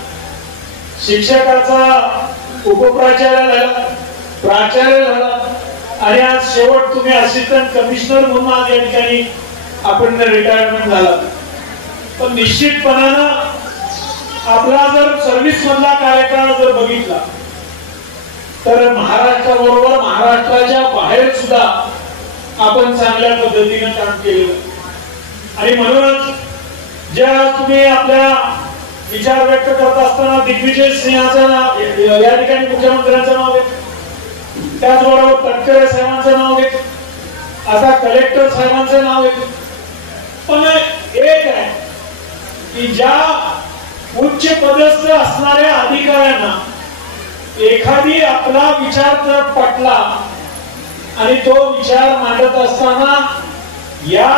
शिक्षकाचा उपप्राचार्य झाला, प्राचार्य झाला आणि आज शेवट तुम्ही असिस्टंट कमिशनर म्हणून आज या ठिकाणी आपण रिटायरमेंट झाला. पण निश्चितपणानं आपला जर सर्व्हिस मधला कार्यकाळ जर बघितला तर महाराष्ट्राबरोबर महाराष्ट्राच्या बाहेर सुद्धा आपण चांगल्या पद्धतीने काम केलेलं आणि म्हणूनच ज्या तुम्ही आपल्या विचार व्यक्त करत असताना दिग्विजय सिंहाचं नाव या ठिकाणी मुख्यमंत्र्यांचं नाव घेत, त्याचबरोबर तटकरे साहेबांचं नाव घेत, आता कलेक्टर साहेबांचं नाव घेत. पण एक आहे की ज्या उच्च पदस्थ असणाऱ्या अधिकाऱ्यांना एखादी आपला विचार जर पटला आणि तो विचार मांडत असताना या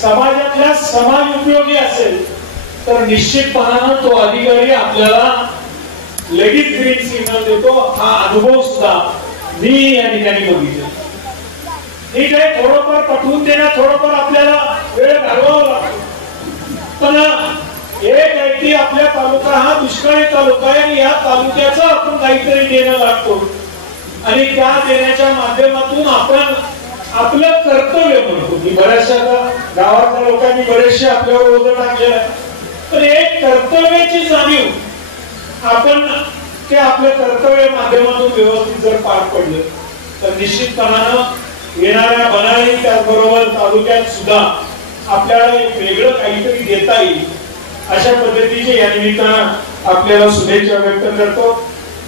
समाजातल्या समाज उपयोगी असेल तर निश्चितपणानं तो अधिकारी आपल्याला लगेच ग्रीन सिग्नल देतो. हा अनुभव सुद्धा मी या ठिकाणी बघितला. ठीक आहे, थोडंफार पटवून देण्यात थोडंफार आपल्याला वेळ घालवावा लागतो, पण एक आहे की आपल्या तालुका हा दुष्काळी तालुका आहे आणि या तालुक्याचं आपण काहीतरी देणं लागतो आणि त्या देण्याच्या माध्यमातून आपण आपलं कर्तव्य म्हणतो की बऱ्याचशा गावातल्या लोकांनी बरेचसे आपल्यावर ओझं टाकलेलं आहे, पण एक कर्तव्याची जाणीव आपण ते आपल्या कर्तव्य माध्यमातून व्यवस्थित जर पार पडलं तर निश्चितपणानं येणाऱ्या बनाळी त्याचबरोबर तालुक्यात सुद्धा आपल्याला एक वेगळं काहीतरी देता येईल अशा पद्धतीचे या निमित्तानं आपल्याला शुभेच्छा व्यक्त करतो.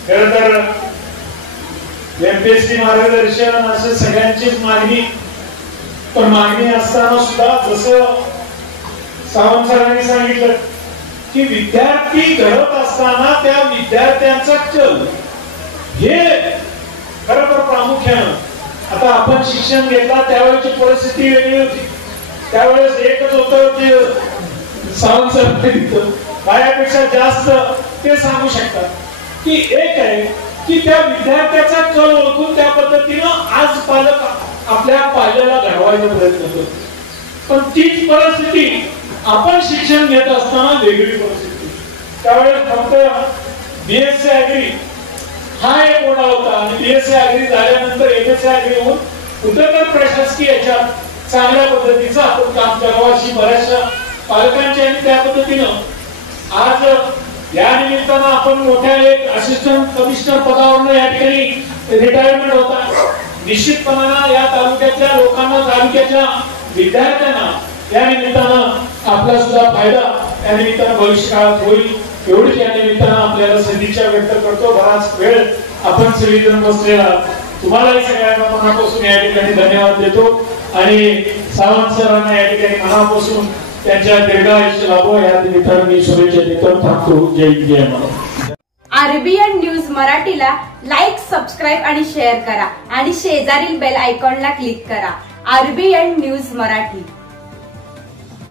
खरं तर एमपीएससी मार्गदर्शन असं सगळ्यांचीच मागणी, पण मागणी असताना सुद्धा जसं सावंत सरांनी सांगितलं की विद्यार्थी घडत असताना त्या विद्यार्थ्यांचा कल हे खरं तर प्रामुख्यानं, आता आपण शिक्षण घेतला त्यावेळेची परिस्थिती वेगळी होती. त्यावेळेस एकच होतं की सावंत सर माझ्यापेक्षा जास्त ते सांगू शकतात की एक आहे की त्या विद्यार्थ्याचा कल ओळखून त्या पद्धतीनं आज पालक आपल्या पाल्याला घडवायचा प्रयत्न करतो. पण तीच परिस्थिती आपण शिक्षण घेत असताना वेगळी परिस्थिती. त्यावेळेस फक्त बीएससी ऍग्री हा एक मोठा होता आणि बीएससी ऍग्री झाल्यानंतर एमएससी ऍग्री होऊन कुठं तर प्रशासकीय याच्यात चांगल्या पद्धतीचं आपण काम करावं अशी बऱ्याचशा पालकांची आणि त्या पद्धतीनं आज या निमित्तानं आपण मोठ्या एक असिस्टंट कमिशनर पदावरून या ठिकाणी रिटायरमेंट होता. निश्चितपणानं या तालुक्यातल्या लोकांना, तालुक्याच्या विद्यार्थ्यांना या निमित्तानं आपला सुद्धा फायदा या निमित्तानं भविष्य काळात होईल एवढीच या निमित्तानं आपल्याला सदिच्छा व्यक्त करतो. बराच वेळ आपण सगळीजण बसलेला तुम्हालाही सगळ्यांना मनापासून या ठिकाणी धन्यवाद देतो आणि सावंत सरांना या ठिकाणी मनापासून त्यांच्या दीर्घायुष्य लाभो या निमित्तानं मी शुभेच्छा देतो. थांबतो. जय जय महाराज. आरबीएन न्यूज मराठीला लाईक, सबस्क्राईब आणि शेअर करा आणि शेजारील बेल आयकॉनला क्लिक करा. RBN news Marathi.